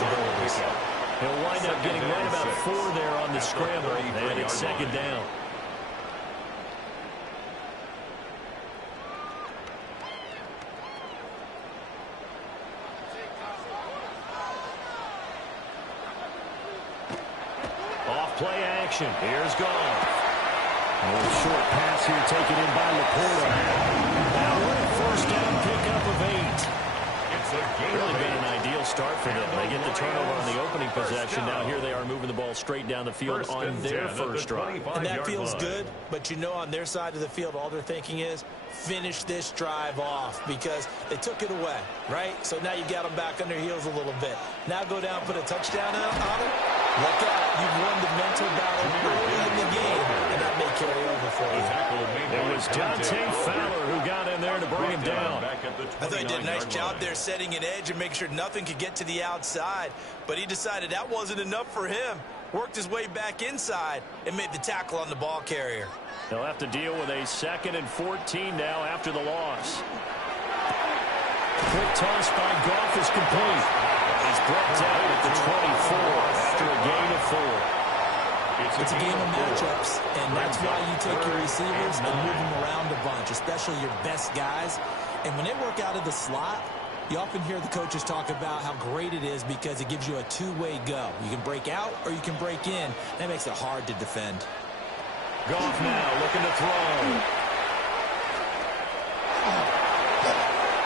possibilities. He'll wind up getting right about 4 there on the scramble, and it's second down. Off play action. Here's Goff. A little short pass here taken in by Laporta. Now what a first down pickup of 8. Really been an ideal start for them. They get the turnover on the opening possession. Now here they are moving the ball straight down the field on their first drive. And that feels good, but you know on their side of the field all they're thinking is finish this drive off because they took it away, right? So now you got them back on their heels a little bit. Now go down, put a touchdown on it. Look out. You've won the mental battle early in the game, and that may carry over for you. It was Dante Fowler who got in there to bring him down. I thought he did a nice job there setting an edge and making sure nothing could get to the outside, but he decided that wasn't enough for him. Worked his way back inside and made the tackle on the ball carrier. They'll have to deal with a 2nd and 14 now after the loss. Quick toss by Goff is complete. He's brought down at the 24 after a gain of 4. It's a game of matchups, and that's why you take your receivers and move them around a bunch, especially your best guys. And when they work out of the slot, you often hear the coaches talk about how great it is because it gives you a two-way go. You can break out or you can break in. That makes it hard to defend. Goff now looking to throw.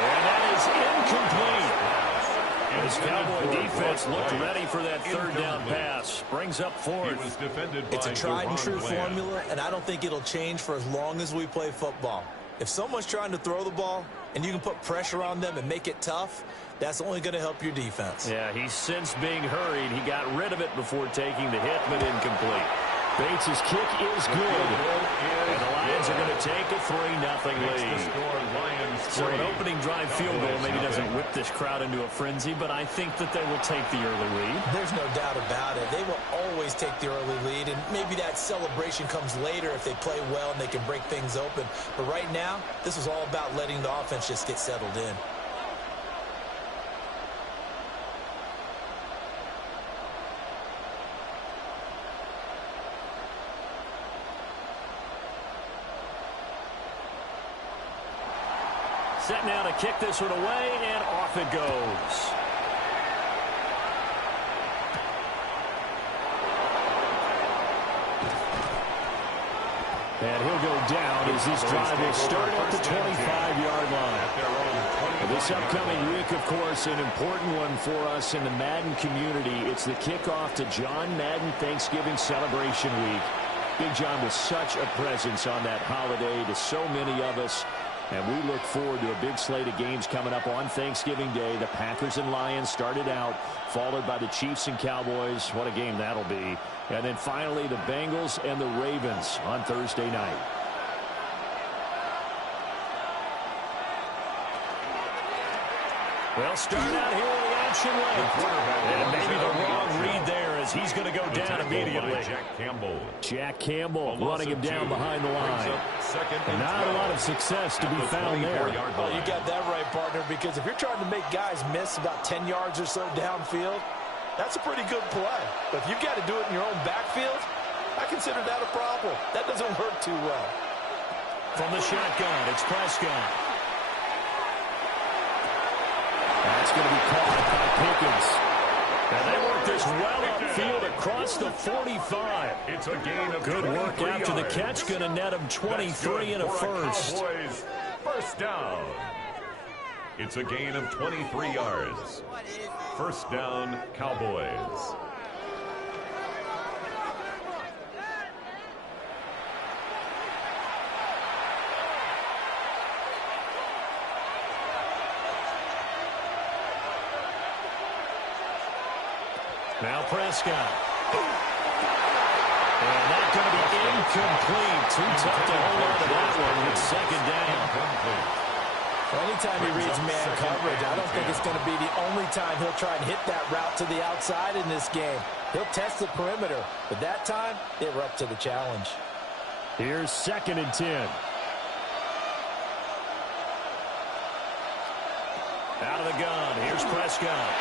And that is incomplete. His Cowboy defense looked ready for that 3rd down pass. Brings up 4th. It's a tried and true formula, and I don't think it'll change for as long as we play football. If someone's trying to throw the ball and you can put pressure on them and make it tough, that's only going to help your defense. Yeah, he's since being hurried. He got rid of it before taking the hit, but incomplete. Bates' kick is good. And the Lions are going to take a 3-0 lead. So an opening drive field goal maybe doesn't whip this crowd into a frenzy, but I think that they will take the early lead. There's no doubt about it. They will always take the early lead, and maybe that celebration comes later if they play well and they can break things open. But right now, this is all about letting the offense just get settled in. Set now to kick this one away, and off it goes. And he'll go down as this drive will start at the 25-yard line. This upcoming week, of course, an important one for us in the Madden community. It's the kickoff to John Madden Thanksgiving Celebration Week. Big John was such a presence on that holiday to so many of us. And we look forward to a big slate of games coming up on Thanksgiving Day. The Packers and Lions started out, followed by the Chiefs and Cowboys. What a game that'll be. And then finally the Bengals and the Ravens on Thursday night. Well, start out here with the action late. And maybe the wrong read there as he's going to go down immediately. Jack Campbell running him down behind the line. And not a lot of success to be found there. Well, you got that right, partner, because if you're trying to make guys miss about 10 yards or so downfield, that's a pretty good play. But if you've got to do it in your own backfield, I consider that a problem. That doesn't work too well. From the shotgun, it's Prescott. That's going to be caught by Pickens. And they work this well upfield across the 45. It's a gain of good work after the catch. Going to net him 23 and a first. Cowboys. First down. It's a gain of 23 yards. First down, Cowboys. Now Prescott. And that's going to be incomplete. Too tough to hold on to that one with second down. Well, anytime he reads man coverage, I don't think it's going to be the only time he'll try and hit that route to the outside in this game. He'll test the perimeter, but that time, they were up to the challenge. Here's 2nd and 10. Out of the gun. Here's Prescott.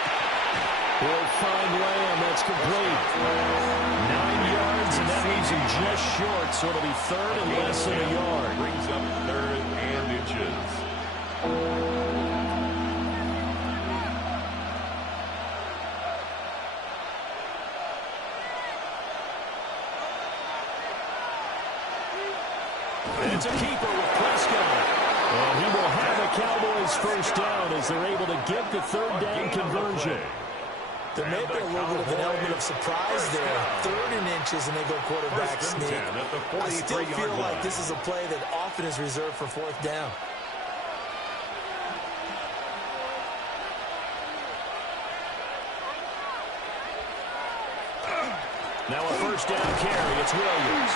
He'll find Lamb. That's complete. 9 yards, and that leaves him just short, so it'll be third and less than a yard. Brings up third and inches. It's a keeper with Prescott. And he will have a Cowboys first down as they're able to get the third down conversion. There may be a little bit of an element of surprise there. Third and inches, and they go quarterback sneak. I still feel like this is a play that often is reserved for fourth down. Now a first down carry. It's Williams.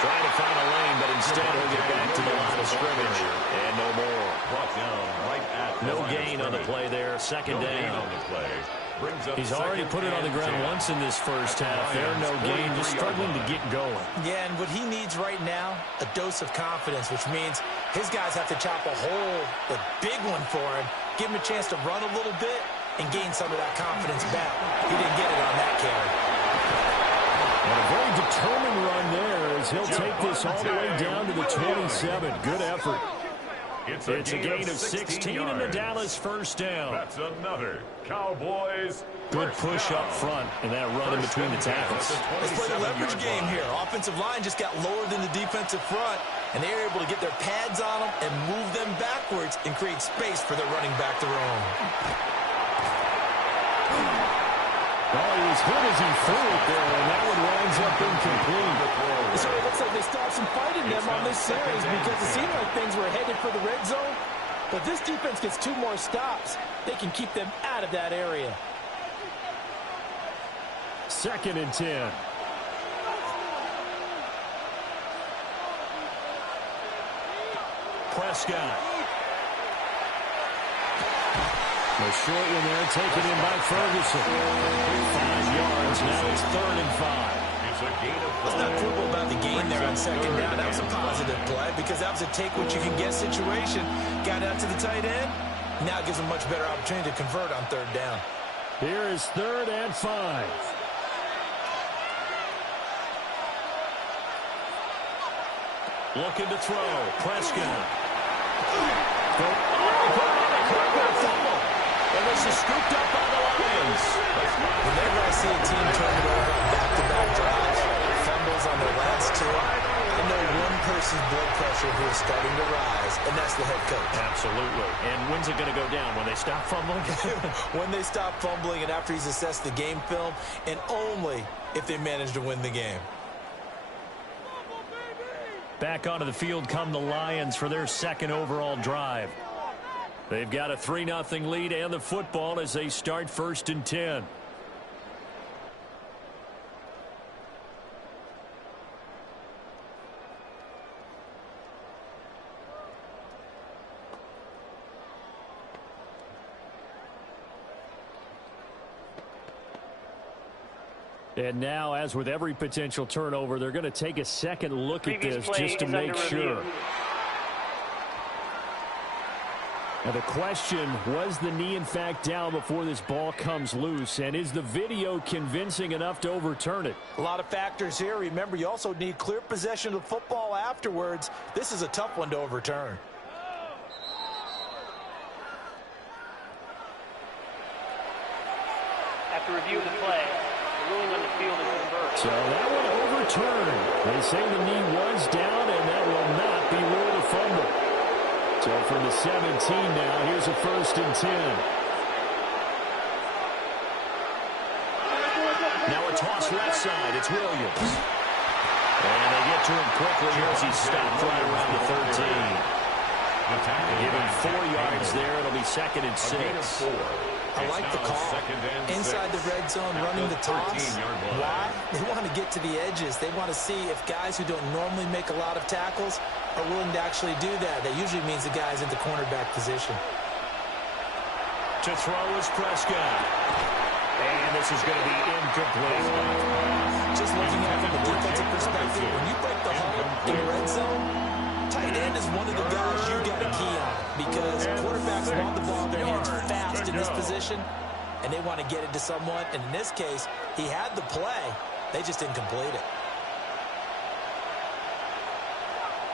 Trying to find a lane, but instead he'll get back to the line of scrimmage. And no more. Brought down right at no gain on the play there. Second down. On the play. He's already put it on the ground once in this first half. There, no gain, just struggling to get going. Yeah, and what he needs right now, a dose of confidence, which means his guys have to chop a hole, a big one for him, give him a chance to run a little bit and gain some of that confidence back. He didn't get it on that carry. And a very determined run there as he'll take this all the way down to the 27. Good effort. It's a gain of 16 and the Dallas first down. That's another Cowboys. Good push up front and that run in between the tackles. Let's play the leverage game here. Offensive line just got lower than the defensive front, and they were able to get their pads on them and move them backwards and create space for their running back to roam. Well, he was hit as he threw it there, and that one winds up incomplete. So it looks like they stopped some fight in them on this series because it seemed like things were headed for the red zone. But this defense gets 2 more stops. They can keep them out of that area. Second and 10. Prescott. The short one there taken in by Ferguson. 5 yards. Now it's 3rd and 5. It's a gain of 5. Let's not quibble about the gain there on second down. That was a positive play because that was a take-what-you-can-get situation. Got out to the tight end. Now it gives them much better opportunity to convert on 3rd down. Here is 3rd and 5. Looking to throw. Prescott. And this is scooped up by the Lions. Whenever I see a team turn it over on back-to-back drives, fumbles on their last 2, I know one person's blood pressure who is starting to rise, and that's the head coach. Absolutely. And when's it going to go down? When they stop fumbling? When they stop fumbling and after he's assessed the game film, and only if they manage to win the game. Back onto the field come the Lions for their second overall drive. They've got a 3-0 lead and the football as they start 1st and 10. And now, as with every potential turnover, they're going to take a second look at this just to make sure. Now the question, was the knee in fact down before this ball comes loose? And is the video convincing enough to overturn it? A lot of factors here. Remember, you also need clear possession of the football afterwards. This is a tough one to overturn. After review of the play, the ruling on the field is reversed. So that one overturned. They say the knee was down, and that will not be ruled a fumble. So from the 17 now, here's a 1st and 10. Now a toss left side. It's Williams. And they get to him quickly as he stopped right around the 13. Give him 4 yards there. It'll be 2nd and 6. I like the call. Inside the red zone, running the toss. Why? They want to get to the edges. They want to see if guys who don't normally make a lot of tackles are willing to actually do that. That usually means the guy's in the cornerback position. To throw is Prescott. And this is going to be incomplete. Just looking at it from a defensive perspective, when you break the huddle in the red zone, tight end is one of the guys you got to key on because quarterbacks want the ball in their hands fast in this position. and they want to get it to someone. And in this case, he had the play. They just didn't complete it.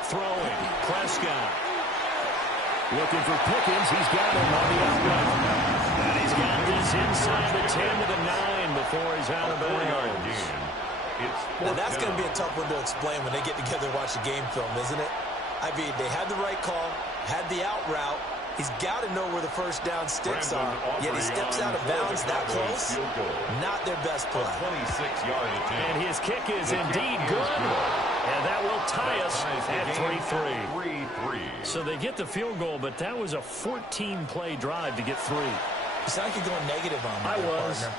Throwing, Prescott. Looking for Pickens. He's got him on the outright. And he's got this inside the 10 to the 9 before he's out of bounds. Now, that's going to be a tough one to explain when they get together and watch the game film, isn't it? I mean, they had the right call, had the out route. He's got to know where the first down sticks are, yet he steps out of bounds that close. Not their best play. And his kick is indeed good. And that will tie us at 3-3. So they get the field goal, but that was a 14-play drive to get 3. You sound like you're going negative on me,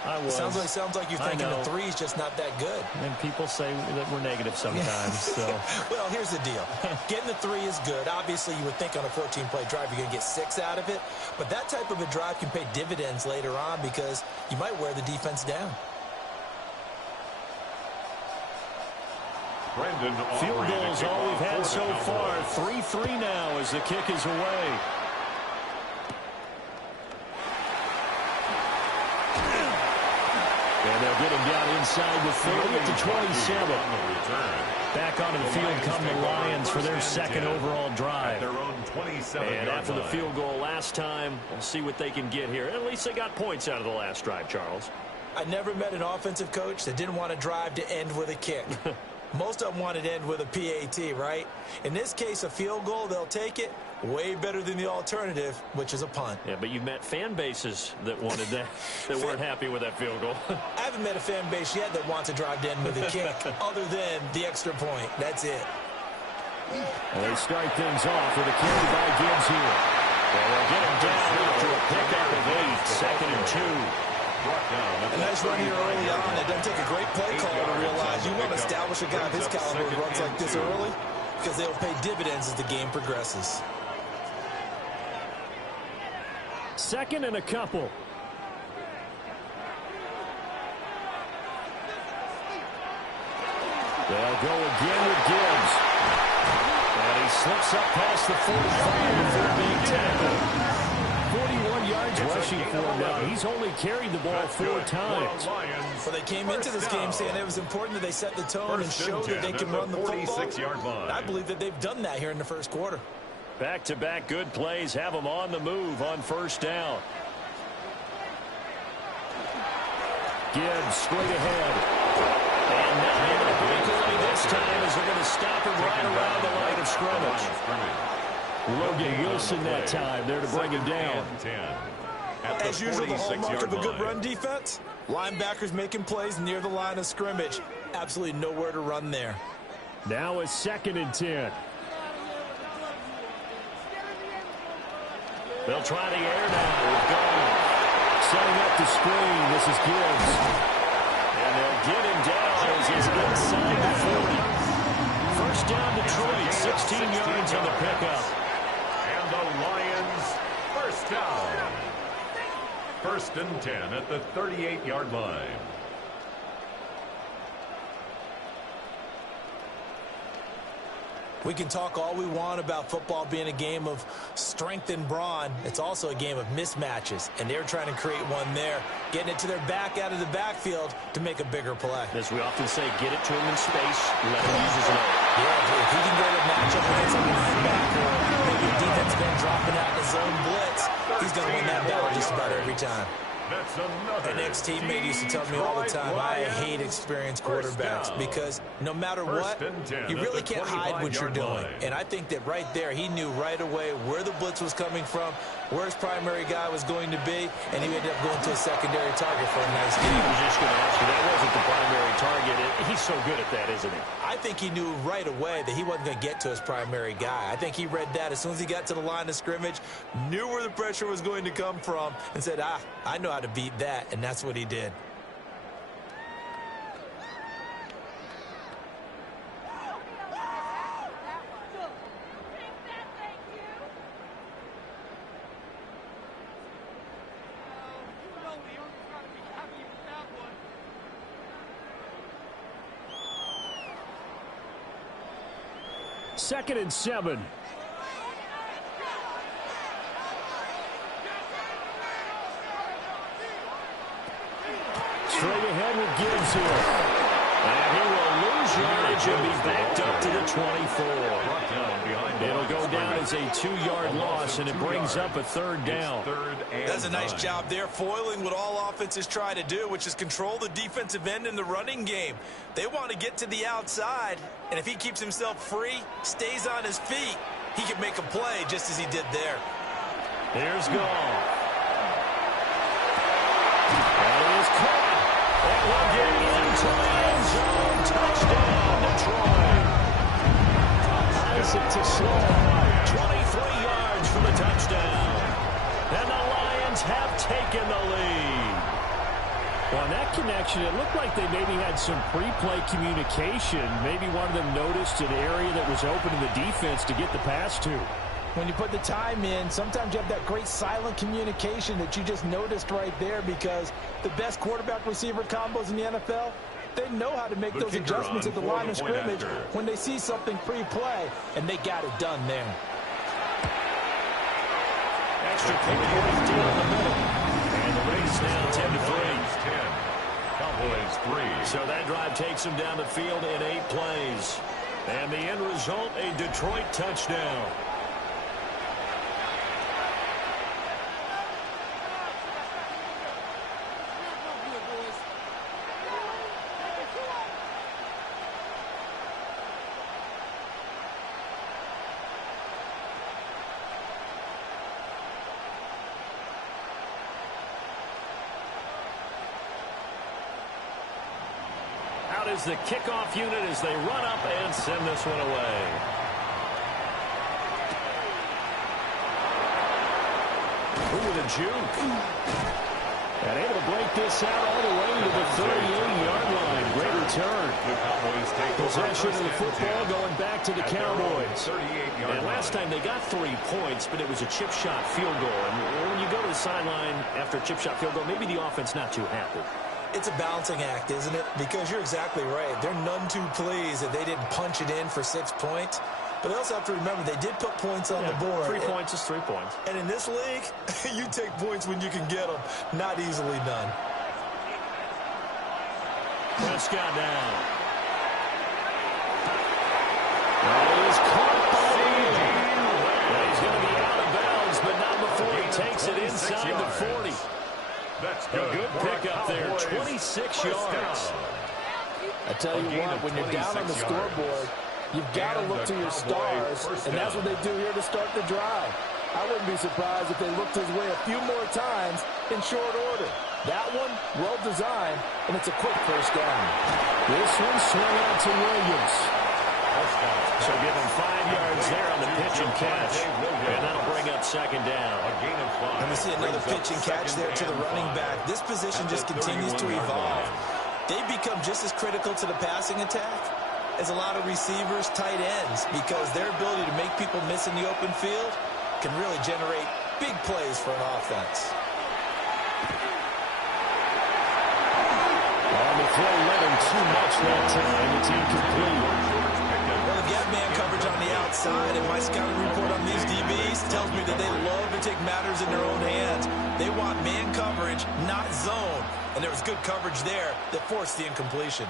I was. It sounds like you're thinking the 3 is just not that good. And people say that we're negative sometimes. So. Well, here's the deal. Getting the 3 is good. Obviously, you would think on a 14-play drive you're going to get 6 out of it. But that type of a drive can pay dividends later on because you might wear the defense down. Field goals all we've had so far. 3-3 now as the kick is away. And they'll get him down inside the 30 at the 27. Back onto the field come the Lions for their second overall drive. And after the field goal last time, we'll see what they can get here. At least they got points out of the last drive, Charles. I never met an offensive coach that didn't want to drive to end with a kick. Most of them wanted to end with a PAT, right? In this case, a field goal, they'll take it. Way better than the alternative, which is a punt. Yeah, but you've met fan bases that wanted that, that weren't happy with that field goal. I haven't met a fan base yet that wants to drive to end with a kick, other than the extra point. That's it. And they start things off with a carry by Gibbs here. Well, they'll get him down after a pickup of 8, 2nd and 2. A nice run here early on. It doesn't take a great play call to realize you want to establish a guy of his caliber who runs like this early because they'll pay dividends as the game progresses. 2nd and a couple. They'll go again with Gibbs. And he slips up past the 45 before being tackled. 41 yards rushing for him now. He's only carried the ball 4 times. Well, they came into this game saying it was important that they set the tone and show that they can run the football. I believe that they've done that here in the first quarter. Back-to-back good plays have them on the move on first down. Gibbs straight ahead. And not able to break away this time as they're going to stop him right around the line of scrimmage. Logan Wilson that time there to bring him down. As usual, the hallmark of a good run defense, linebackers making plays near the line of scrimmage. Absolutely nowhere to run there. Now it's 2nd and 10. They'll try the air now with Gardner. Setting up the screen, this is Gibbs. And they'll get him down as he's inside the 40. First down Detroit, 16 yards on the pickup. And the Lions, first down. 1st and 10 at the 38-yard line. We can talk all we want about football being a game of strength and brawn. It's also a game of mismatches, and they're trying to create one there, getting it to their back out of the backfield to make a bigger play. As we often say, get it to him in space, let him use his leg. Yeah, if he can go to match up against a linebacker, maybe a defensive end dropping out in his own blitz, he's going to win that battle just about every time. That's another. An ex-teammate used to tell me all the time, I hate experienced quarterbacks because no matter what, you really can't hide what you're doing. And I think that right there, he knew right away where the blitz was coming from, where his primary guy was going to be, and he ended up going to a secondary target for a nice game. I was just going to ask you, that wasn't the primary target. He's so good at that, isn't he? I think he knew right away that he wasn't going to get to his primary guy. I think he read that as soon as he got to the line of scrimmage, knew where the pressure was going to come from, and said, I know how to beat that, and that's what he did. Second and 7. Straight ahead with Gibbs here. And he will lose yardage and be backed up to the 24. It'll go down as a 2-yard loss, and it brings up a third down. That's a nice job there, foiling what all offenses try to do, which is control the defensive end in the running game. They want to get to the outside, and if he keeps himself free, stays on his feet, he can make a play just as he did there. Here's Gall. That is caught. And we'll get into the end zone. Touchdown, Detroit. Isaac to slow. 23 yards from the touchdown. And the Lions have taken the lead. Well, on that connection, it looked like they maybe had some pre-play communication. Maybe one of them noticed an area that was open in the defense to get the pass to. When you put the time in, sometimes you have that great silent communication that you just noticed right there, because the best quarterback-receiver combos in the NFL, they know how to make those adjustments at the line of scrimmage when they see something pre-play, and they got it done there. Extra point deal in the middle. And the race now 10-3. Cowboys 3. So that drive takes them down the field in 8 plays. And the end result, a Detroit touchdown. Is the kickoff unit as they run up and send this one away. Ooh, with a juke. And able to break this out all the way to the 38-yard line. Great return. Possession of the football going back to the Cowboys. And last time they got 3 points, but it was a chip shot field goal. And when you go to the sideline after a chip shot field goal, maybe the offense not too happy. It's a balancing act, isn't it? Because you're exactly right. They're none too pleased that they didn't punch it in for 6 points. But they also have to remember they did put points on the board. 3 points is 3 points. And in this league, you take points when you can get them. Not easily done. Prescott down. That is caught by Hill. He's going to be out of bounds, but not before he takes it inside the 40. That's a good pickup there, 26 yards. I tell you what, when you're down on the scoreboard, you've got to look to your stars, and that's what they do here to start the drive. I wouldn't be surprised if they looked his way a few more times in short order. That one, well designed, and it's a quick first down. This one swung out to Williams. So give him 5 yards there on the pitch and catch. And that'll bring up second down. And we see another pitch and catch there to the running back. This position just continues to evolve. They become just as critical to the passing attack as a lot of receivers, tight ends, because their ability to make people miss in the open field can really generate big plays for an offense. On the throw, let him too much that time. It's incomplete. Well, they get man coverage on the outside, and my scouting report on these DBs tells me that they love to take matters in their own hands. They want man coverage, not zone. And there was good coverage there that forced the incompletion.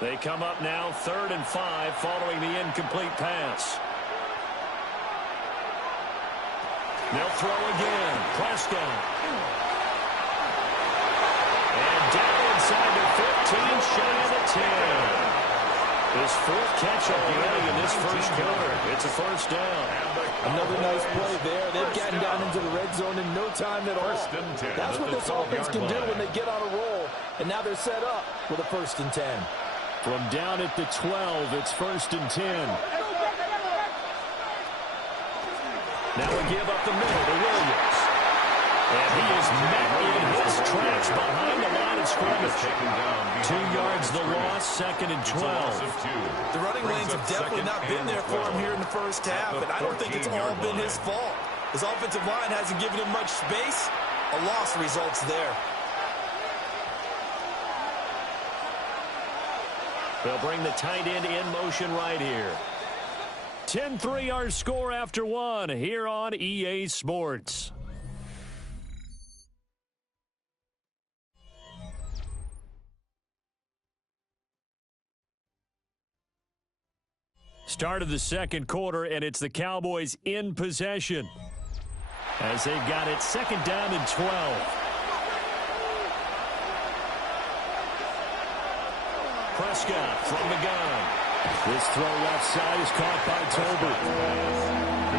They come up now 3rd and 5 following the incomplete pass. They'll throw again. Prescott. And down inside the 15, shy of the 10. His 4th catch already in this first quarter. It's a first down. Another nice play there. They've gotten down into the red zone in no time at all. That's what this offense can do when they get on a roll. And now they're set up with a 1st and 10. From down at the 12, it's 1st and 10. Now we give up the middle to Williams. And he is met in his tracks behind the line of scrimmage. 2 yards the loss, 2nd and 12. The running lanes have definitely not been there for him here in the first half, and I don't think it's all been his fault. His offensive line hasn't given him much space. A loss results there. They'll bring the tight end in motion right here. 10-3 our score after 1 here on EA Sports. Start of the second quarter, and it's the Cowboys in possession as they've got it second down and 12. Prescott from the gun. This throw left side is caught by Tolbert.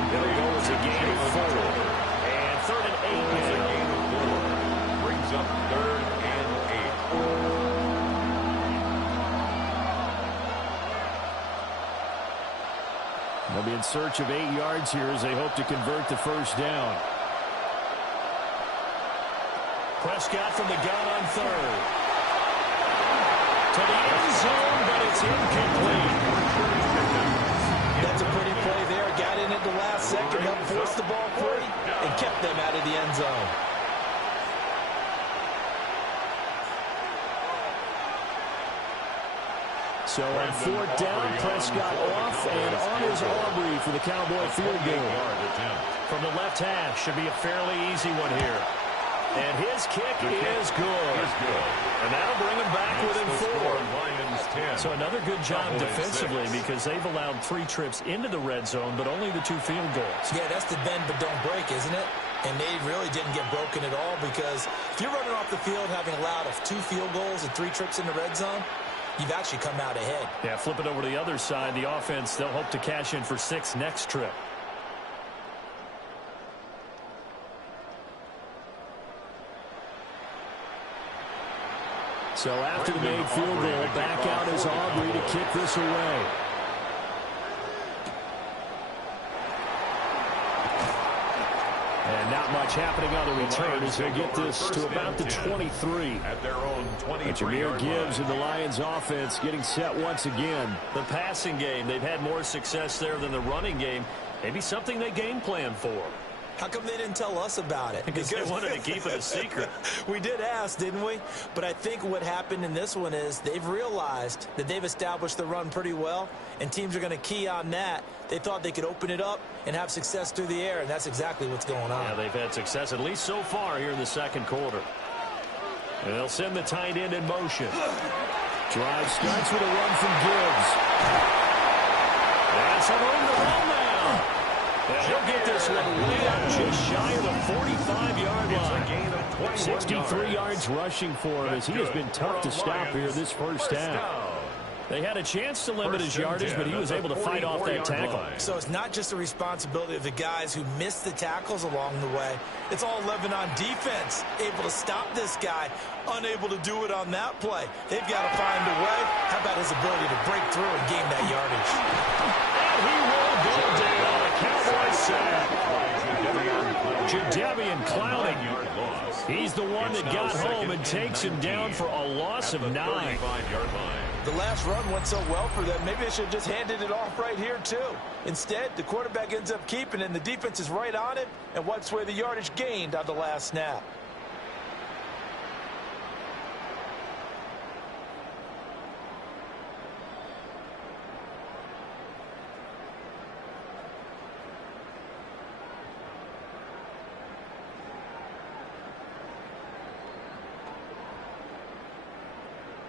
There we go. It's a gain of 4. And 3rd and 8 now. It's a gain of 4. Brings up 3rd and 8. They'll be in search of 8 yards here as they hope to convert the first down. Prescott from the gun on 3rd. To the end zone, but it's incomplete. That's a pretty play there. Got in at the last second, helped force the ball free, and kept them out of the end zone. So on 4th down, Prescott off and on his Aubrey for the Cowboy field goal. From the left hash, should be a fairly easy one here. And his kick is good. And that'll bring him back within 4. So another good job defensively because they've allowed 3 trips into the red zone, but only the 2 field goals. Yeah, that's the bend but don't break, isn't it? And they really didn't get broken at all because if you're running off the field having allowed 2 field goals and 3 trips in the red zone, you've actually come out ahead. Yeah, flip it over to the other side. The offense, they'll hope to cash in for 6 next trip. So after the made field goal, back out is Aubrey to kick this away. And not much happening on the return as they get this to about the 23. At their own 23. Jameer Gibbs and the Lions offense getting set once again. The passing game, they've had more success there than the running game. Maybe something they game plan for. How come they didn't tell us about it? Because they wanted to keep it a secret. We did ask, didn't we? But I think what happened in this one is they've realized that they've established the run pretty well, and teams are going to key on that. They thought they could open it up and have success through the air, and that's exactly what's going on. Yeah, they've had success, at least so far, here in the second quarter. And they'll send the tight end in motion. Drive starts with a run from Gibbs. And some room to run now. And he'll get this one way out just shy of the 45-yard line. 63 yards rushing for him as he has been tough to stop here this first half. They had a chance to limit his yardage, but he was able to fight off that tackle. So it's not just the responsibility of the guys who missed the tackles along the way. It's all 11 on defense, able to stop this guy, unable to do it on that play. They've got to find a way. How about his ability to break through and gain that yardage? And he will go down. A Cowboy sack. Jadeveon Clowney. He's the one that got home and takes him down for a loss of 9. The last run went so well for them, maybe they should have just handed it off right here, too. Instead, the quarterback ends up keeping it, and the defense is right on it and wipes away the yardage gained on the last snap.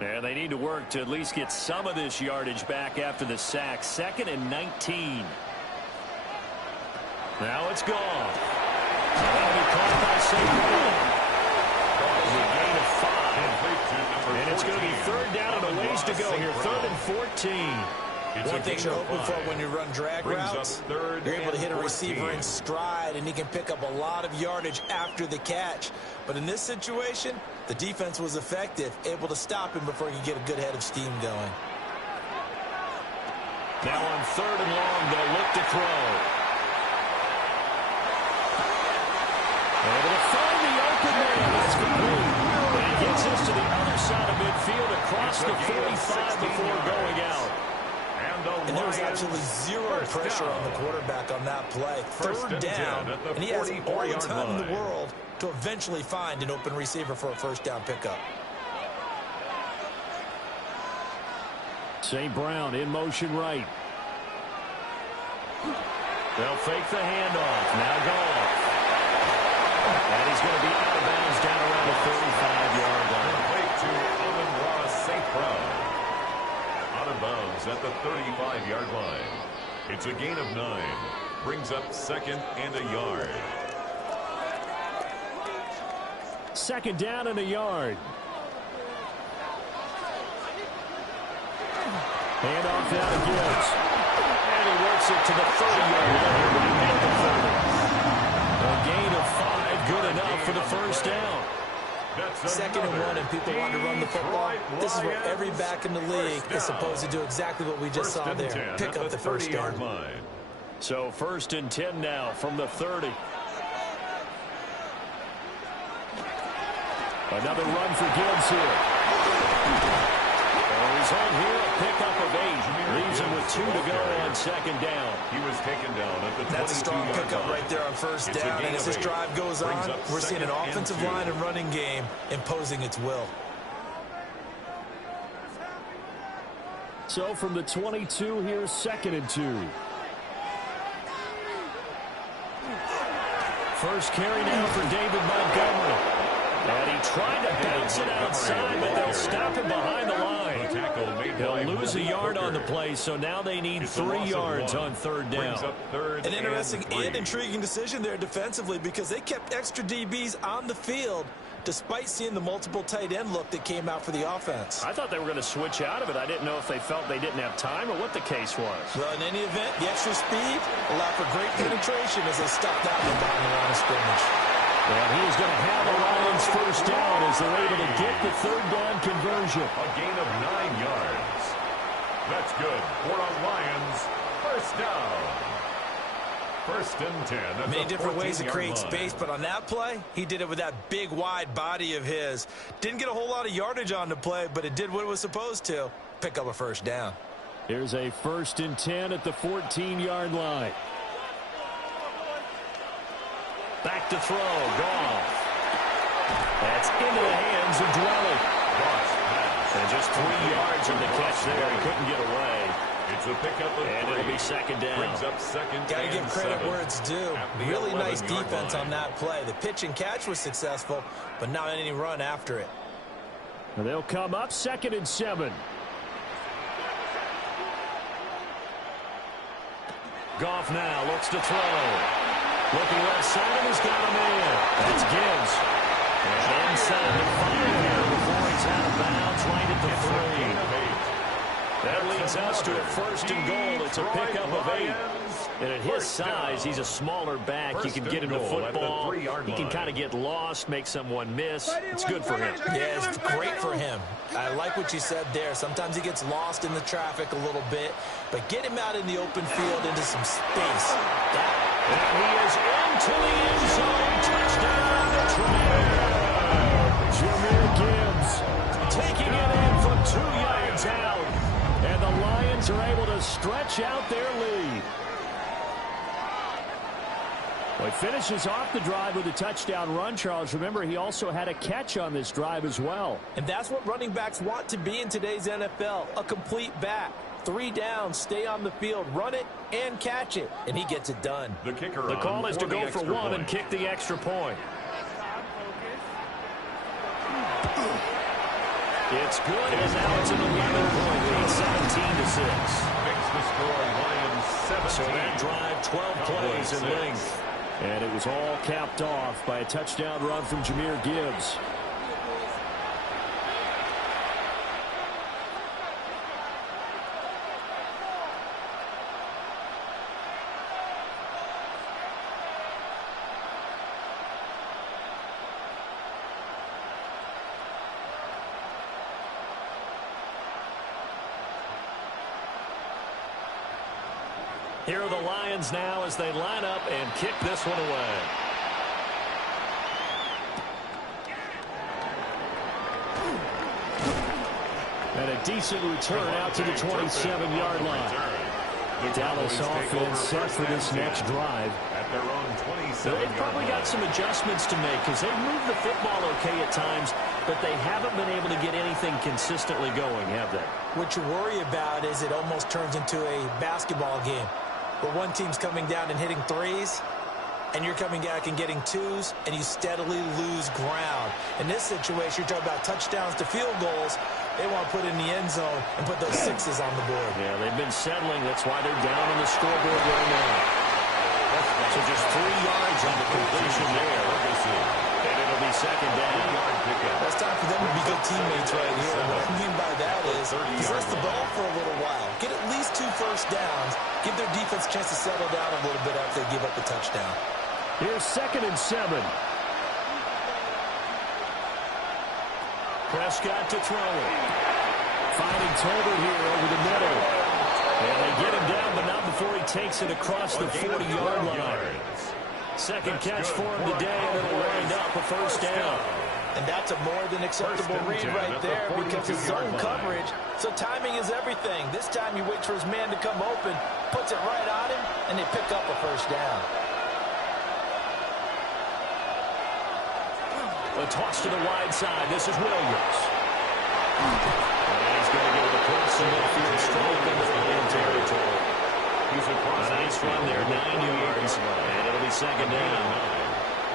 And they need to work to at least get some of this yardage back after the sack. 2nd and 19. Now it's gone. That'll be caught by St. Brown. And it's going to be 3rd down and a ways to go here. 3rd and 14. One thing you're hoping for when you run drag routes, you're able to hit a receiver in stride, and he can pick up a lot of yardage after the catch. But in this situation, the defense was effective, able to stop him before he could get a good head of steam going. Now on 3rd and long, they'll look to throw. Able to find the open man. That's complete. And he gets us to the other side of midfield across the 45 before going out. And there was absolutely zero pressure on the quarterback on that play. 3rd down, and he has all the time in the world to eventually find an open receiver for a 1st down pickup. St. Brown in motion right. They'll fake the handoff. Now Goff. And he's going to be out of bounds down around the 35-yard line. Wait to Amon-Ra St. Brown. Out of bounds at the 35-yard line. It's a gain of 9. Brings up 2nd and a yard. 2nd down and a yard. Hand off now to Gibbs. And he works it to the 30-yard line. A gain of 5, good enough for the first down. 2nd and 1, and people want to run the football. This is what every back in the league is supposed to do, exactly what we just saw there. Pick up the first down. So 1st and 10 now from the 30. Another run for Gibbs here. He's on here, a pickup of 8. Leaves him with 2 to go on 2nd down. He was taken down at the 22-yard line. That's a strong pickup right there on 1st down. And as this drive goes on, we're seeing an offensive line and running game imposing its will. So from the 22, here's 2nd and 2. First carry now for David Montgomery. And he tried to bounce it outside, but they'll stop him behind the line. They'll lose a yard on the play, so now they need 3 yards on 3rd down. An interesting and intriguing decision there defensively, because they kept extra DBs on the field despite seeing the multiple tight end look that came out for the offense. I thought they were going to switch out of it. I didn't know if they felt they didn't have time or what the case was. Well, in any event, the extra speed allowed for great penetration as they stuffed out the behind the line of scrimmage. And he's going to have the Lions first down as they're able to get the 3rd down conversion. A gain of 9 yards. That's good for the Lions. First down. 1st and 10. Many different ways to create space, but on that play, he did it with that big, wide body of his. Didn't get a whole lot of yardage on the play, but it did what it was supposed to. Pick up a first down. Here's a 1st and 10 at the 14-yard line. Back to throw. Goff. That's into the hands of Dwelly. And just 3 yards on the catch there. He couldn't get away. It's a pickup of 3. And it'll be 2nd down. Brings up 2nd Got to and give credit 7. where it's due. Really nice defense on that play. The pitch and catch was successful, but not any run after it. And they'll come up 2nd and 7. Goff now looks to throw. Looking left side, and he's got a man. That's Gibbs. And inside the 5 here before he's out of bounds, right at the 3. That leads us to a 1st and goal. It's a pickup of 8. And at his size, he's a smaller back. You can get him the football. He can kind of get lost, make someone miss. It's good for him. Yeah, it's great for him. I like what you said there. Sometimes he gets lost in the traffic a little bit, but get him out in the open field into some space. And he is into the end zone. Touchdown, Jameer Gibbs taking it in from 2 yards out. And the Lions are able to stretch out their lead. Well, he finishes off the drive with a touchdown run, Charles. Remember, he also had a catch on this drive as well. And that's what running backs want to be in today's NFL, a complete back. 3 downs, stay on the field, run it, and catch it. And he gets it done. The kicker the call is to go for 1 and kick the extra point. It's good, and now it's an 11-point lead, 17-6. Makes the score Lions 17. So that drive, 12 plays in length. And it was all capped off by a touchdown run from Jameer Gibbs. Here are the Lions now as they line up and kick this one away. And a decent return out to the 27-yard line. Dallas offense set for this next drive. At their own 27-yard They've probably got some adjustments to make because they've moved the football okay at times, but they haven't been able to get anything consistently going, have they? What you worry about is it almost turns into a basketball game where one team's coming down and hitting threes, and you're coming back and getting 2s, and you steadily lose ground. In this situation, you're talking about touchdowns to field goals. They want to put in the end zone and put those 6s on the board. Yeah, they've been settling. That's why they're down on the scoreboard right now. So just 3 yards on the completion there. And it'll be second down. It's time for them to be good teammates right here. And what I mean by that is possess the ball for a little while. Get at least 2 first downs. Give their defense a chance to settle down a little bit after they give up the touchdown. Here's 2nd and 7. Prescott to throw it. Finding Tolbert here over the middle. And they get him down, but not before he takes it across the 40-yard line. Second catch for him today, and it'll wind up a first down. And that's a more than acceptable read right there because it's zone coverage, so timing is everything. This time you wait for his man to come open, puts it right on him, and they pick up a first down. A toss to the wide side. This is Williams. And he's going to get it across the midfield, straight into the end territory. A nice run there, 9 yards, and it'll be second down.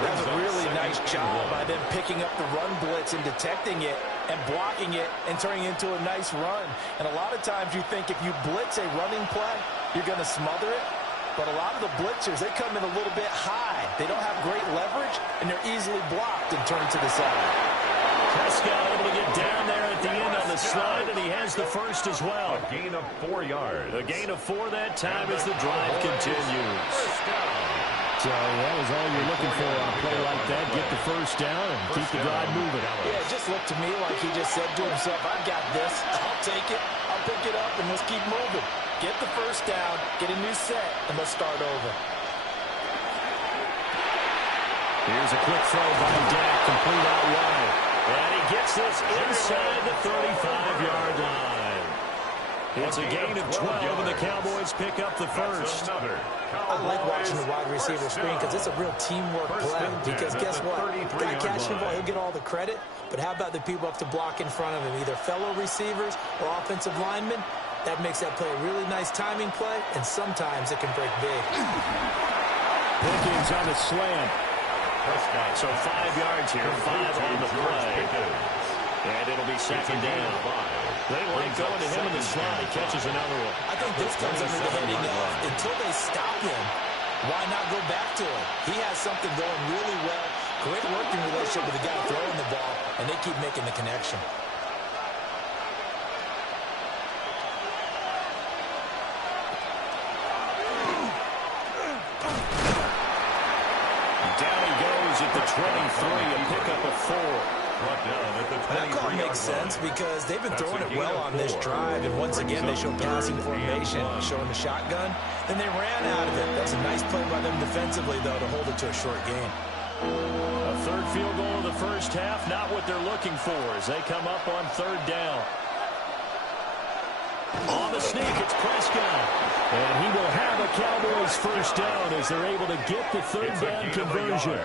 That's a really nice job by them picking up the run blitz and detecting it and blocking it and turning it into a nice run. And a lot of times you think if you blitz a running play, you're going to smother it. But a lot of the blitzers, they come in a little bit high. They don't have great leverage, and they're easily blocked and turned to the side. Prescott able to get down there at the end on the slide, and he has the first as well. A gain of 4 yards. A gain of 4 that time as the drive continues. So that was all you're looking for on a play like that. Get the first down and keep the drive moving. Yeah, it just looked to me like he just said to himself, I got this. I'll take it. I'll pick it up, and let's keep moving. Get the first down, get a new set, and let's start over. Here's a quick throw by Dak, complete out wide. And he gets this inside the 35-yard line. It's a gain of 12, and the Cowboys pick up the first. I like watching the wide receiver screen because it's a real teamwork play. Because guess what? The guy catching the ball, he'll get all the credit. But how about the people up to block in front of him, either fellow receivers or offensive linemen? That makes that play a really nice timing play, and sometimes it can break big. Pickens on the slant. So 5 yards here, 5 on the play. And it'll be second down. They like going to him in the slot. He catches another one. I think this comes under the heading of, until they stop him, why not go back to him? He has something going really well. Great working relationship with the guy throwing the ball, and they keep making the connection. Down he goes at the 23, a pickup of 4. That call makes sense because they've been throwing it well on this drive, and once again they show passing formation, showing the shotgun. Then they ran out of it. That's a nice play by them defensively, though, to hold it to a short gain. A third field goal in the first half, not what they're looking for as they come up on third down. On the sneak, it's Prescott. And he will have a Cowboys first down as they're able to get the third down conversion.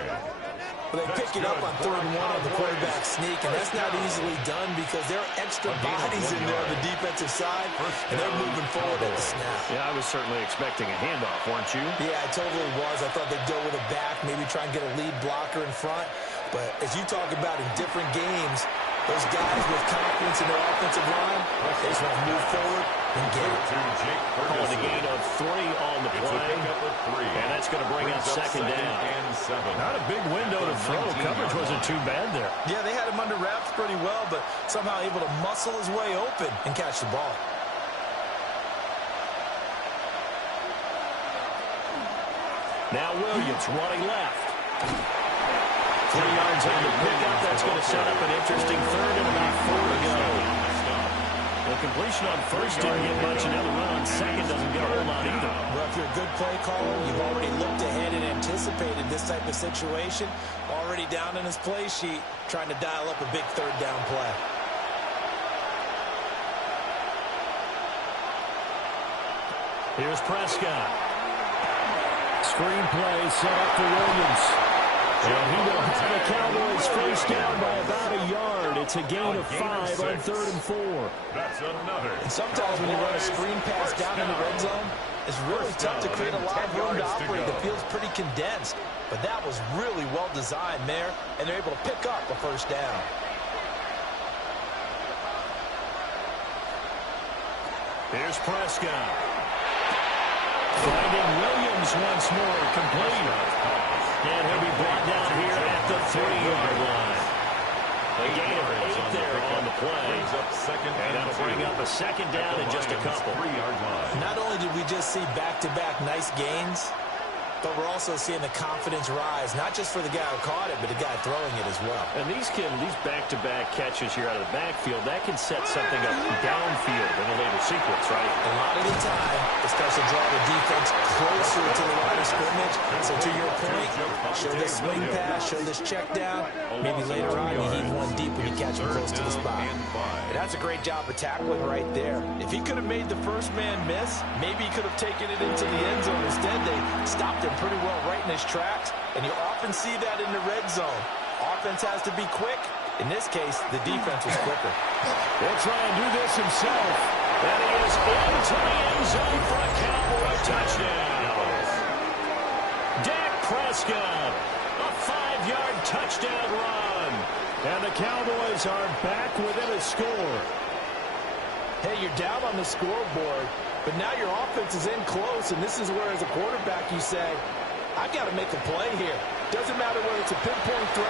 They pick it up on 3rd and 1 on the quarterback sneak, and that's not easily done because there are extra bodies in there on the defensive side, and they're moving forward at the snap. Yeah, I was certainly expecting a handoff, weren't you? Yeah, I totally was. I thought they'd go with a back, maybe try and get a lead blocker in front. But as you talk about in different games, those guys with confidence in their offensive line, they just want to move forward and get it. Calling a gain of 3 on the play, and that's going to bring up second down. Not a big window to throw. Coverage wasn't too bad there. Yeah, they had him under wraps pretty well, but somehow able to muscle his way open and catch the ball. Now Williams running left. 3 yards on the pickup. That's going to set up an interesting third and about 4 to go. The completion on first didn't get much. Another run on second doesn't get a whole lot either. Well, if you're a good play caller, you've already looked ahead and anticipated this type of situation. Already down in his play sheet, trying to dial up a big third down play. Here's Prescott. Screen play set up for Williams. And he will have the Cowboys first down by about a yard. It's a gain of 5 on 3rd and 4. That's another. And sometimes when you run a screen pass down in the red zone, it's really tough to create a lot of room to operate. The field's pretty condensed. But that was really well designed there, and they're able to pick up a first down. Here's Prescott. Finding Williams once more, complete. And he'll be brought down here at the 3-yard line. A gain of 8 there on the play. And that'll bring up a second down in just a couple. Not only did we just see back-to-back nice gains, but we're also seeing the confidence rise, not just for the guy who caught it, but the guy throwing it as well. And these back-to-back catches here out of the backfield, that can set something up downfield in a later sequence, right? A lot of the time, it starts to draw the defense closer to the line of scrimmage. So to your point, show this swing pass, show this check down. Maybe later on, you heave one deep when you catch him close to the spot. And that's a great job of tackling right there. If he could have made the first man miss, maybe he could have taken it into the end zone. Instead, they stopped him pretty well right in his tracks, and you often see that in the red zone. Offense has to be quick. In this case, the defense was quicker. He'll try and do this himself. And he is into the end zone for a Cowboy touchdown. Dak Prescott, a 5-yard touchdown run. And the Cowboys are back within a score. Hey, you're down on the scoreboard, but now your offense is in close, and this is where, as a quarterback, you say, I've got to make a play here. Doesn't matter whether it's a pinpoint throw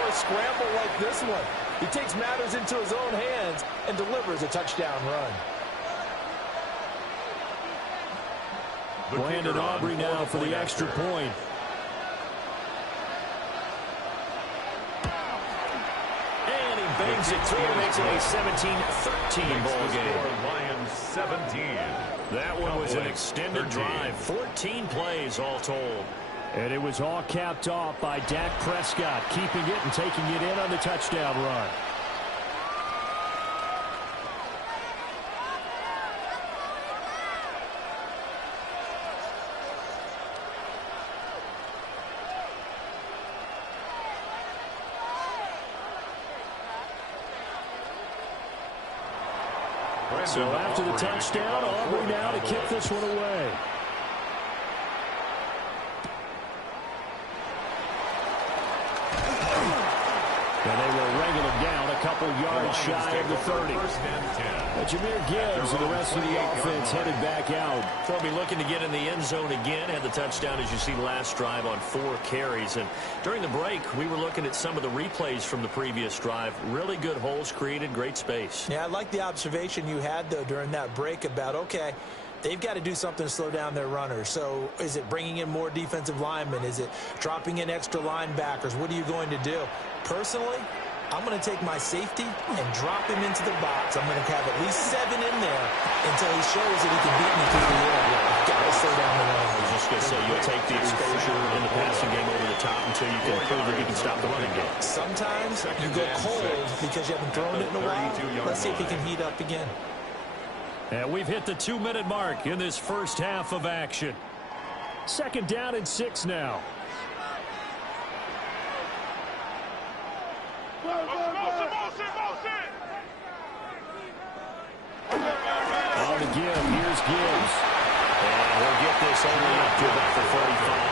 or a scramble like this one. He takes matters into his own hands and delivers a touchdown run. Brandon Aubrey now for the extra point. And he bangs it through, makes it a 17-13 ball game. Lions 17. That one was an extended drive, 14 plays all told. And it was all capped off by Dak Prescott, keeping it and taking it in on the touchdown run. So after the touchdown, Aubrey now to kick this one away. And they will wrangle him down a couple yards shy of the 30. Jameer Gibbs and the rest of the offense headed back out. They'll be looking to get in the end zone again. Had the touchdown, as you see, last drive on 4 carries. And during the break, we were looking at some of the replays from the previous drive. Really good holes created, great space. Yeah, I like the observation you had, though, during that break about, okay, they've got to do something to slow down their runners. So is it bringing in more defensive linemen? Is it dropping in extra linebackers? What are you going to do? Personally, I'm going to take my safety and drop him into the box. I'm going to have at least 7 in there until he shows that he can beat me through the air. You've got to slow down the run. I was just going to say, you'll take the exposure in the passing game over the top until you can prove that you can stop the running game. Sometimes you go cold because you haven't thrown it in a while. Let's see if he can heat up again. And we've hit the 2-minute mark in this first half of action. 2nd down and 6 now. On the give, here's Gibbs. And he'll get this only up to about the 45.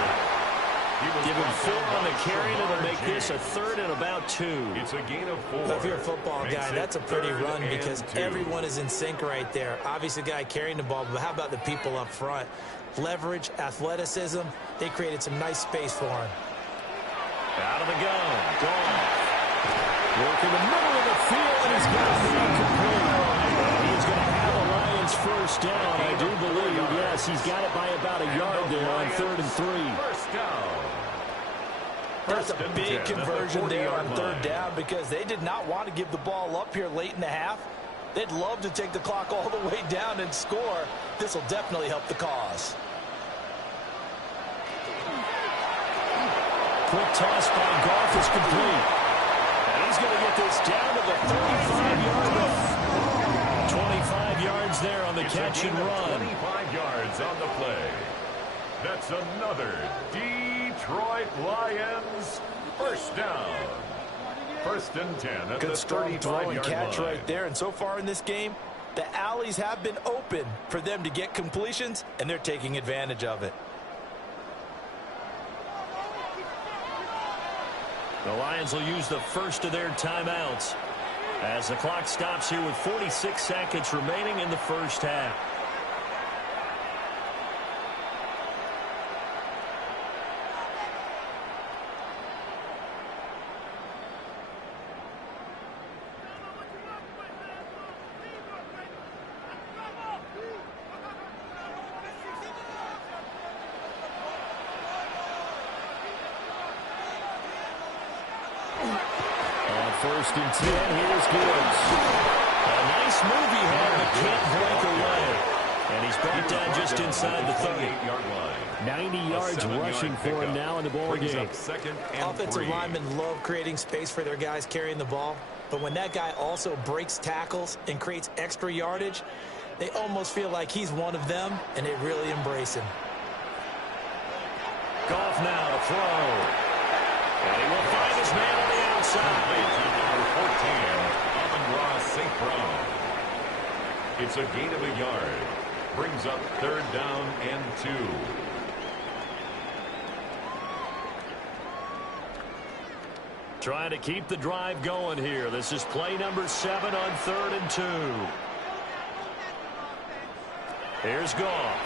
Give him 4 on the carry, and it'll make this a 3rd and about 2. It's a gain of 4. If you're a football guy, that's a pretty run because everyone is in sync right there. Obviously, the guy carrying the ball, but how about the people up front? Leverage, athleticism, they created some nice space for him. Out of the gun, gone. Work in the middle of the field, and he's got the incomplete. And he's going to have a Lions first down, I do believe. Yes, he's got it by about a yard there on 3rd and 3. First down. That's a big conversion there on 3rd down because they did not want to give the ball up here late in the half. They'd love to take the clock all the way down and score. This will definitely help the cause. Quick toss by Goff is complete. And he's going to get this down to the 35-yard line. 25 yards there on the catch and run. 25 yards on the play. That's another Detroit Lions first down. First and 10 at Good the strong throw and 35-yard catch line. right there. And so far in this game, the alleys have been open for them to get completions, and they're taking advantage of it. The Lions will use the first of their timeouts as the clock stops here with 46 seconds remaining in the first half. First and 10, here's Gibbs. A nice move he had, but can't break away. And he's brought down just inside the 30-yard line. 90 yards rushing for him now in the ball game. Offensive linemen love creating space for their guys carrying the ball, but when that guy also breaks tackles and creates extra yardage, they almost feel like he's one of them, and they really embrace him. Goff now to throw. And he will find his man on the outside. Number 14, Amon-Ra St. Brown. It's a gain of a yard. Brings up third down and 2. Trying to keep the drive going here. This is play number 7 on 3rd and 2. Here's Goff.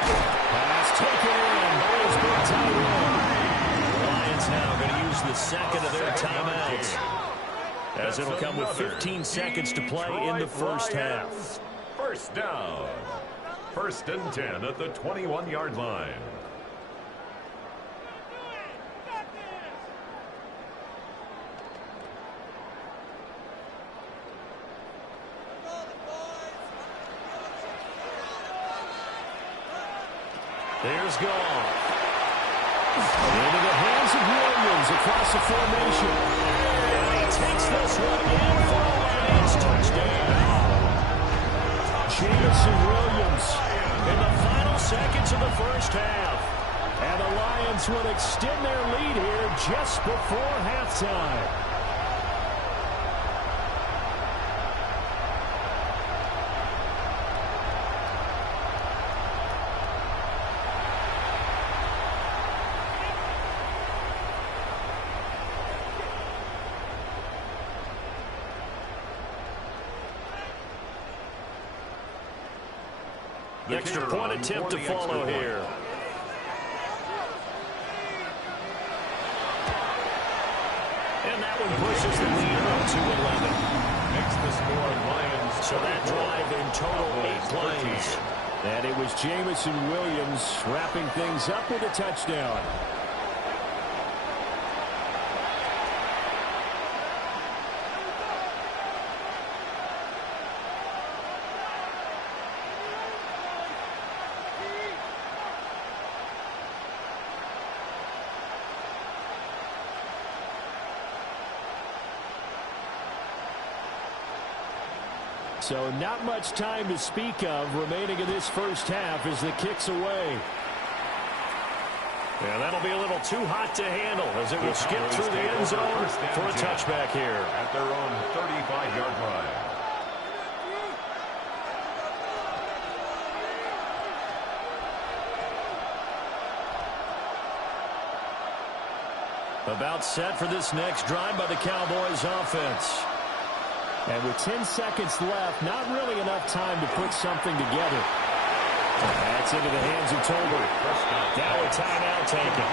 Pass taken in by his big tight end. The Lions now going to use the second of their timeouts, as it'll come with 15 seconds to play in the first half. First down. First and 10 at the 21-yard line. There's Goff. Into the hands of Williams across the formation. And he takes this one in for a Lions touchdown. Jamison Williams in the final seconds of the first half. And the Lions will extend their lead here just before halftime. Extra point attempt to follow here. And that one pushes the lead up to 11. Makes the score Lions. So that drive in total 8 plays. And it was Jamison Williams wrapping things up with a touchdown. So not much time to speak of remaining in this first half as the kick's away. Yeah, that'll be a little too hot to handle as it will skip through the end zone for a touchback here. At their own 35-yard line. About set for this next drive by the Cowboys offense. And with 10 seconds left, not really enough time to put something together. That's into the hands of Tolbert. Now a timeout taken.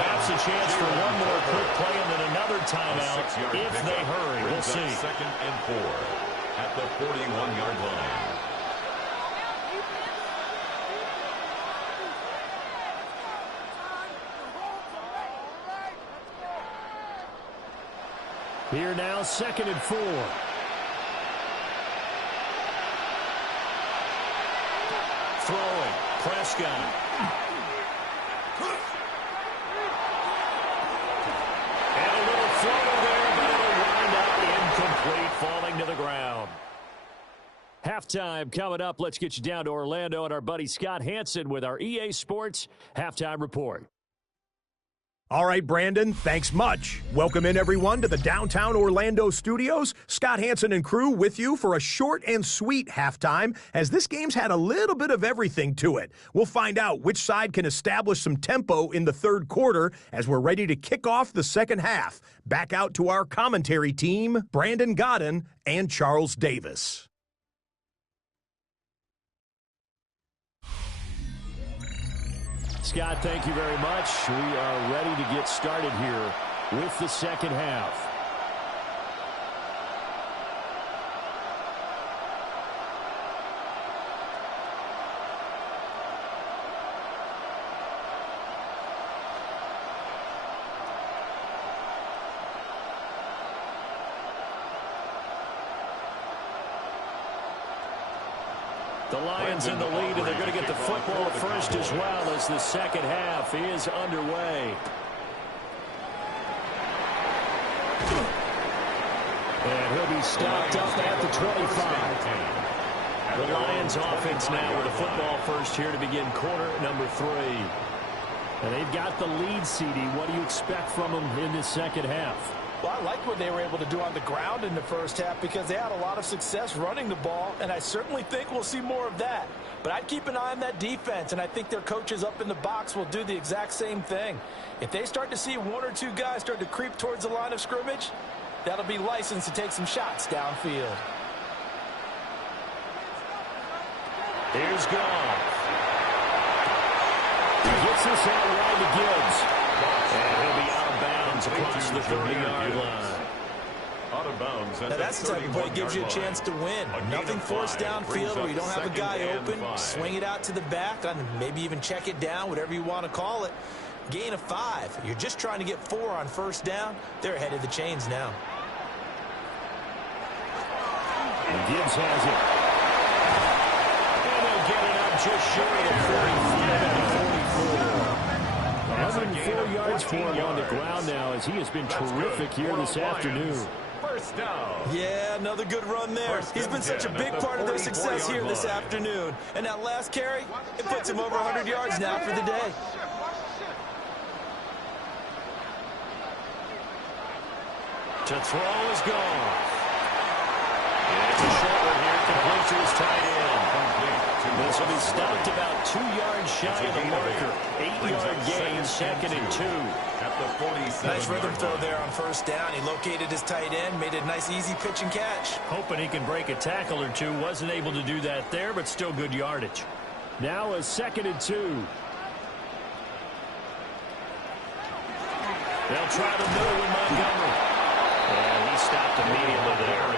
Perhaps a chance for one more quick play and then another timeout if they hurry. We'll see. Second and 4 at the 41-yard line. Here now, 2nd and 4. Throwing, Prescott. And a little throw there, but it'll wind up incomplete, falling to the ground. Halftime coming up. Let's get you down to Orlando and our buddy Scott Hansen with our EA Sports Halftime Report. All right, Brandon, thanks much. Welcome in, everyone, to the downtown Orlando studios. Scott Hansen and crew with you for a short and sweet halftime, as this game's had a little bit of everything to it. We'll find out which side can establish some tempo in the third quarter as we're ready to kick off the second half. Back out to our commentary team, Brandon Godden and Charles Davis. Scott, thank you very much. We are ready to get started here with the second half. The Lions in the lead, and they're going to get the football first as well as the second half is underway. And he'll be stopped up at the 25. The Lions offense now with the football first here to begin quarter number 3. And they've got the lead, CD. What do you expect from them in this second half? Well, I like what they were able to do on the ground in the first half because they had a lot of success running the ball, and I certainly think we'll see more of that. But I'd keep an eye on that defense, and I think their coaches up in the box will do the exact same thing. If they start to see one or two guys start to creep towards the line of scrimmage, that'll be licensed to take some shots downfield. Here's Goff. He gets this out wide to Gibbs. And he'll be out of bounds across the 30-yard line. Out of bounds. Now that's the type of play that gives you a chance to win. Nothing forced downfield where you don't have a guy open. Swing it out to the back, and maybe even check it down, whatever you want to call it. Gain of 5. You're just trying to get 4 on first down. They're ahead of the chains now. And Gibbs has it. And they'll get it up just short of 104 yards for him on the ground now as he has been terrific here this afternoon. First down. Yeah, another good run there. He's been such a big part of their success here this afternoon. And that last carry, it puts him over 100 yards now for the day. To throw is gone. And it's a short one here, complete to his tight end. This will be stopped about 2 yards shy of the marker. 8-yard gain, 2nd and 2. At the 47. Nice rhythm throw there on first down. He located his tight end, made a nice easy pitch and catch. Hoping he can break a tackle or two. Wasn't able to do that there, but still good yardage. Now a 2nd and 2. They'll try the middle with Montgomery. And he stopped immediately there.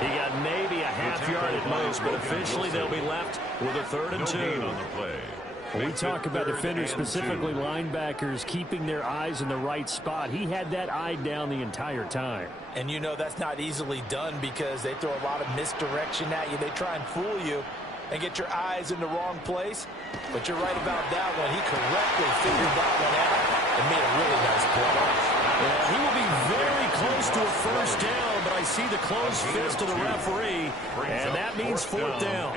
He got maybe a half yard at most, but officially they'll be left with a 3rd and 2. When we talk about defenders, specifically linebackers, keeping their eyes in the right spot, he had that eye down the entire time. And you know that's not easily done because they throw a lot of misdirection at you. They try and fool you and get your eyes in the wrong place. But you're right about that one. He correctly figured that one out and made a really nice play. Yeah, he will be very close to a first down, but I see the closed fist of the referee, and that means 4th down.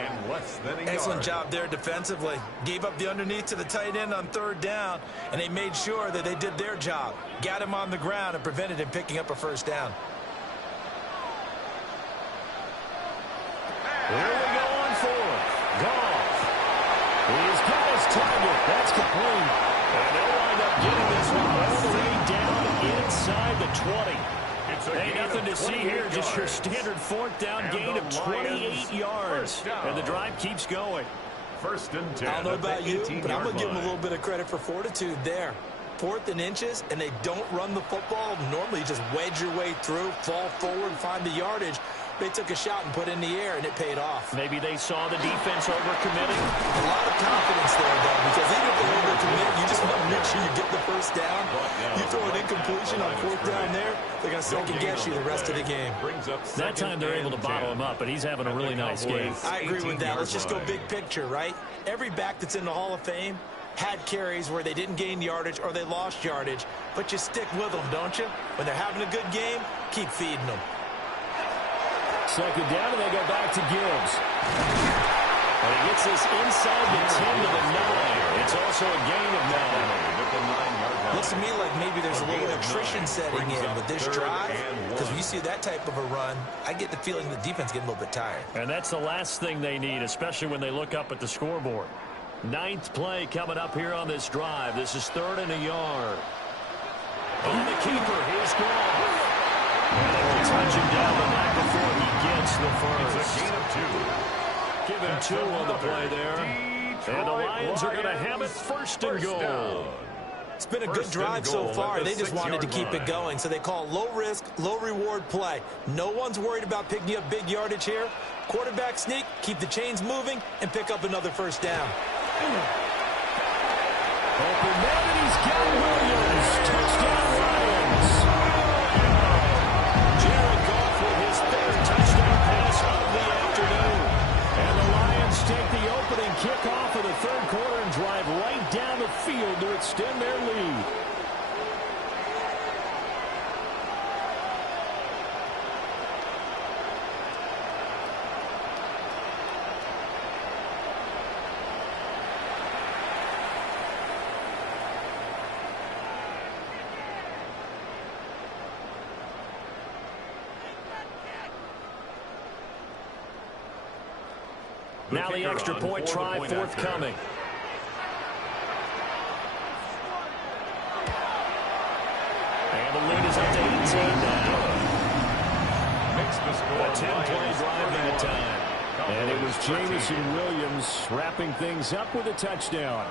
Excellent job there defensively. Gave up the underneath to the tight end on 3rd down, and they made sure that they did their job. Got him on the ground and prevented him picking up a first down. Here we go on 4th. Goff. He's got his target. That's complete. And they'll wind up getting this one all the way down inside the 20. Hey, nothing to see here, just your standard 4th down gain of 28 yards. And the drive keeps going. 1st and 10. I don't know about you, but I'm going to give them a little bit of credit for fortitude there. 4th and inches, and they don't run the football. Normally, you just wedge your way through, fall forward, find the yardage. They took a shot and put it in the air, and it paid off. Maybe they saw the defense overcommitting. A lot of confidence there, though, because even if they overcommit, you just want to make sure you get the first down. You throw an incompletion on 4th down there, they're going to second-guess you the rest of the game. That time they're able to bottle him up, but he's having a really nice game. I agree with that. Let's just go big picture, right? Every back that's in the Hall of Fame had carries where they didn't gain yardage or they lost yardage, but you stick with them, don't you? When they're having a good game, keep feeding them. second down, and they go back to Gibbs. And he gets this inside the 10 to the 9. It's also a gain of 9. Looks to me like maybe there's a little attrition setting in with this drive, because when you see that type of a run, I get the feeling the defense getting a little bit tired. And that's the last thing they need, especially when they look up at the scoreboard. 9th play coming up here on this drive. This is 3rd and a yard. On the keeper, he's gone. And they will touch him down the back before he gets the first. It's a gain of 2. Give him 2 on the play there. And the Lions are going to have it 1st and goal. It's been a good drive so far. They just wanted to keep it going, so they call low-risk, low-reward play. No one's worried about picking up big yardage here. Quarterback sneak, keep the chains moving, and pick up another 1st down. Open man, and he's got Williams. Touchdown, Lions. Jared Goff with his 3rd touchdown pass of the afternoon. And the Lions take the opening kickoff of the 3rd quarter and drive right down the field to extend their lead. Now the extra point try forthcoming. And the lead is up to 18 now. Makes the score. A 10-play drive that time. And it was Jamison Williams wrapping things up with a touchdown.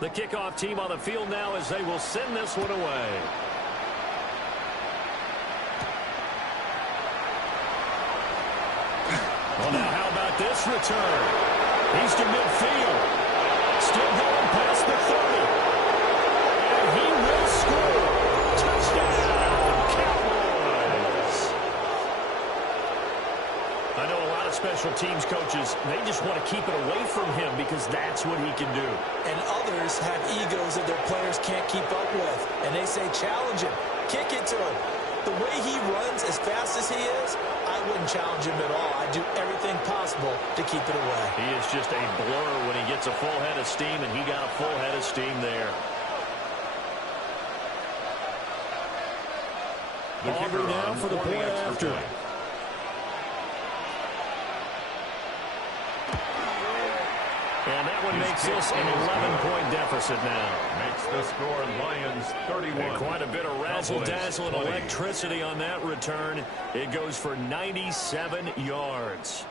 The kickoff team on the field now as they will send this one away. Well, now how about this return? He's to midfield. Still going past the 30. And he will score. Touchdown, Cowboys. I know a lot of special teams coaches, they just want to keep it away from him because that's what he can do. And others have egos that their players can't keep up with. And they say, challenge him, kick it to him. The way he runs as fast as he is, I wouldn't challenge him at all. I'd do everything possible to keep it away. He is just a blur when he gets a full head of steam, and he got a full head of steam there. Aubrey now for the point after. And that one makes this an 11-point deficit now. Makes the score Lions 31. And quite a bit of razzle-dazzle and electricity on that return. It goes for 97 yards.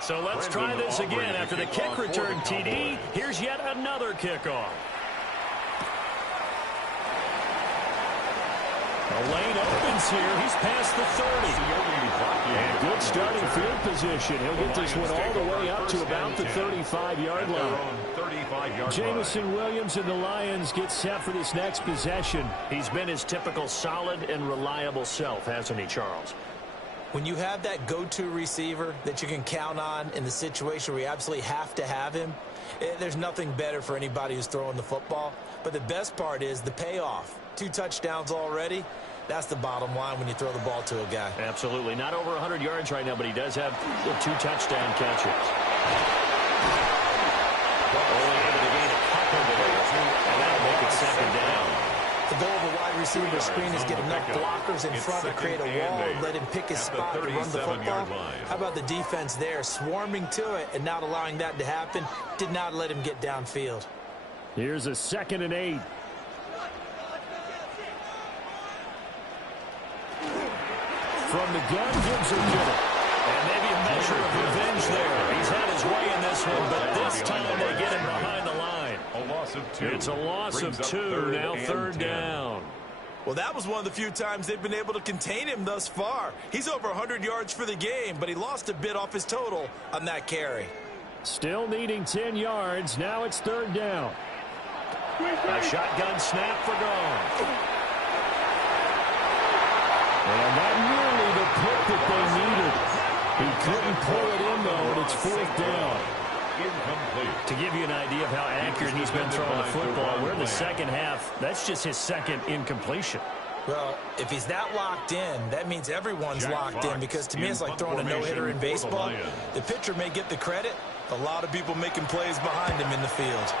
So let's try this again. After the kick return TD, here's yet another kickoff. The lane opens here. He's past the 30. And good starting field position. He'll get this one all the way up to about the 35-yard line. Jamison Williams and the Lions get set for this next possession. He's been his typical solid and reliable self, hasn't he, Charles? When you have that go-to receiver that you can count on in the situation where you absolutely have to have him, there's nothing better for anybody who's throwing the football. But the best part is the payoff. 2 touchdowns already. That's the bottom line when you throw the ball to a guy. Absolutely. Not over 100 yards right now, but he does have 2 touchdown catches. Only able to gain a couple there, and that'll make it 2nd down. The goal of a wide receiver screen is get enough blockers in front to create a wall and let him pick his spot to run the football. How about the defense there, swarming to it and not allowing that to happen? Did not let him get downfield. Here's a 2nd and 8. From the gun, Gibbs will get it. And maybe a measure of revenge there. He's had his way in this one, but this time they get him behind the line. A loss of 2. It's a loss of 2, now third down. Well, that was one of the few times they've been able to contain him thus far. He's over 100 yards for the game, but he lost a bit off his total on that carry. Still needing 10 yards. Now it's third down. A shotgun snap for gone. And not nearly the pick that they needed. He couldn't pull it in, though, and it's fourth down. Incomplete. To give you an idea of how accurate he's been throwing the football, we're in the second half. That's just his second incompletion. Well, if he's that locked in, that means everyone's locked in, because to me it's like throwing a no-hitter in baseball. The pitcher may get the credit. A lot of people making plays behind him in the field.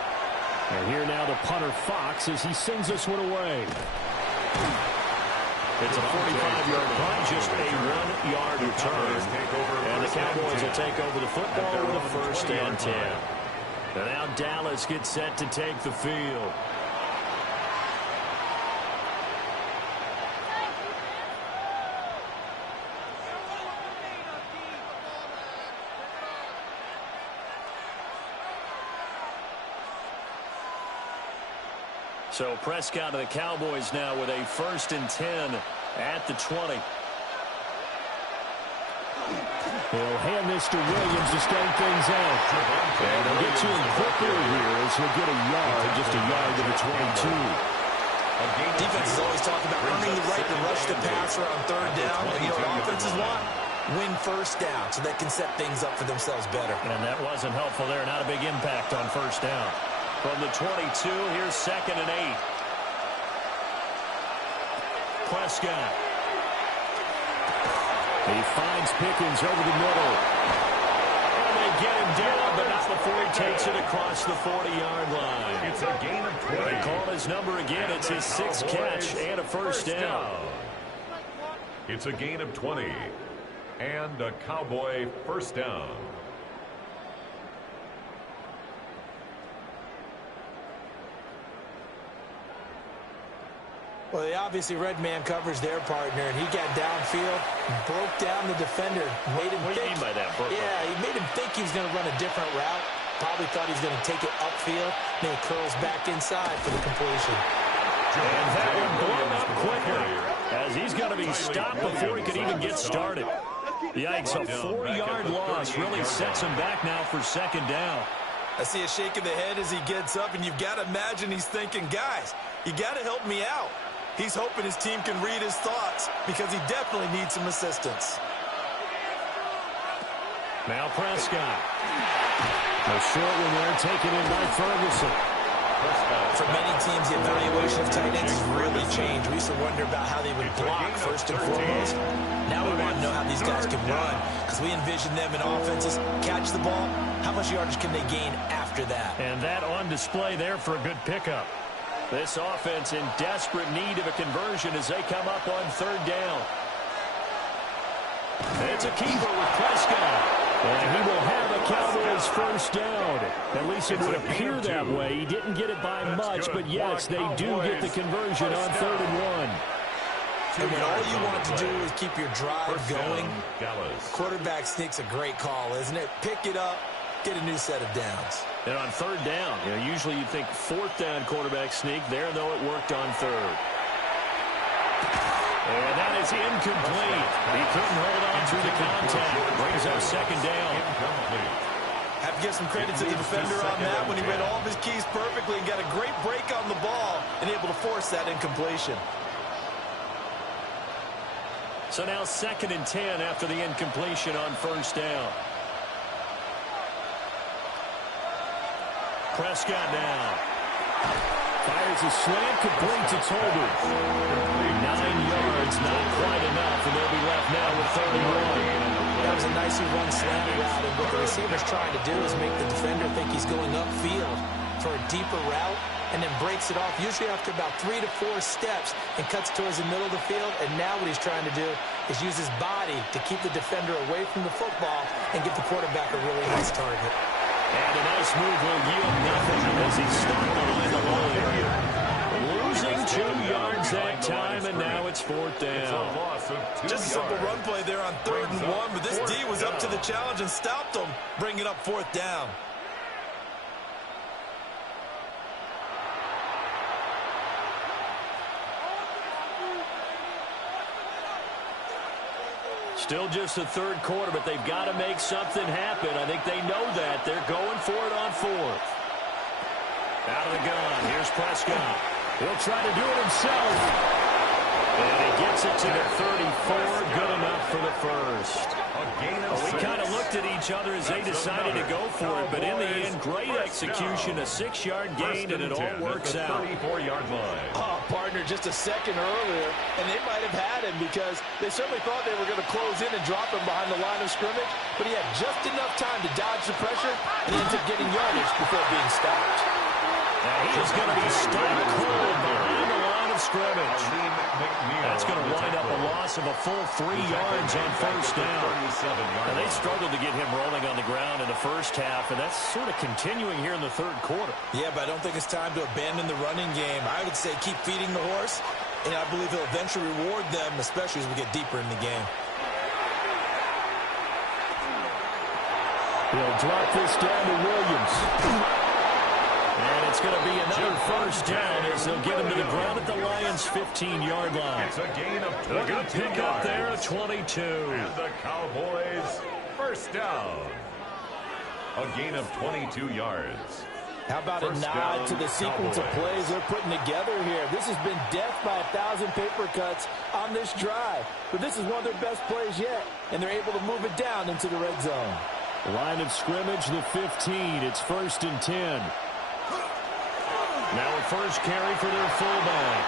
And here now the punter Fox as he sends this one away. It's a 45-yard punt, just a 1-yard return. And the Cowboys will take over the football with a first and 10. And now Dallas gets set to take the field. So Prescott of the Cowboys now with a first and 10 at the 20. He'll hand this to Williams to start things out. And they'll get to him quickly here as he'll get a yard, just a yard to the 22. Defense is always talking about earning the right to rush the passer on third down. And you know what offenses want? Win first down so they can set things up for themselves better. And that wasn't helpful there. Not a big impact on first down. From the 22, here's second and 8. Prescott. He finds Pickens over the middle. And they get him down, but not before he takes it across the 40-yard line. It's a gain of 20. They call his number again. It's his 6th catch and a first down. It's a gain of 20. And a Cowboy first down. Well, they obviously read man coverage their partner, and he got downfield, broke down the defender, made him What do you mean by that, Brooklyn? Yeah, he made him think he was going to run a different route. Probably thought he was going to take it upfield, then he curls back inside for the completion. And that one blown up quickly, as he's going to be stopped before he could even get started. Yikes, a 4-yard loss really sets him back now for second down. I see a shake of the head as he gets up, and you've got to imagine he's thinking, guys, you got to help me out. He's hoping his team can read his thoughts because he definitely needs some assistance. Now Prescott. A short one there taken in by Ferguson. For many teams, the evaluation of tight ends has really changed. We used to wonder about how they would block first and foremost. Now we want to know how these guys can run, because we envision them in offenses catch the ball. How much yardage can they gain after that? And that on display there for a good pickup. This offense in desperate need of a conversion as they come up on third down. It's a keeper with Prescott. And he will have a Cowboys first down. At least it would appear that way. He didn't get it by much, but yes, they do get the conversion on third and 1. And when all you want to do is keep your drive going, quarterback sneak's a great call, isn't it? Pick it up, get a new set of downs. And on third down, usually you'd think fourth down quarterback sneak. There, though, it worked on third. And that is incomplete. He couldn't hold on through the contact. Brings up second down. Have to give some credit to the defender on that when he read all of his keys perfectly and got a great break on the ball and able to force that incompletion. So now second and 10 after the incompletion on first down. Prescott now. Fires a slant, complete to Tolbert. 9 yards, not quite enough, and they'll be left now with 31. That was a nicely run slant route, and what the receiver's trying to do is make the defender think he's going upfield for a deeper route, and then breaks it off, usually after about 3 to 4 steps, and cuts towards the middle of the field. And now what he's trying to do is use his body to keep the defender away from the football and give the quarterback a really nice target. And a nice move will yield nothing as he stopped behind the line. Losing 2 yards that time and now it's 4th down. Just a simple run play there on 3rd and 1, but this D was up to the challenge and stopped them, bringing up 4th down. Still just the 3rd quarter, but they've got to make something happen. I think they know that. They're going for it on 4th. Out of the gun. Here's Prescott. He'll try to do it himself. And he gets it to the 34. Good enough for the first. Well, we kind of looked at each other as they decided to go for it, but in the end, great execution, a 6-yard gain, and it all works out. 34-yard line. Oh, partner, just a second earlier, and they might have had him because they certainly thought they were going to close in and drop him behind the line of scrimmage, but he had just enough time to dodge the pressure and ends up getting yardage before being stopped. Now he is going to be stopped cold behind the line of scrimmage. That's going to wind up a loss of a full 3 yards on 1st down. Now they struggled to get him rolling on the ground in the first half, and that's sort of continuing here in the 3rd quarter. Yeah, but I don't think it's time to abandon the running game. I would say keep feeding the horse, and I believe he'll eventually reward them, especially as we get deeper in the game. He'll drop this down to Williams. And it's going to be another 1st down as they'll get him to the ground at the Lions' 15-yard line. It's a gain of 22 They're going to pick up there at 22. And the Cowboys 1st down. A gain of 22 yards. How about a nod to the sequence of plays they're putting together here? This has been death by 1,000 paper cuts on this drive. But this is one of their best plays yet, and they're able to move it down into the red zone. Line of scrimmage, the 15. It's 1st and 10. Now a first carry for their fullback.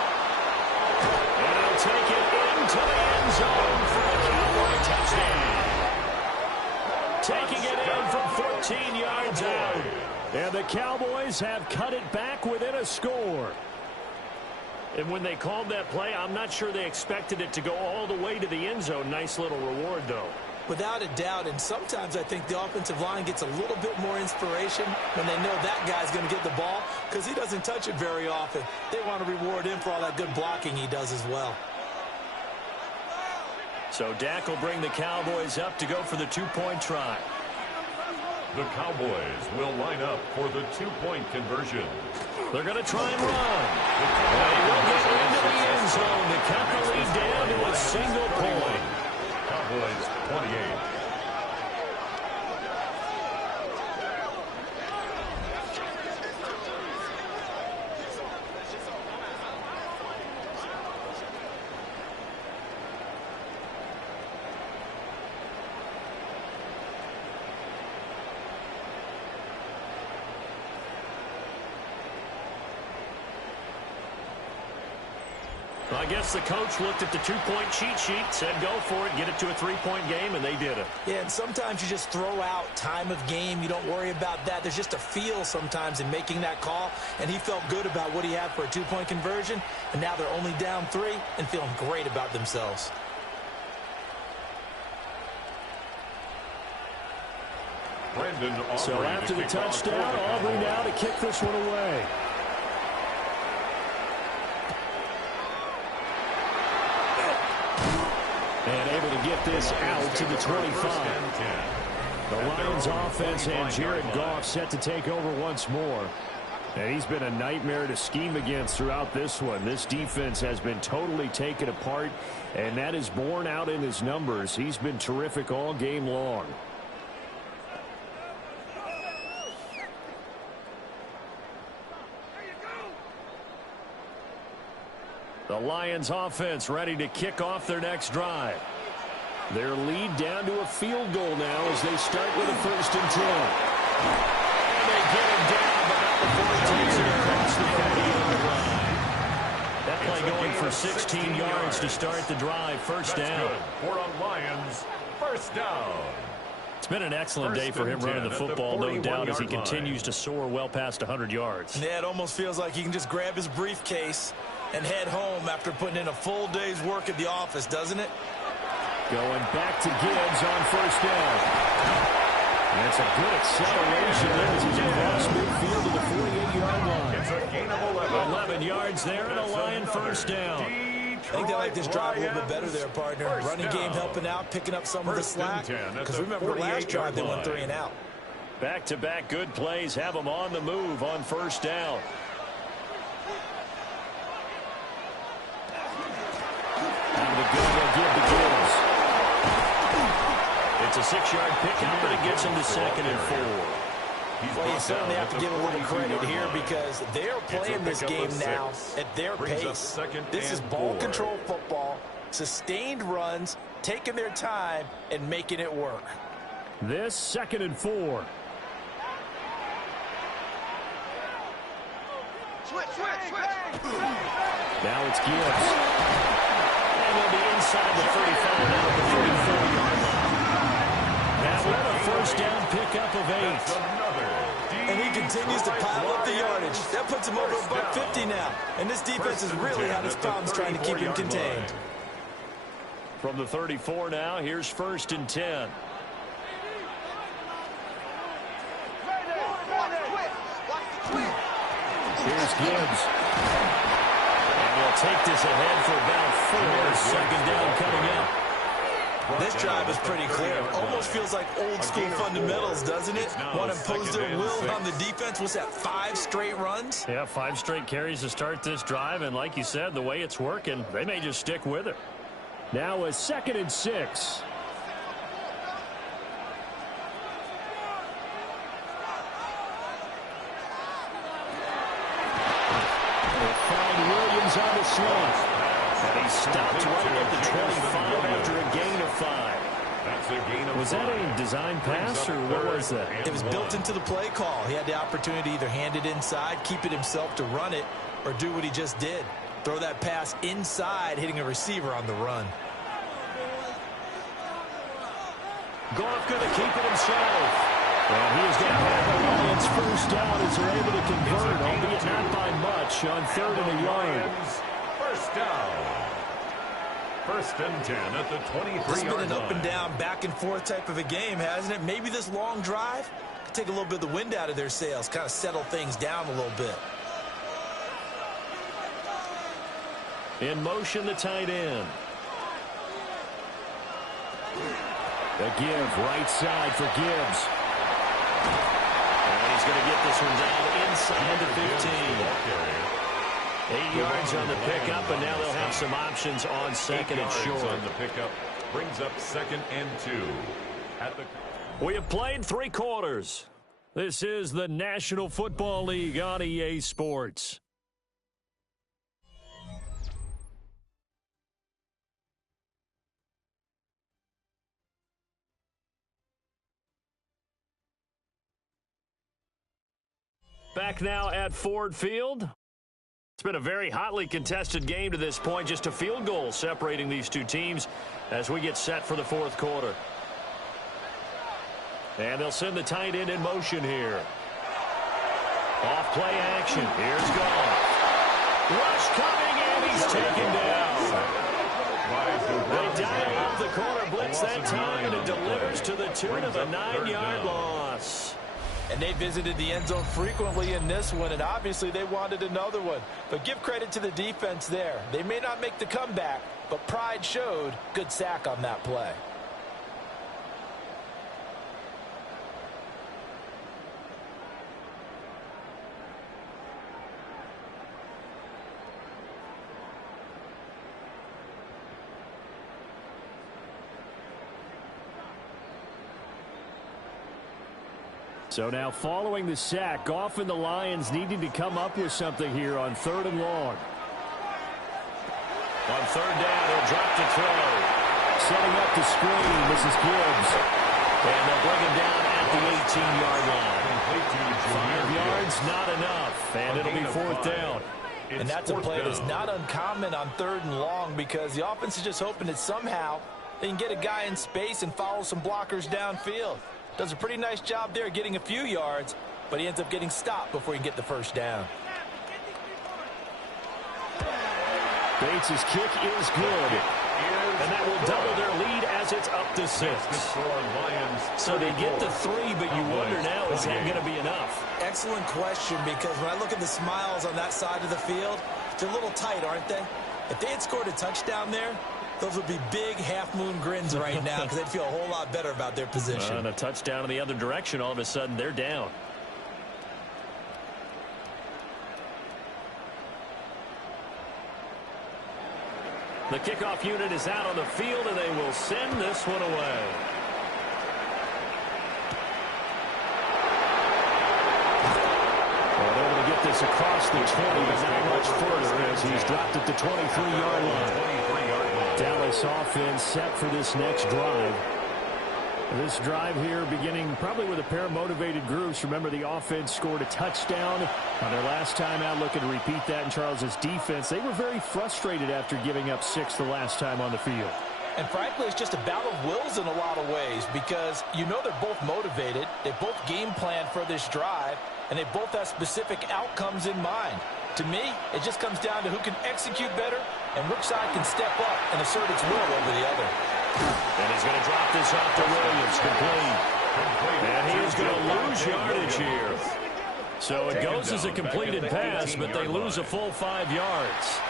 And he'll take it into the end zone for a Cowboy touchdown. Taking it in from 14 yards out. And the Cowboys have cut it back within a score. And when they called that play, I'm not sure they expected it to go all the way to the end zone. Nice little reward, though. Without a doubt, and sometimes I think the offensive line gets a little bit more inspiration when they know that guy's going to get the ball because he doesn't touch it very often. They want to reward him for all that good blocking he does as well. So Dak will bring the Cowboys up to go for the 2-point try. The Cowboys will line up for the 2-point conversion. They're going to try and run. And he will get into the end zone to cut the lead down to a single point. Cowboys 28. I guess the coach looked at the 2-point cheat sheet, said go for it, get it to a 3-point game, and they did it. Yeah, and sometimes you just throw out time of game. You don't worry about that. There's just a feel sometimes in making that call, and he felt good about what he had for a 2-point conversion, and now they're only down 3 and feeling great about themselves. So after the touchdown, Aubrey now to kick this one away. And able to get this out to the 25. The Lions offense and Jared Goff set to take over once more. And he's been a nightmare to scheme against throughout this one. This defense has been totally taken apart, and that is borne out in his numbers. He's been terrific all game long. The Lions offense ready to kick off their next drive. Their lead down to a field goal now as they start with a 1st and 10. And they get him down, but not before he takes it across the 50-yard line. That play going for 16 yards to start the drive. 1st down. Good for a Lions 1st down. It's been an excellent day for him running the football, no doubt, as he continues to soar well past 100 yards. Yeah, it almost feels like he can just grab his briefcase and head home after putting in a full day's work at the office, doesn't it? Going back to Gibbs on 1st down. And it's a good acceleration there as he's across midfield to the 48-yard line. It's a gain of 11. 11 yards there and a Lion 1st down. I think they like this drive a little bit better there, partner. Running game helping out, picking up some of the slack. Because remember, the last drive they went 3 and out. Back-to-back good plays have them on the move on first down. Out of the gun, they'll give to Gibbs. It's a 6-yard pickup, and it gets him to 2nd and 4. Well, you certainly have to give a little credit here because they're playing this game now at their pace. This is ball control football, sustained runs, taking their time, and making it work. This 2nd and 4. Now it's Gibbs. And they'll be inside the 35 now at the 34-yard line. Now we're a first down pickup of 8. And he continues to pile up the yardage. That puts him over $150 now. And this defense has really had its problems trying to keep him contained. From the 34 now, here's 1st and 10. Here's Gibbs. And he'll take this ahead for about 4. 2nd down coming up. This drive is pretty clear. Almost feels like old school fundamentals, doesn't it? Want to impose their will on the defense. What's that, 5 straight runs? Yeah, 5 straight carries to start this drive. And like you said, the way it's working, they may just stick with it. Now a 2nd and 6. Williams on the slant. And he stopped right at the 25 after a gain of 5. That's a gain of 5. Was that a design pass, or what was that? It was built into the play call. He had the opportunity to either hand it inside, keep it himself to run it, or do what he just did. Throw that pass inside, hitting a receiver on the run. Goff going to keep it himself. And he is going to have the Lions first down as they're able to convert, albeit not by much, on 3rd and a yard. First down. 1st and 10 at the 23-yard line. This has been an up and down, back and forth type of a game, hasn't it? Maybe this long drive could take a little bit of the wind out of their sails, kind of settle things down a little bit. In motion, the tight end. The give, right side for Gibbs. And he's going to get this one down inside the 15. 8 yards on the pickup, and now they'll have some options on 2nd and short. On the pickup brings up 2nd and 2. We have played 3 quarters. This is the National Football League on EA Sports. Back now at Ford Field. It's been a very hotly contested game to this point. Just a field goal separating these two teams as we get set for the 4th quarter. And they'll send the tight end in motion here. Off play action. Here's Goff. Rush coming, and he's taken down. They dial up the corner blitz that time, and it delivers to the tune of a 9-yard loss. And they visited the end zone frequently in this one, and obviously they wanted another one. But give credit to the defense there. They may not make the comeback, but pride showed. Good sack on that play. So now following the sack, Goff and the Lions needing to come up with something here on 3rd and long. On 3rd down, he'll drop to throw. Setting up the screen, this is Gibbs. And they'll bring him down at the 18-yard line. 5 yards, not enough. And it'll be 4th down. And that's a play that's not uncommon on 3rd and long because the offense is just hoping that somehow they can get a guy in space and follow some blockers downfield. Does a pretty nice job there getting a few yards, but he ends up getting stopped before he can get the first down. Bates' kick is good. And that will double their lead as it's up to 6. So they get the 3, but you wonder now, is that going to be enough? Excellent question, because when I look at the smiles on that side of the field, they're a little tight, aren't they? If they had scored a touchdown there, those would be big half-moon grins right now because they'd feel a whole lot better about their position. And a touchdown in the other direction, all of a sudden they're down. The kickoff unit is out on the field, and they will send this one away. Well, they're able to get this across the 20, but not much further as he's dropped at the 23-yard line. Dallas offense set for this next drive. This drive here beginning probably with a pair of motivated groups. Remember, the offense scored a touchdown on their last time out. Looking to repeat that in Charles's defense. They were very frustrated after giving up 6 the last time on the field. And frankly, it's just a battle of wills in a lot of ways because you know they're both motivated. They both game plan for this drive, and they both have specific outcomes in mind. To me, it just comes down to who can execute better and which side can step up and assert its will over the other. And he's going to drop this off to Williams, complete. And he is going to lose yardage here. So it goes as a completed pass, but they lose a full 5 yards.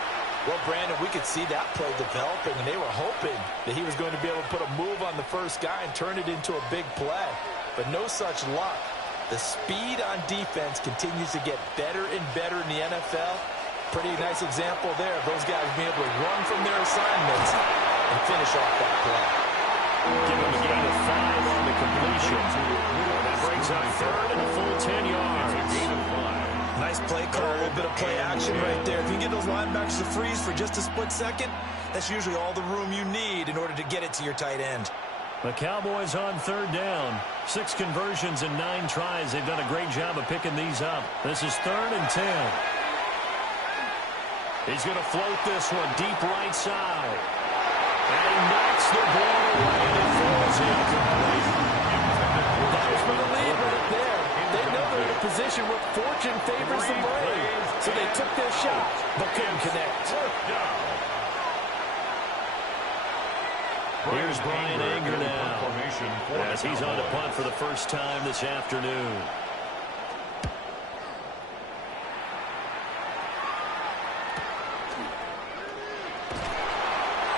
Well, Brandon, we could see that play developing, and they were hoping that he was going to be able to put a move on the first guy and turn it into a big play. But no such luck. The speed on defense continues to get better and better in the NFL. Pretty nice example there of those guys being able to run from their assignments and finish off that play. Give him a gain of 5 on the completion. That brings up third and a full 10 yards. Nice play call, a little bit of play action right there. If you can get those linebackers to freeze for just a split second, that's usually all the room you need in order to get it to your tight end. The Cowboys on third down. 6 conversions and 9 tries. They've done a great job of picking these up. This is 3rd and 10. He's going to float this one deep right side. And he knocks the ball away and it falls incomplete. That was for the lead right there. They know they're in a position where fortune favors the brave. So they took their shot, but couldn't connect. Here's Brian Anger now as he's on to punt for the first time this afternoon.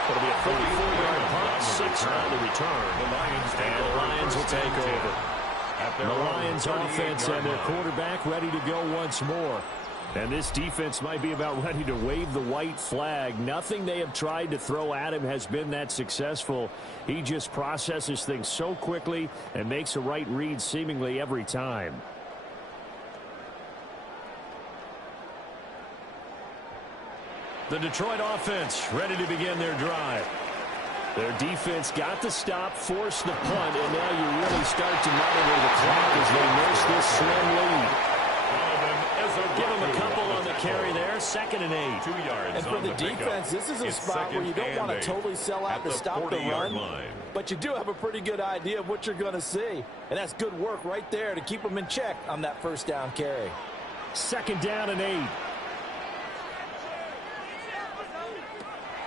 It'll be a 44-yard punt, 6 on the return. And the Lions will take over. The Lions offense and their quarterback ready to go once more. And this defense might be about ready to wave the white flag. Nothing they have tried to throw at him has been that successful. He just processes things so quickly and makes a right read seemingly every time. The Detroit offense ready to begin their drive. Their defense got the stop, forced the punt, and now you really start to monitor the clock as they nurse this slim lead. Give him a couple on the carry there, 2nd and 8. 2 yards. And for the defense, this is a spot where you don't want to totally sell out to stop the run, but you do have a pretty good idea of what you're going to see. And that's good work right there to keep them in check on that first down carry. 2nd down and 8.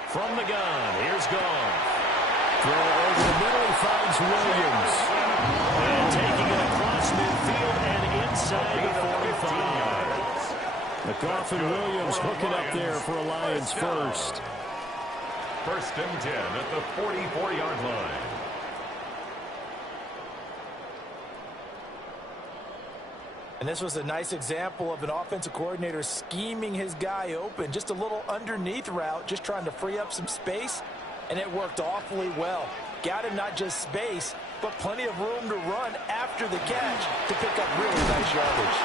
From the gun, here's Goff. Throw over the middle, he finds Williams. And taking it across midfield and inside the 45. Goff and Williams hooking up there for a Lions first. 1st and 10 at the 44-yard line. And this was a nice example of an offensive coordinator scheming his guy open. Just a little underneath route, just trying to free up some space, and it worked awfully well. Got him not just space, but plenty of room to run after the catch to pick up really nice yardage.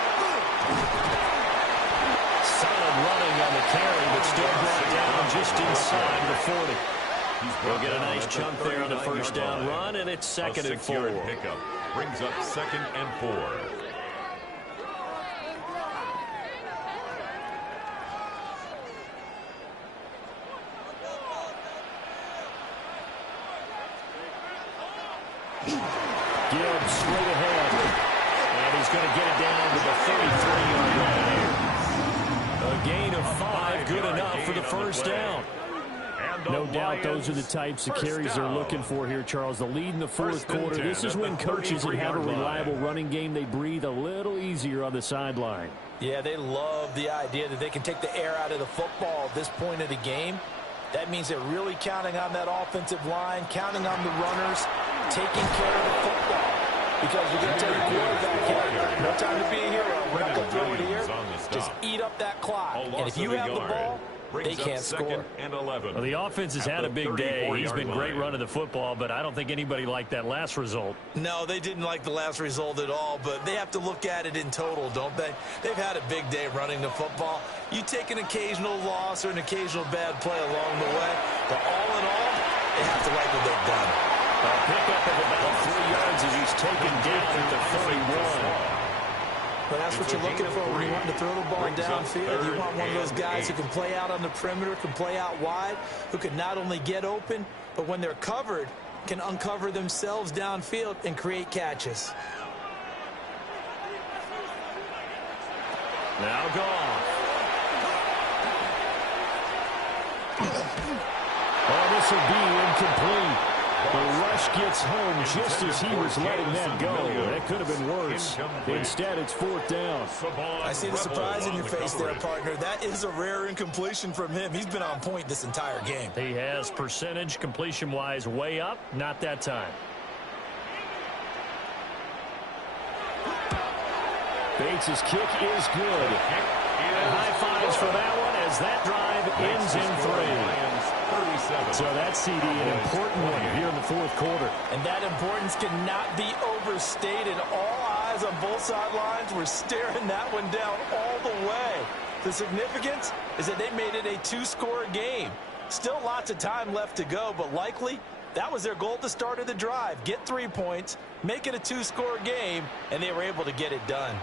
Solid running on the carry, but still brought down just inside the 40. We'll get a nice chunk there on the first down run, and it's 2nd and 4. Pickup brings up 2nd and 4. Gibbs straight ahead. And he's going to get it down to the 33-yard line. A gain of 5, good enough for the first down. No doubt those are the types of carries they're looking for here, Charles. The lead in the 4th quarter. This is when coaches that have a reliable running game, they breathe a little easier on the sideline. Yeah, they love the idea that they can take the air out of the football at this point of the game. That means they're really counting on that offensive line, counting on the runners, taking care of the football. Because you're going to tell your quarterback, hey, no time to be a hero. We're not going to throw it here. Just eat up that clock. And if you have the ball, they can't score. Well, the offense has had a big day. He's been great running the football, but I don't think anybody liked that last result. No, they didn't like the last result at all, but they have to look at it in total, don't they? They've had a big day running the football. You take an occasional loss or an occasional bad play along the way, but all in all, they have to like what they've done. A pickup of about 3 yards as he's taken down at the 31. But that's what you're looking for when you want to throw the ball downfield. You want one of those guys who can play out on the perimeter, can play out wide, who can not only get open, but when they're covered, can uncover themselves downfield and create catches. Now gone. Oh, this will be incomplete. The rush gets home just as he was letting that go. That could have been worse. Instead, it's 4th down. I see the surprise in your face there, partner. That is a rare incompletion from him. He's been on point this entire game. He has percentage completion-wise way up. Not that time. Bates' kick is good. High fives for that one as that drive ends in 3. So that's CD, an important one here in the 4th quarter. And that importance cannot be overstated. All eyes on both sidelines were staring that one down all the way. The significance is that they made it a 2-score game. Still lots of time left to go, but likely that was their goal at the start of the drive. Get 3 points, make it a 2-score game, and they were able to get it done.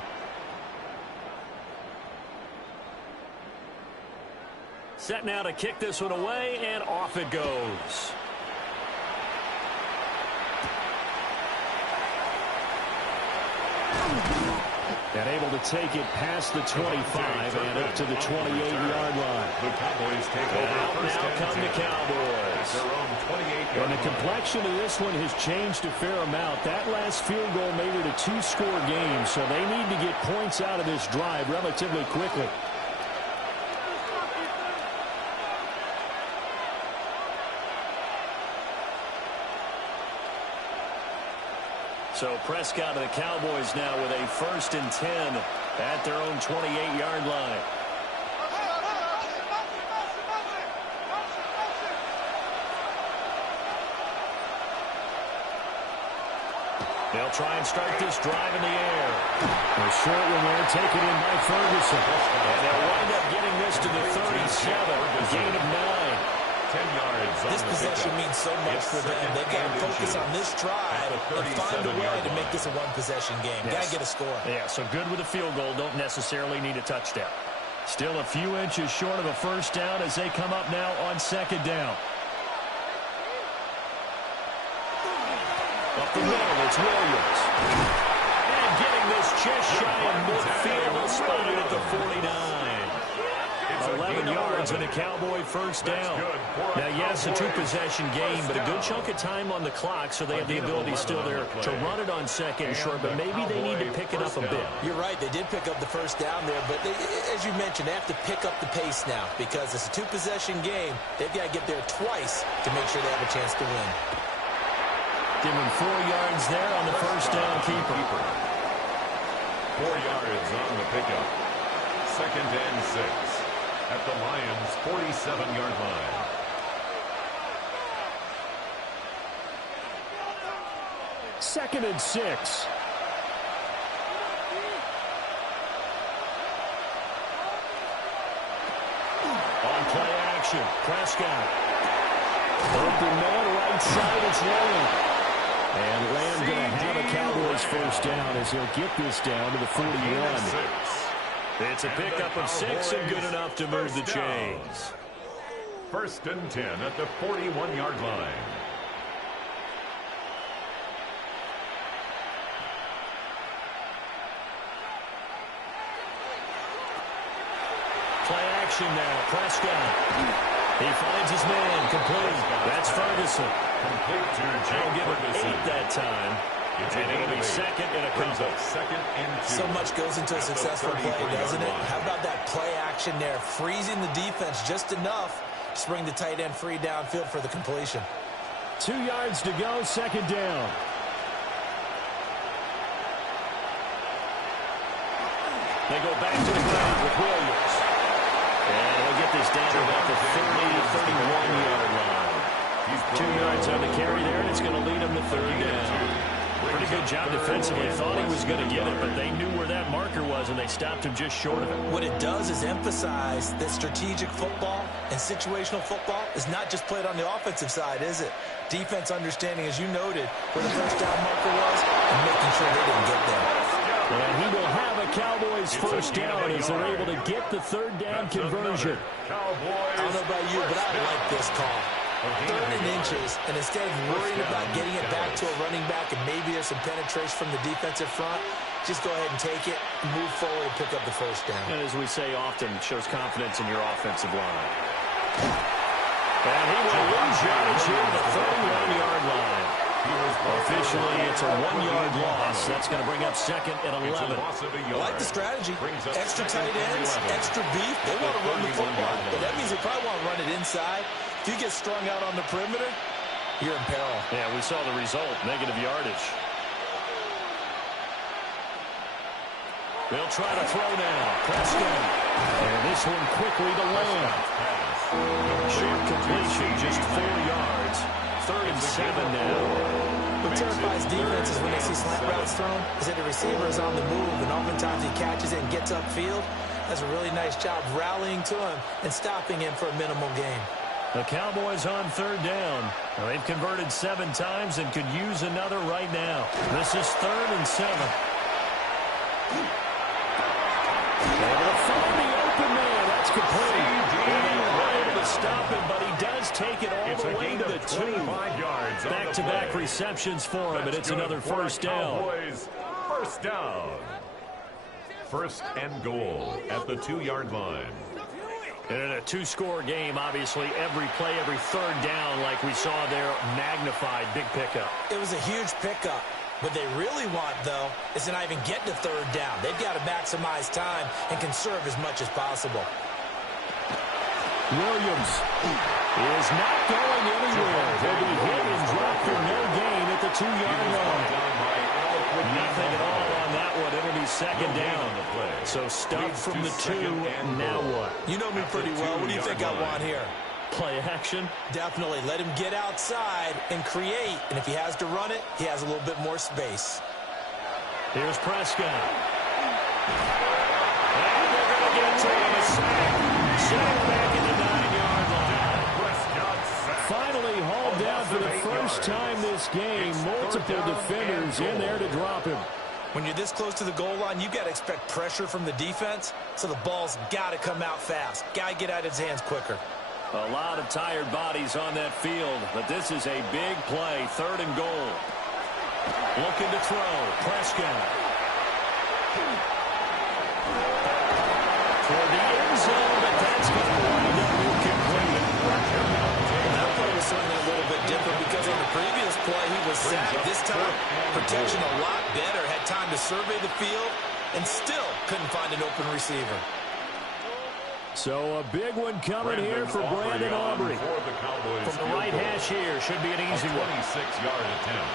Set now to kick this one away, and off it goes. And able to take it past the 25 and up to the 28-yard line. The Cowboys take over. Now come the Cowboys. Their own 28-yard And the complexion of this one has changed a fair amount. That last field goal made it a 2-score game, so they need to get points out of this drive relatively quickly. So Prescott of the Cowboys now with a 1st and 10 at their own 28-yard line. They'll try and start this drive in the air. A short one there, taken in by Ferguson. And they'll wind up getting this to the 37, a gain of 9. 10 yards. This possession means so much for them. They've got to focus on this drive and find a way to make this a one-possession game. Got to get a score. Yeah, so good with a field goal. Don't necessarily need a touchdown. Still a few inches short of a 1st down as they come up now on 2nd down. Up the middle, it's Williams. And getting this just shy of midfield. They'll spot it at the 49. 11 yards and a Cowboy 1st down. Now, yes, a 2-possession game, but a good chunk of time on the clock, so they have the ability still there to run it on 2nd and short, but maybe they need to pick it up a bit. You're right. They did pick up the 1st down there, but as you mentioned, they have to pick up the pace now because it's a 2-possession game. They've got to get there twice to make sure they have a chance to win. Give him 4 yards there on the 1st down keeper. 4 yards on the pickup. 2nd and 6. At the Lions' 47-yard line. Second and 6. On play action, Prescott. Open man, right side, it's Lamb. And Lamb going to have a Cowboys 1st down as he'll get this down to the 41. It's a pickup of 6 and good enough to move the chains. 1st and 10 at the 41-yard line. Play action now, Prescott. He finds his man, complete. That's Ferguson. Complete to They'll give Ferguson. it 8 that time. And it'll be 2nd and a couple. 2nd and 2. So much goes into a successful play, doesn't it? How about that play action there, freezing the defense just enough Just bring the tight end free downfield for the completion. 2 yards to go, second down. They go back to the ground with Williams. And he'll get this down to about the 31-yard line. 2 yards on the carry there, and it's going to lead him to third down. Pretty good job defensively. Thought he was going to get it, but they knew where that marker was, and they stopped him just short of it. What it does is emphasize that strategic football and situational football is not just played on the offensive side, is it? Defense understanding, as you noted, where the first down marker was and making sure they didn't get there. And he will have a Cowboys first down as they're able to get the third down conversion. I don't know about you, but I like this call. 3rd and inches, and instead of worrying about getting it back to a running back and maybe there's some penetration from the defensive front, just go ahead and take it, move forward, and pick up the first down. And as we say often, shows confidence in your offensive line. And he will lose yardage here at the 31-yard line. Officially, it's a 1-yard loss. That's going to bring up second and 11. I like the strategy. Extra tight ends, extra beef. They want to run the football. But that means they probably want to run it inside. If you get strung out on the perimeter, you're in peril. Yeah, we saw the result, negative yardage. They'll try to throw now. Prescott. And this one quickly to Lamb. Short completion, just 4 yards. 3rd and 7 now. What terrifies defenses when they see slant routes thrown is that the receiver is on the move, and oftentimes he catches it and gets upfield. Does a really nice job rallying to him and stopping him for a minimal gain. The Cowboys on 3rd down. Well, they've converted 7 times and could use another right now. This is 3rd and 7. Able to find the open man. That's complete. And they were able to stop him, but he does take it all the way to the 2. Back-to-back receptions for him, and it's another first down. Cowboys, first down. 1st and goal at the 2-yard line. And in a 2-score game, obviously, every play, every 3rd down, like we saw there, magnified, big pickup. It was a huge pickup. What they really want, though, is to not even get to 3rd down. They've got to maximize time and conserve as much as possible. Williams is not going anywhere. He'll be hit and dropped for no gain at the 2-yard line. Nothing at all on that one. It'll be second down. So stuff from the 2. Now what? You know me pretty well. What do you think I want here? Play action? Definitely. Let him get outside and create. And if he has to run it, he has a little bit more space. Here's Prescott. And they're going to get to him a sack. Sitting back in the 9-yard line. Finally hauled down for the first time this game. Multiple defenders in there to drop him. When you're this close to the goal line, you've got to expect pressure from the defense. So the ball's got to come out fast. Got to get out of his hands quicker. A lot of tired bodies on that field, but this is a big play, 3rd and goal. Looking to throw, Prescott. Toward the end zone, but that's going to wind up incomplete. That play was certainly a little bit different because on the previous play, he was sacked. This time, protection a lot better. Had time to survey the field and still couldn't find an open receiver. So a big one coming here for Brandon Aubrey. From the right hash here, should be an easy one. 26-yard attempt.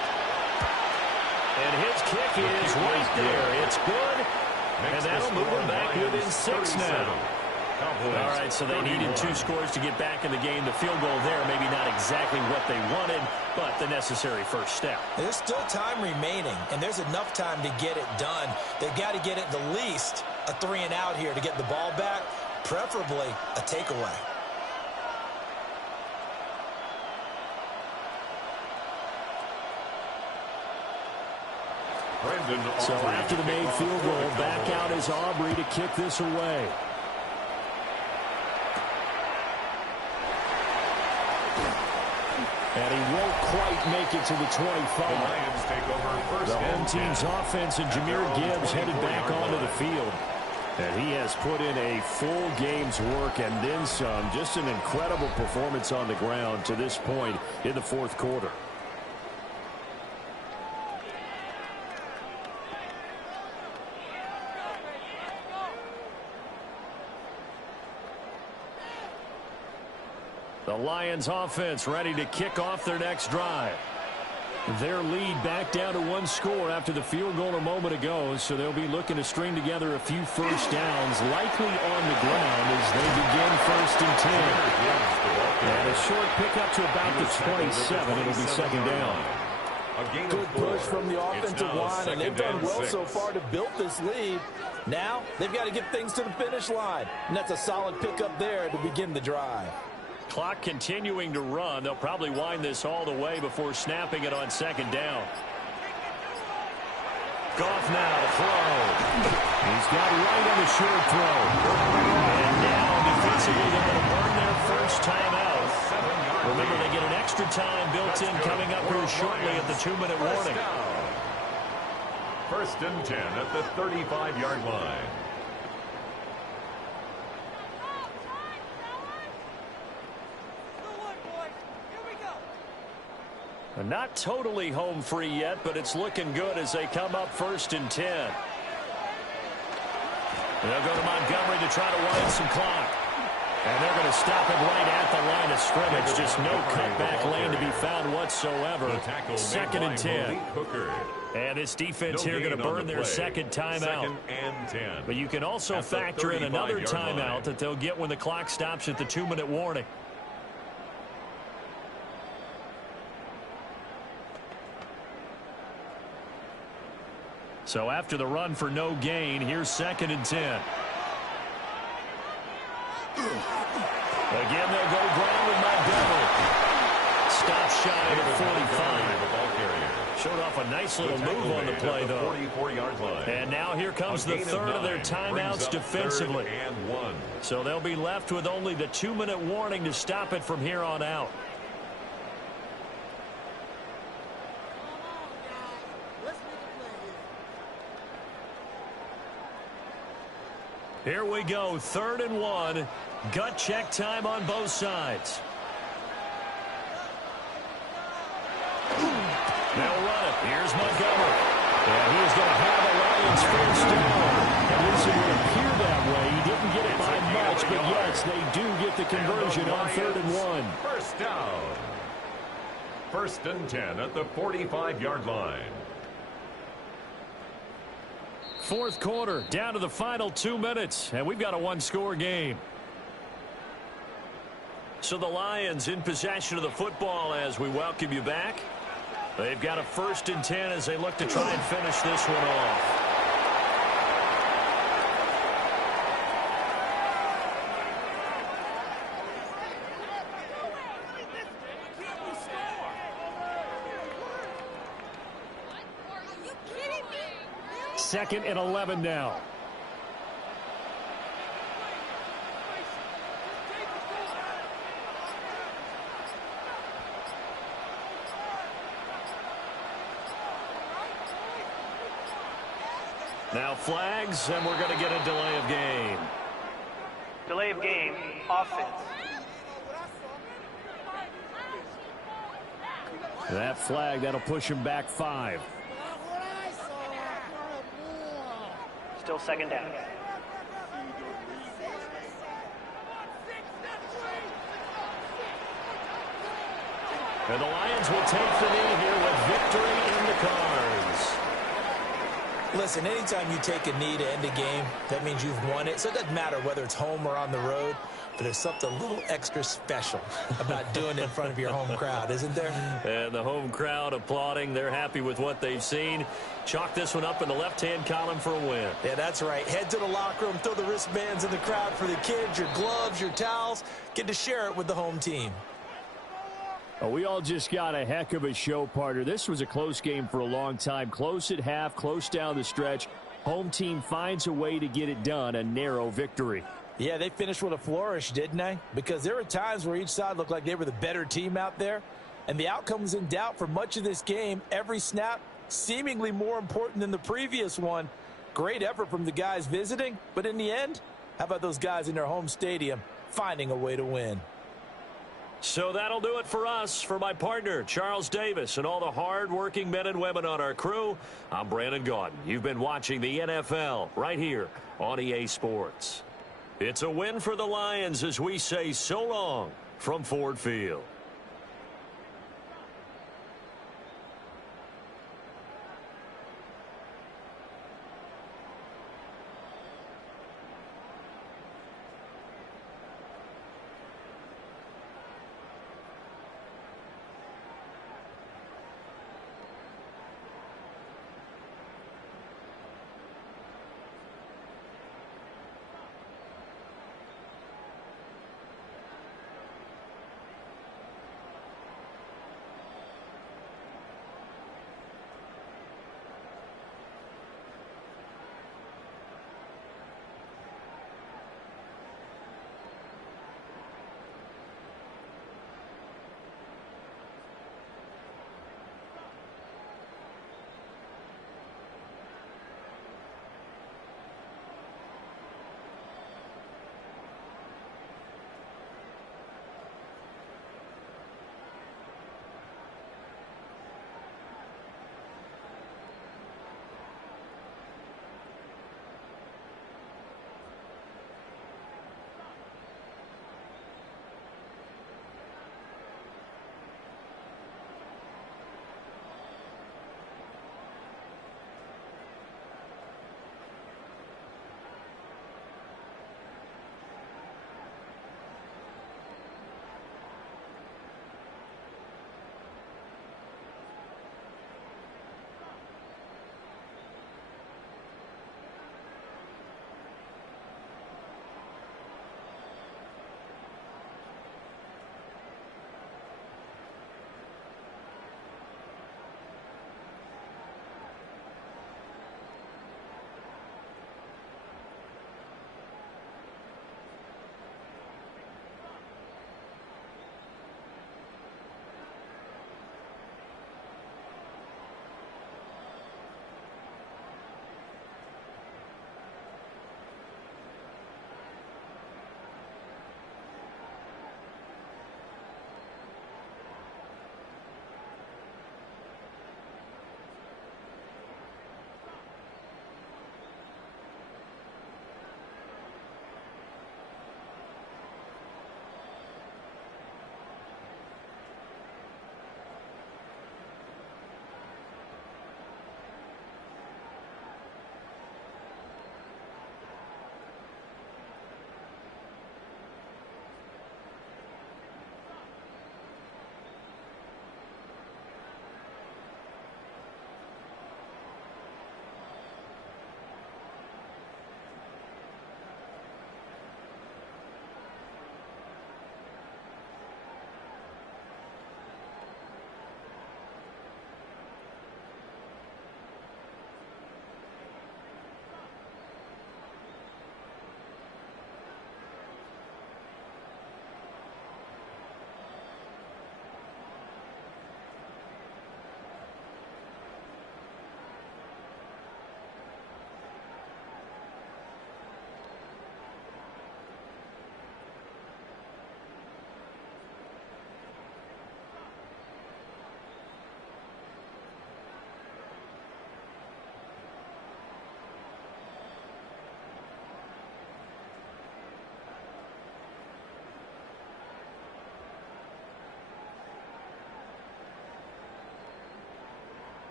And his kick is right there. It's good, and that'll move him back within 6 now. All right, so they needed 2 scores to get back in the game. The field goal there, maybe not exactly what they wanted, but the necessary first step. There's still time remaining, and there's enough time to get it done. They've got to get at the least a 3-and-out here to get the ball back. Preferably a takeaway. So after the made field goal, back out is Aubrey to kick this away. And he won't quite make it to the 25. The home team's offense and Jahmyr Gibbs headed back onto the field. And he has put in a full game's work and then some. Just an incredible performance on the ground to this point in the 4th quarter. Lions offense ready to kick off their next drive. Their lead back down to 1 score after the field goal a moment ago, so they'll be looking to string together a few first downs, likely on the ground as they begin 1st and 10. And a short pickup to about the 27. It'll be 2nd down. Good push from the offensive line, and they've done well 6. so far to build this lead. Now they've got to get things to the finish line, and that's a solid pickup there to begin the drive. Clock continuing to run. They'll probably wind this all the way before snapping it on 2nd down. Goff now to throw. He's got right on the short throw. And now defensively they're going to burn their first timeout. Remember, they get an extra time built in coming up here shortly at the 2-minute warning. 1st and 10 at the 35-yard line. Not totally home free yet, but it's looking good as they come up 1st and 10. They'll go to Montgomery to try to wind some clock. And they're going to stop it right at the line of scrimmage. Just no cutback lane to be found whatsoever. 2nd and 10. And this defense here going to burn their 2nd timeout. 2nd and 10. But you can also factor in another timeout that they'll get when the clock stops at the 2-minute warning. So after the run for no gain, here's 2nd and 10. Again, they'll go ground with Montgomery. Stop shy of the 45. Showed off a nice little move on the play, though. 44-yard line. And now here comes the 3rd of their timeouts defensively. So they'll be left with only the 2-minute warning to stop it from here on out. Here we go, 3rd and 1. Gut check time on both sides. They'll run it. Here's Montgomery. And he is going to have a Lions first down. At least it would appear that way. He didn't get it by much, but yes, they do get the conversion on 3rd and 1. First down. 1st and 10 at the 45-yard line. 4th quarter, down to the final 2 minutes, and we've got a 1-score game. So the Lions in possession of the football as we welcome you back. They've got a 1st and 10 as they look to try and finish this one off. Second and 11 now. Now flags, and we're going to get a delay of game. Delay of game, offense. That flag, that'll push him back 5. Still 2nd down. And the Lions will take the knee here with victory in the cards. Listen, anytime you take a knee to end a game, that means you've won it. So it doesn't matter whether it's home or on the road, but there's something a little extra special about doing it in front of your home crowd, isn't there? And the home crowd applauding. They're happy with what they've seen. Chalk this one up in the left-hand column for a win. Yeah, that's right. Head to the locker room, throw the wristbands in the crowd for the kids, your gloves, your towels. Get to share it with the home team. Oh, we all just got a heck of a show, partner. This was a close game for a long time. Close at half, close down the stretch. Home team finds a way to get it done, a narrow victory. Yeah, they finished with a flourish, didn't they? Because there were times where each side looked like they were the better team out there. And the outcome was in doubt for much of this game. Every snap seemingly more important than the previous one. Great effort from the guys visiting. But in the end, how about those guys in their home stadium finding a way to win? So that'll do it for us. For my partner, Charles Davis, and all the hard-working men and women on our crew, I'm Brandon Gaudin. You've been watching the NFL right here on EA Sports. It's a win for the Lions as we say so long from Ford Field.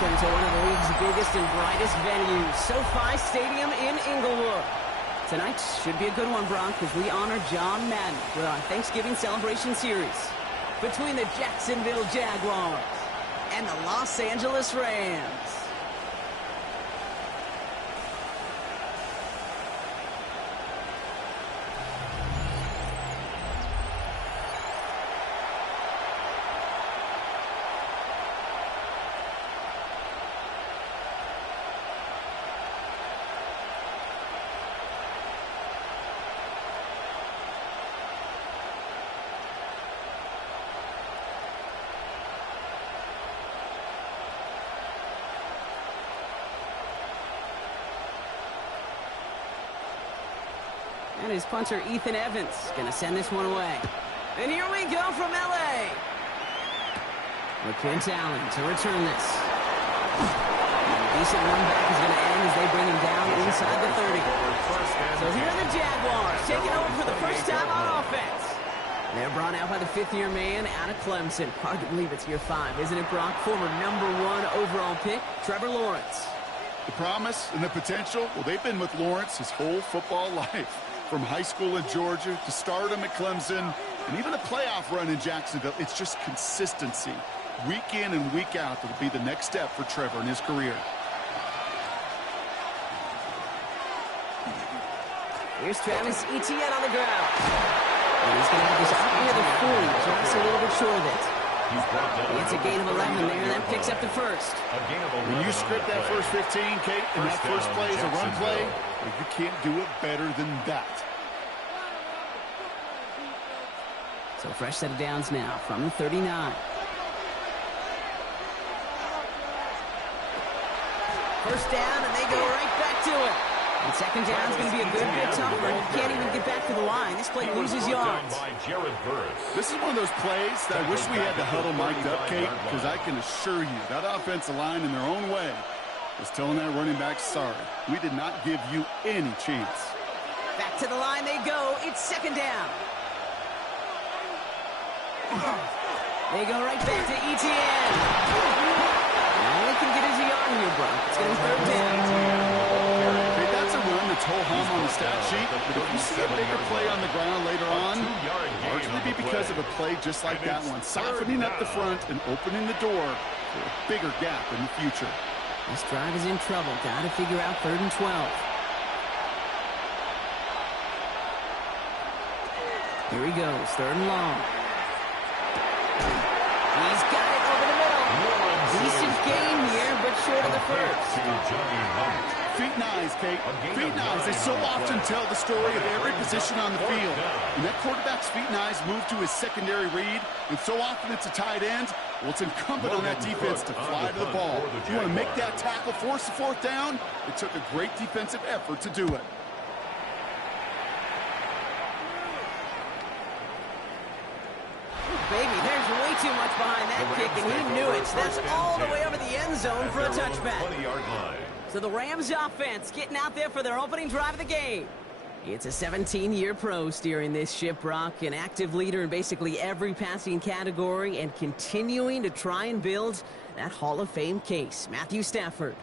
welcome to one of the league's biggest and brightest venues, SoFi Stadium in Inglewood. Tonight should be a good one, Brock, as we honor John Madden with our Thanksgiving celebration series between the Jacksonville Jaguars and the Los Angeles Rams. And his punter, Ethan Evans, going to send this one away. And here we go from L.A. with Quint Allen to return this. And a decent run back is going to end as they bring him down inside the 30. So here are the Jaguars taking over for the first time on offense. They're brought out by the fifth-year man out of Clemson. Hard to believe it's year 5, isn't it, Brock? Former #1 overall pick, Trevor Lawrence. The promise and the potential, well, they've been with Lawrence his whole football life. From high school in Georgia to stardom at Clemson and even a playoff run in Jacksonville, it's just consistency. Week in and week out, that'll be the next step for Trevor in his career. Here's Travis Etienne on the ground. And he's going to have this out near the 40, just a little bit short of it. It's a gain of 11 there, and that picks up the first. When you script that first 15, Kate, and that first play is a run play, you can't do it better than that. So fresh set of downs now from the 39. First down, and they go right back to it. And second down is going to be a good bit tougher. You can't even get back to the line. This play loses yards. This is one of those plays that I wish we had the huddle mic'd up, Kate, because I can assure you that offensive line in their own way was telling that running back, sorry, we did not give you any chance. Back to the line they go. It's second down. They go right back to Etienne. Now they can get his yard here, bro. It's going to be third down. That's a run that's ho-hum on the stat sheet, but if you see a bigger play on the ground later on, largely be because of a play just like that one, softening up the front and opening the door for a bigger gap in the future. This drive is in trouble. Got to figure out 3rd and 12. Here he goes, 3rd and long. He's got it over the middle. Decent gain here, but short of the first. Feet and eyes, Kate. Feet and eyes, they so often tell the story of every position on the field. When that quarterback's feet and eyes move to his secondary read, and so often it's a tight end, well, it's incumbent on that defense to fly to the ball. You want to make that tackle, force the 4th down? It took a great defensive effort to do it. Baby, there's way too much behind that kick, and he knew it. So that's all the way over the end zone for a touchback. So the Rams offense getting out there for their opening drive of the game. It's a 17-year pro steering this ship, Brock, an active leader in basically every passing category and continuing to try and build that Hall of Fame case. Matthew Stafford.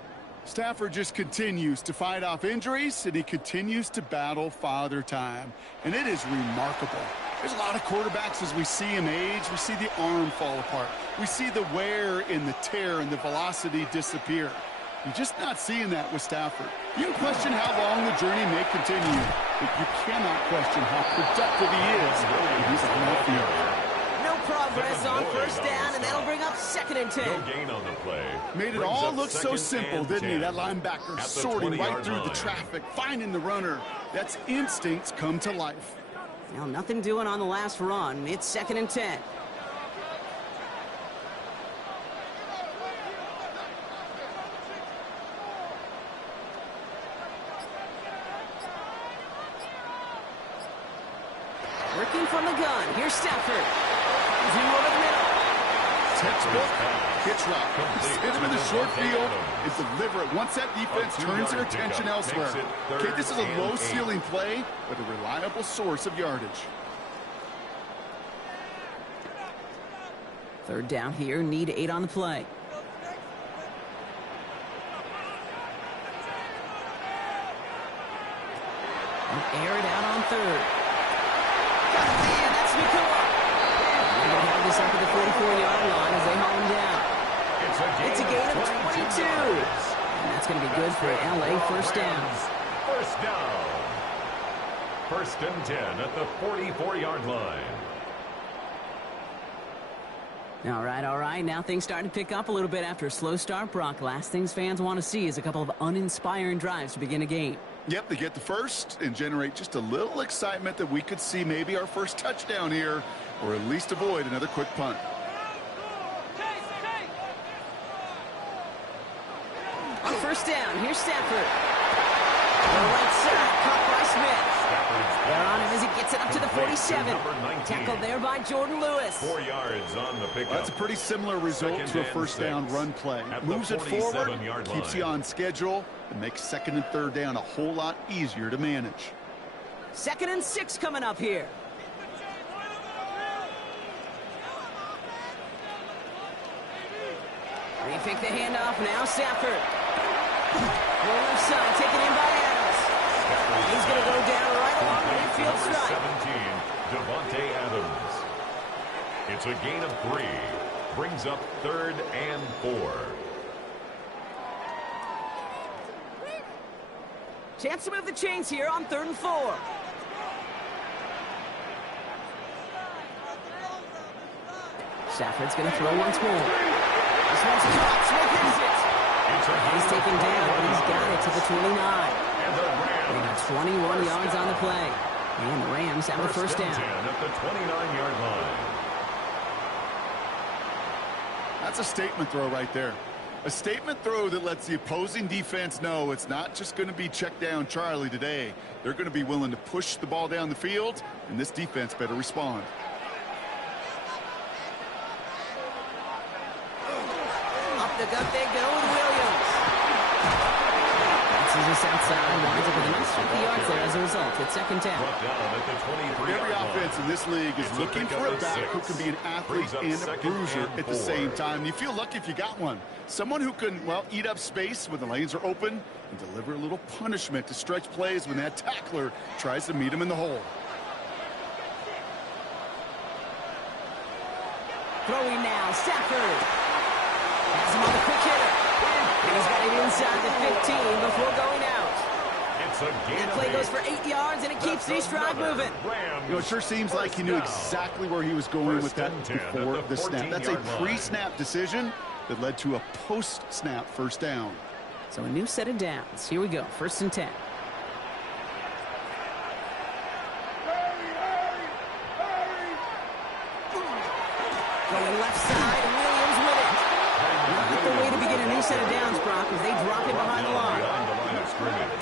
Stafford just continues to fight off injuries, and he continues to battle father time. And it is remarkable. There's a lot of quarterbacks as we see him age. We see the arm fall apart. We see the wear in the tear and the velocity disappear. You're just not seeing that with Stafford. You can question how long the journey may continue, but you cannot question how productive he is when he's on that field. No progress on first down, and that'll bring up 2nd and 10. No gain on the play. Made it all look so simple, didn't he? That linebacker sorting right through the traffic, finding the runner. That's instincts come to life. Well, nothing doing on the last run. It's 2nd and 10. Working from the gun. Here's Stafford. He's in over the middle. Textbook hitch route. Hit him in the short field and deliver it once that defense turns their attention elsewhere. Okay, this is a low-ceiling play, but a reliable source of yardage. 3rd down here. Need 8 on the play. They'll air it out on third. Got it, man. That's Nakua. They're going to have this up at the 44-yard line as they haul him down. It's a gain of 22. And that's going to be good for an LA first down. First down. First and 10 at the 44-yard line. All right. Now things starting to pick up a little bit after a slow start, Brock. Last things fans want to see is a couple of uninspiring drives to begin a game. Yep, they get the first and generate just a little excitement that we could see maybe our first touchdown here, or at least avoid another quick punt. On first down, here's Stafford. To the right side, caught by Smith. They're on him as he gets it up to the 47. Tackled there by Jordan Lewis. 4 yards on the pickup. Well, that's a pretty similar result to a first down run play. Moves it forward, keeps you on schedule, and makes second and third down a whole lot easier to manage. 2nd and 6 coming up here. They fake the handoff, now Stafford. Left side, taken in by Adams. He's going to go down right along the midfield stripe. 17, Devontae Adams. It's a gain of 3. Brings up 3rd and 4. Chance to move the chains here on 3rd and 4. Stafford's going to throw once more. This one's caught. Smith hits it. He's taken down, but he's got it to the 29. They got 21 yards on the play. And the Rams have a first down. At the 29-yard line. That's a statement throw right there. A statement throw that lets the opposing defense know it's not just going to be check down Charlie today. They're going to be willing to push the ball down the field, and this defense better respond. Up the gut they go with Williams. This outside, winds up with a nice 50 yards there as a result. It's second down. Every offense in this league is looking for a back who can be an athlete and a bruiser at the same time. You feel lucky if you got one. Someone who can, well, eat up space when the lanes are open and deliver a little punishment to stretch plays when that tackler tries to meet him in the hole. Throwing now, Stafford. Has him on the quick hitter. And he's got it inside the 15 before going out. That play goes for 8 yards, and it keeps the stride moving. You know, it sure seems like he knew exactly where he was going with that before the snap. That's a pre-snap decision that led to a post-snap first down. So a new set of downs. Here we go, 1st and 10. Going left side, and Williams with it. Not the way to begin a new set of downs, Brock, as they drop it behind the line.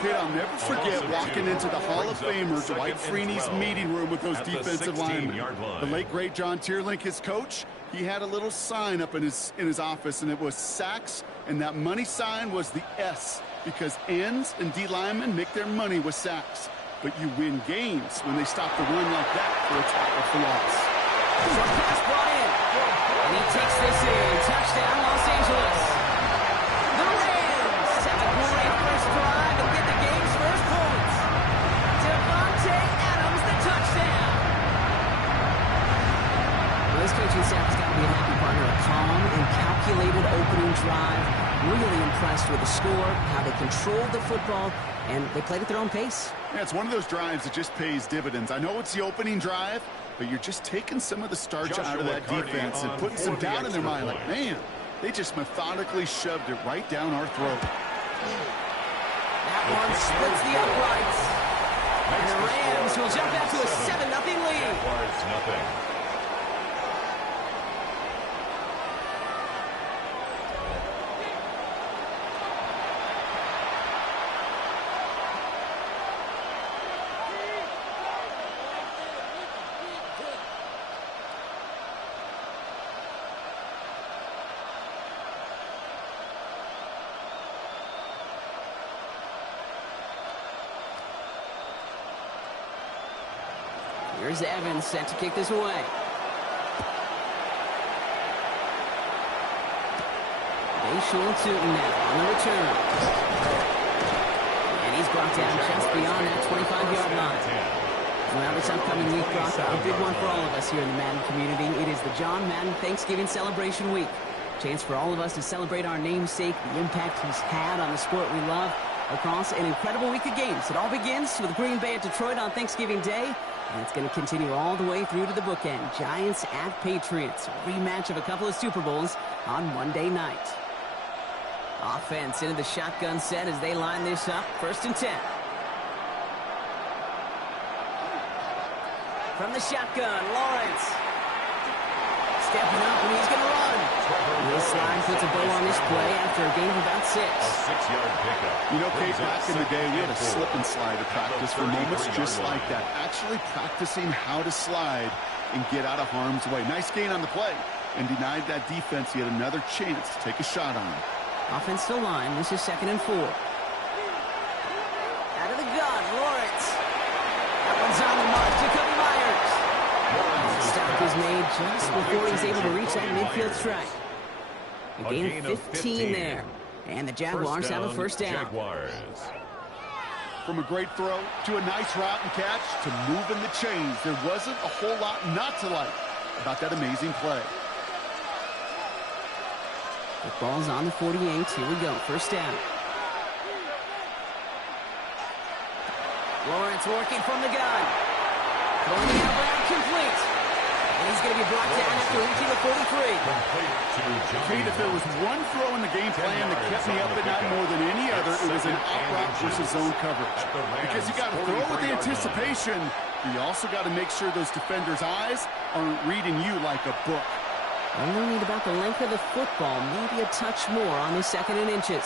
Kid, I'll never forget walking into the Hall of Famer Dwight Freeney's meeting room with those defensive linemen. The late, great John Tierlink, his coach, he had a little sign up in his office, and it was sacks, and that money sign was the S, because ends and D linemen make their money with sacks. But you win games when they stop the run like that for a tackle for loss. Short pass brought in. And he takes this in. Touchdown, Los Angeles. The Rams have a great first drive and get the game's first points. Devontae Adams, the touchdown. Well, this coaching staff has got to be a happy partner. A calm and calculated opening drive. Really impressed with the score, how they controlled the football, and they played at their own pace. Yeah, it's one of those drives that just pays dividends. I know it's the opening drive, but you're just taking some of the starch out of that defense and putting some doubt in their mind. Like, man, they just methodically shoved it right down our throat. That one splits the uprights. And the Rams will jump out to a 7-0 lead. Here's Evans set to kick this away. Bayshore Tootin now on the return. And he's brought down just beyond that 25-yard line. Well, this upcoming week, Brock, a big one for all of us here in the Madden community. It is the John Madden Thanksgiving Celebration Week. Chance for all of us to celebrate our namesake, the impact he's had on the sport we love, across an incredible week of games. It all begins with Green Bay at Detroit on Thanksgiving Day, and it's going to continue all the way through to the bookend. Giants at Patriots, a rematch of a couple of Super Bowls on Monday night. Offense into the shotgun set as they line this up. 1st and 10. From the shotgun, Lawrence. Stepping up, and he's going to run. This line puts a bow on this play after a gain of about 6. A 6-yard pickup. You know, Kate, back in the day, we had a slip and slide to practice for moments just like that. Actually practicing how to slide and get out of harm's way. Nice gain on the play, and denied that defense yet another chance to take a shot on him. Offensive line, this is 2nd and 4. Out of the gun, Lawrence. That one's on the mark to Kobe Myers. Stop is made just before he's able to reach that midfield strike. A gain of 15 there. And the Jaguars have a 1st down. Jaguars. From a great throw to a nice route and catch to moving the chains, there wasn't a whole lot not to like about that amazing play. The ball's on the 48. Here we go. 1st down. Lawrence working from the gun. Going the out complete. And he's going to be brought down after reaching the 43. Kate, if there was one throw in the game plan that kept me up at night more than any other, it was an out-route versus zone coverage. Because you got to throw with anticipation, but you also got to make sure those defenders' eyes aren't reading you like a book. Only need about the length of the football, maybe a touch more on the 2nd and inches.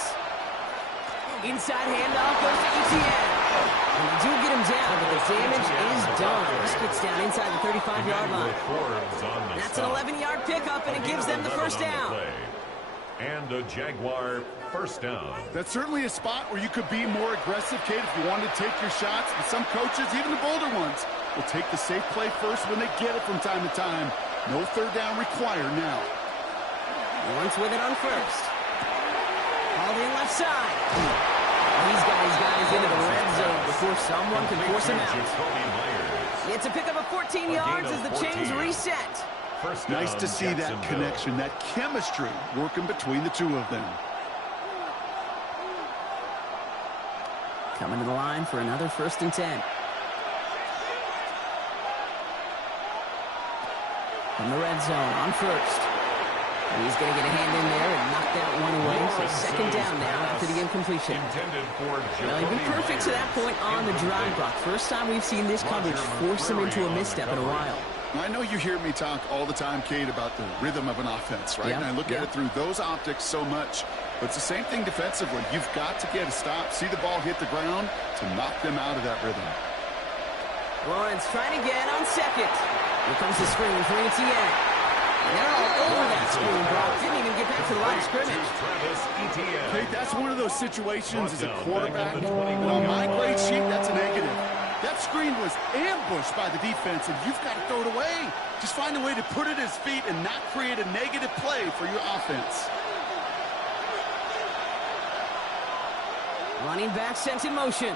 Inside handoff goes to ETN. And they do get him down, but the damage is done. This gets down inside the 35-yard line. That's an 11-yard pickup, and it gives them the 1st down. And a Jaguar 1st down. That's certainly a spot where you could be more aggressive, Kate, if you wanted to take your shots. And some coaches, even the bolder ones, will take the safe play first when they get it from time to time. No 3rd down required now. Lawrence with it on 1st. Hauled in left side. He's got his guys into the red zone before someone can force him out. It's a pickup of 14 yards as the chains reset. Nice to see that connection, that chemistry working between the two of them. Coming to the line for another 1st and 10. From the red zone on 1st. And he's going to get a hand in there and knock that one away. So 2nd down now after the incompletion. Well, he'd been perfect to that point on the drive block. First time we've seen this coverage force him into a misstep in a while. I know you hear me talk all the time, Kate, about the rhythm of an offense, right? Yep. And I look at it through those optics so much. But it's the same thing defensively. You've got to get a stop, see the ball hit the ground to knock them out of that rhythm. Lawrence trying again on 2nd. Here comes the screen for ETN. And they're all over that screen, Brock. Didn't even get back to the line of scrimmage. Hey, that's one of those situations as a quarterback. And on my grade sheet, that's a negative. That screen was ambushed by the defense, and you've got to throw it away. Just find a way to put it at his feet and not create a negative play for your offense. Running back sent in motion.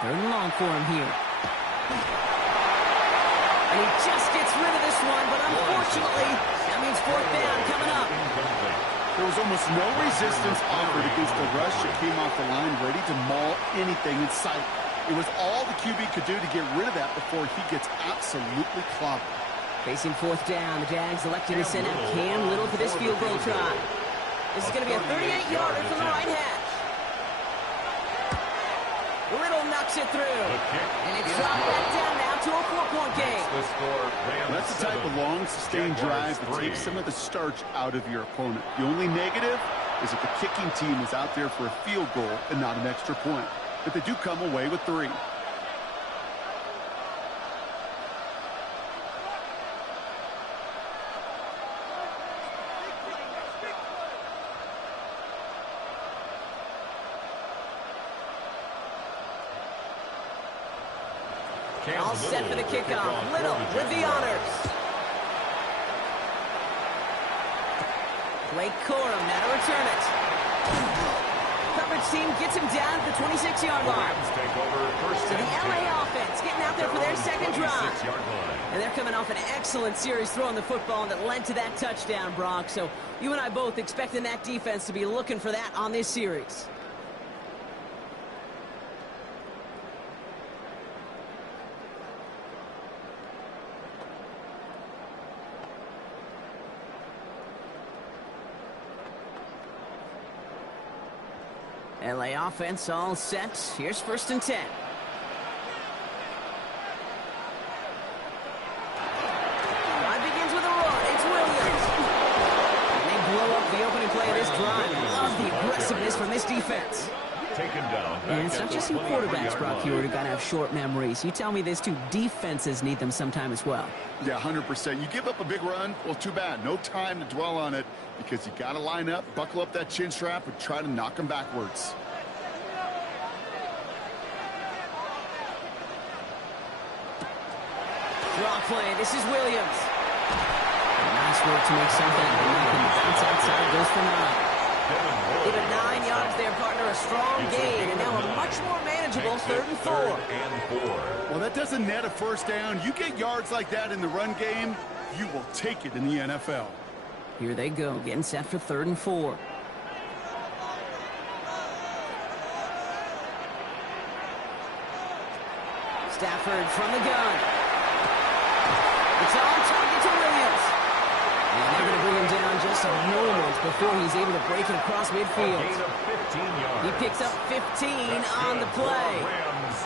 3rd and long for him here. And he just gets rid of this one, but unfortunately, that means 4th down coming up. There was almost no resistance offered against the rush that came off the line, ready to maul anything in sight. It was all the QB could do to get rid of that before he gets absolutely clobbered. Facing 4th down, the Jags elected to send out Cam Little for this field goal try. This is going to be a 38-yarder from the right hash. Little knocks it through. And it's dropped back down now to a 4-point game. That's the type of long, sustained drive that takes some of the starch out of your opponent. The only negative is that the kicking team was out there for a field goal and not an extra point. But they do come away with 3. All set for the kickoff. Little with the honors. Blake Corum now to return it. Coverage garbage team gets him down at the 26-yard line. So the LA offense getting out there for their second drive. And they're coming off an excellent series throwing the football that led to that touchdown, Brock. So you and I both expecting that defense to be looking for that on this series. LA offense all set. Here's 1st and 10. Drive begins with a run. It's Williams. And they blow up the opening play of this drive. Love the aggressiveness from this defense. Taken down. And it's not just in quarterbacks, Brock, you got to have short memories. You tell me this too, defenses need them sometime as well. Yeah, 100%. You give up a big run, well, too bad. No time to dwell on it because you got to line up, buckle up that chin strap, and try to knock them backwards. Draw play. This is Williams. Nice work to make something happen. Bounce outside, goes for 9. Get a 9 yards there, partner. A strong gain, and now a much more manageable 3rd and 4. Well, that doesn't net a first down. You get yards like that in the run game, you will take it in the NFL. Here they go, getting set for 3rd and 4. Stafford from the gun. It's on target to Williams. And they're going to bring him down just a moment before he's able to break it across midfield. He picks up 15 on the play.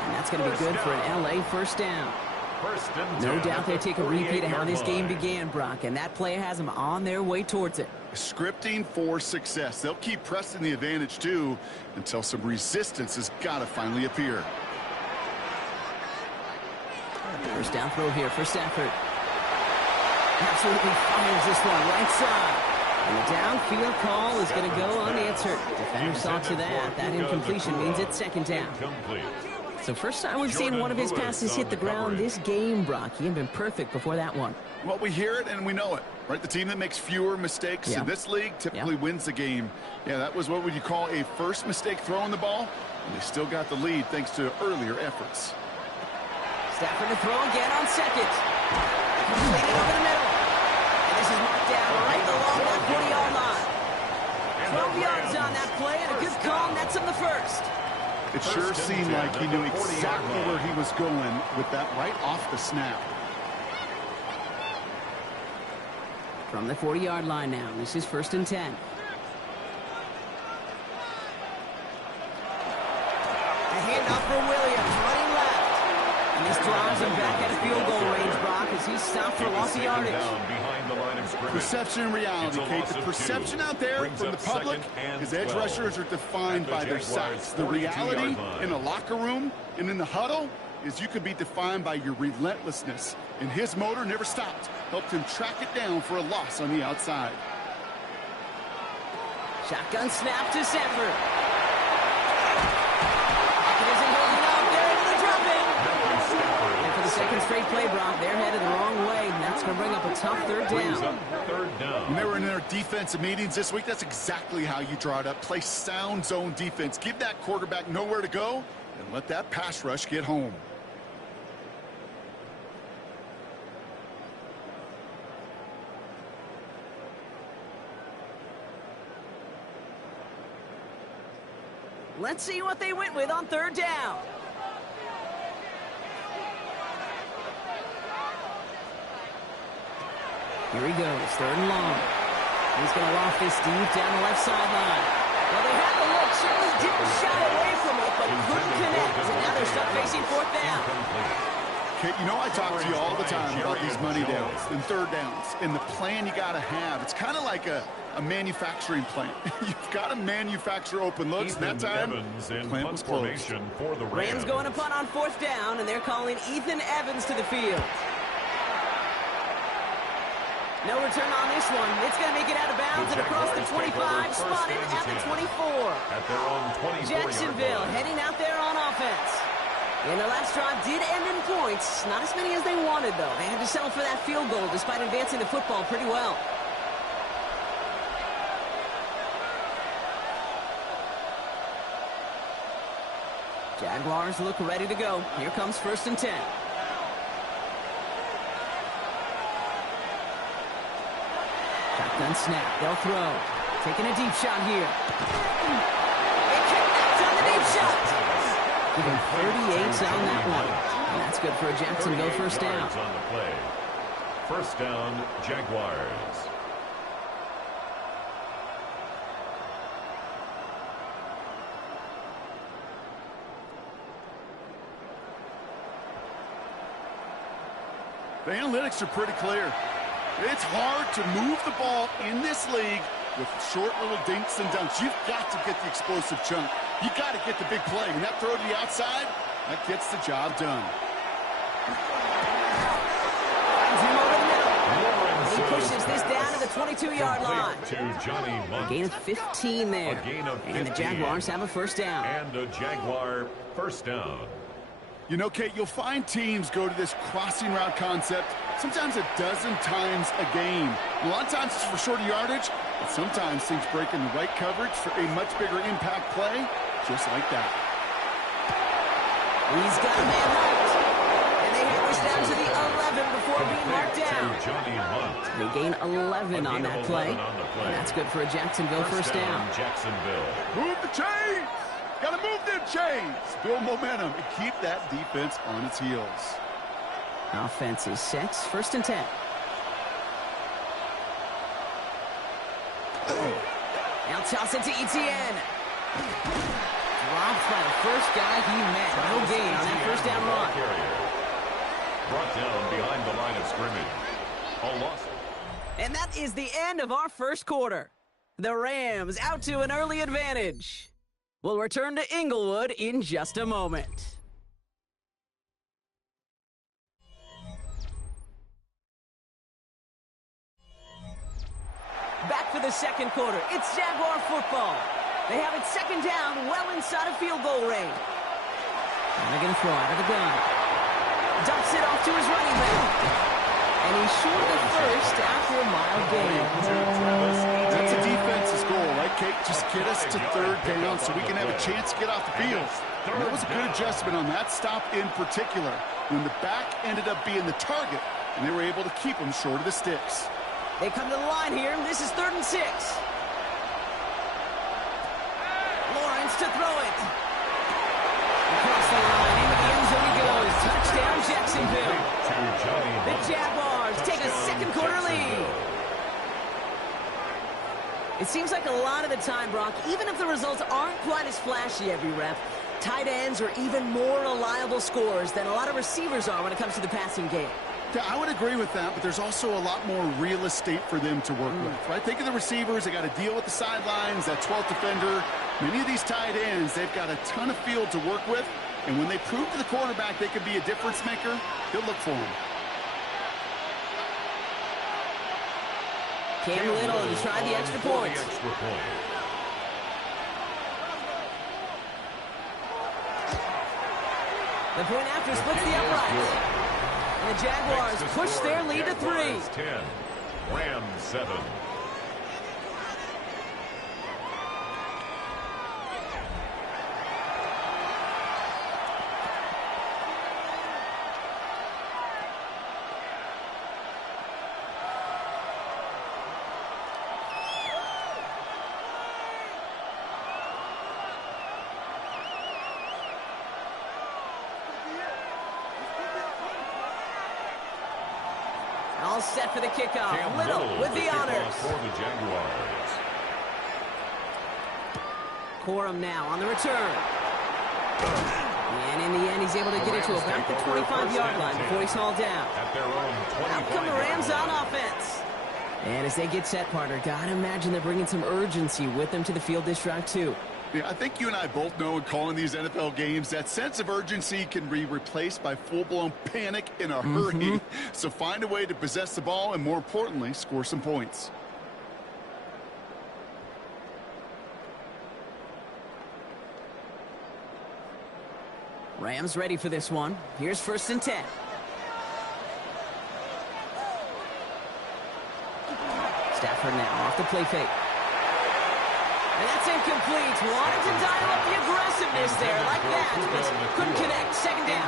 And that's going to be good for an LA first down. No doubt they take a repeat of how this game began, Brock, and that play has them on their way towards it. Scripting for success. They'll keep pressing the advantage, too, until some resistance has got to finally appear. First down throw here for Stafford. Absolutely fires this one right side. And the downfield call is going to go unanswered. Defender saw to that. That incompletion means it's 2nd down. So first time we've seen one of his passes hit the ground this game, Brock. He had been perfect before that one. Well, we hear it and we know it, right? The team that makes fewer mistakes in this league typically wins the game. Yeah, that was what would you call a first mistake throwing the ball, and they still got the lead thanks to earlier efforts. Stafford to throw again on 2nd. Completed over the middle. And this is marked down right along that 40-yard line. 12 yards on that play, and a good call nets him the 1st. It sure seemed like he knew exactly where he was going with that right off the snap. From the 40-yard line now, this is 1st and 10. A handoff for Williams, running left. And this drives him back at a field goal range, Brock, as he's stopped for loss of yardage. Perception and reality, Kate. The perception out there from the public is edge rushers are defined by their sacks. The reality in a locker room and in the huddle is you can be defined by your relentlessness. And his motor never stopped. Helped him track it down for a loss on the outside. Shotgun snap to Stafford. It isn't holding up. They're into the dropping. And for the second straight play, Brock, they're headed the wrong way. And that's going to bring up a tough 3rd down. When they were in their defensive meetings this week, that's exactly how you draw it up. Play sound zone defense. Give that quarterback nowhere to go and let that pass rush get home. Let's see what they went with on 3rd down. Here he goes, 3rd and long. He's going to loft this deep down the left sideline. Well, they had the look, certainly didn't shy away from it, but couldn't connect. And now they're stuck facing 4th down. Kate, you know I talk to you all the time about these money downs and 3rd downs and the plan you got to have. It's kind of like a manufacturing plant. You've got to manufacture open looks, and that time, the plant was closed. Rams going to punt on 4th down, and they're calling Ethan Evans to the field. No return on this one. It's going to make it out of bounds and across the 25, spotted at the 24. At their own 24-yard Jacksonville heading out there on offense. And their last drive did end in points. Not as many as they wanted, though. They had to settle for that field goal despite advancing the football pretty well. Jaguars look ready to go. Here comes 1st and 10. Shotgun snap. They'll throw. Taking a deep shot here. They connect on the deep shot. Giving 38 on that one. And that's good for a Jacksonville first down. On the play. First down, Jaguars. The analytics are pretty clear. It's hard to move the ball in this league with short little dinks and dunks. You've got to get the explosive chunk. You've got to get the big play. And that throw to the outside, that gets the job done. He pushes this down to the 22-yard line. A gain of 15 there. And the Jaguars have a first down. And a Jaguar first down. You know, Kate, you'll find teams go to this crossing route concept sometimes a dozen times a game. A lot of times it's for shorter yardage, but sometimes things break in the right coverage for a much bigger impact play, just like that. He's got a man marked. And they have this down to the 11 before being marked down. They gain 11 on that play. And that's good for a Jacksonville first down. Jacksonville. Move the chains! Got to move them chains! Build momentum and keep that defense on its heels. Offense is set. 1st and 10. Now toss it to Etienne. Dropped by the first guy he met. No gain on that first down run. Brought down behind the line of scrimmage. A loss. And that is the end of our first quarter. The Rams out to an early advantage. We'll return to Inglewood in just a moment. Back for the second quarter. It's Jaguar football. They have it second down, well inside of field goal range. And they're going to throw out of the gun. Dumps it off to his running back. And he's short of first after a mile gain. That's a defense's goal, right, Kate? Just get us to third down so we can have a chance to get off the field. And that was a good adjustment on that stop in particular, when the back ended up being the target, and they were able to keep him short of the sticks. They come to the line here. This is 3rd and 6. Lawrence to throw it. Across the line, into the end zone he goes. Touchdown, Jacksonville. The Jaguars take a second quarter lead. It seems like a lot of the time, Brock, even if the results aren't quite as flashy every rep, tight ends are even more reliable scorers than a lot of receivers are when it comes to the passing game. Yeah, I would agree with that, but there's also a lot more real estate for them to work with, right? Think of the receivers. They got to deal with the sidelines, that 12th defender. Many of these tight ends, they've got a ton of field to work with, and when they prove to the quarterback they can be a difference maker, he'll look for him. Cam Little to try the extra point. The point after splits the uprights. And the Jaguars push their lead to 3. 10, Rams 7. All set for the kickoff. Little with the honors. For the Jaguars. Corum now on the return. And in the end, he's able to get it to about the 25-yard line before he's hauled down. At their own 25. Out come the Rams on offense. And as they get set, partner, gotta imagine they're bringing some urgency with them to the field this drive, too. Yeah, I think you and I both know in calling these NFL games that sense of urgency can be replaced by full-blown panic in a hurry. So find a way to possess the ball and, more importantly, score some points. Rams ready for this one. Here's 1st and 10. Stafford now off the play fake. And that's incomplete. Wanted to dial up the aggressiveness there like that, but couldn't connect. Second down.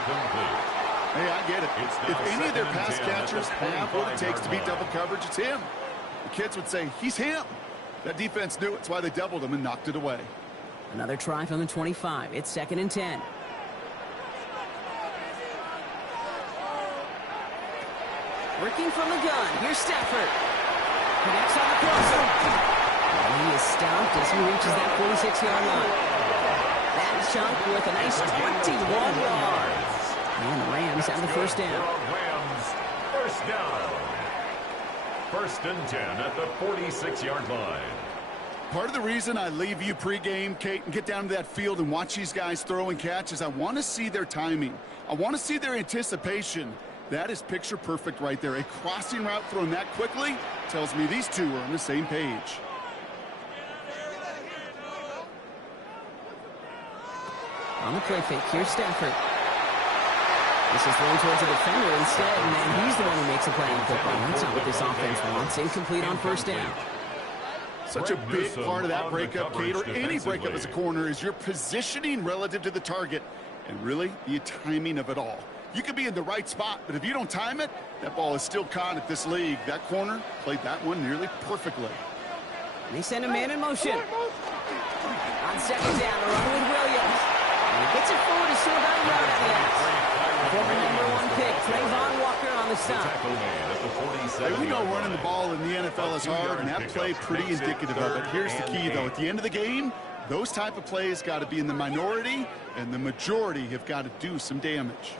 Hey, I get it. If any of their pass catchers have what it takes to beat double coverage, it's him. The kids would say, he's him. That defense knew it. That's why they doubled him and knocked it away. Another try from the 25. It's 2nd and 10. Working from the gun. Here's Stafford. Connects on the crosser. And he is stopped as he reaches that 46-yard line. That chunk worth a nice 21 yards. And the Rams have the first down. Rams, first down. 1st and 10 at the 46-yard line. Part of the reason I leave you pregame, Kate, and get down to that field and watch these guys throw and catch is I want to see their timing. I want to see their anticipation. That is picture perfect right there. A crossing route thrown that quickly tells me these two are on the same page. On the play fake, here's Stafford. This is thrown towards the defender instead, and then he's the one who makes a play in football. That's not what this offense wants. Incomplete on first down. Such a big part of that breakup, Kate, or any breakup as a corner, is your positioning relative to the target and really the timing of it all. You could be in the right spot, but if you don't time it, that ball is still caught at this league. That corner played that one nearly perfectly. And they send a man in motion. On second down, a run with Williams. And he gets it forward to serve out a yard out of that. Former #1 pick, Trayvon Walker on the stop. Hey, we know running the ball in the NFL is hard, and that play pretty indicative of it. Here's the key, though. At the end of the game, those type of plays got to be in the minority, and the majority have got to do some damage.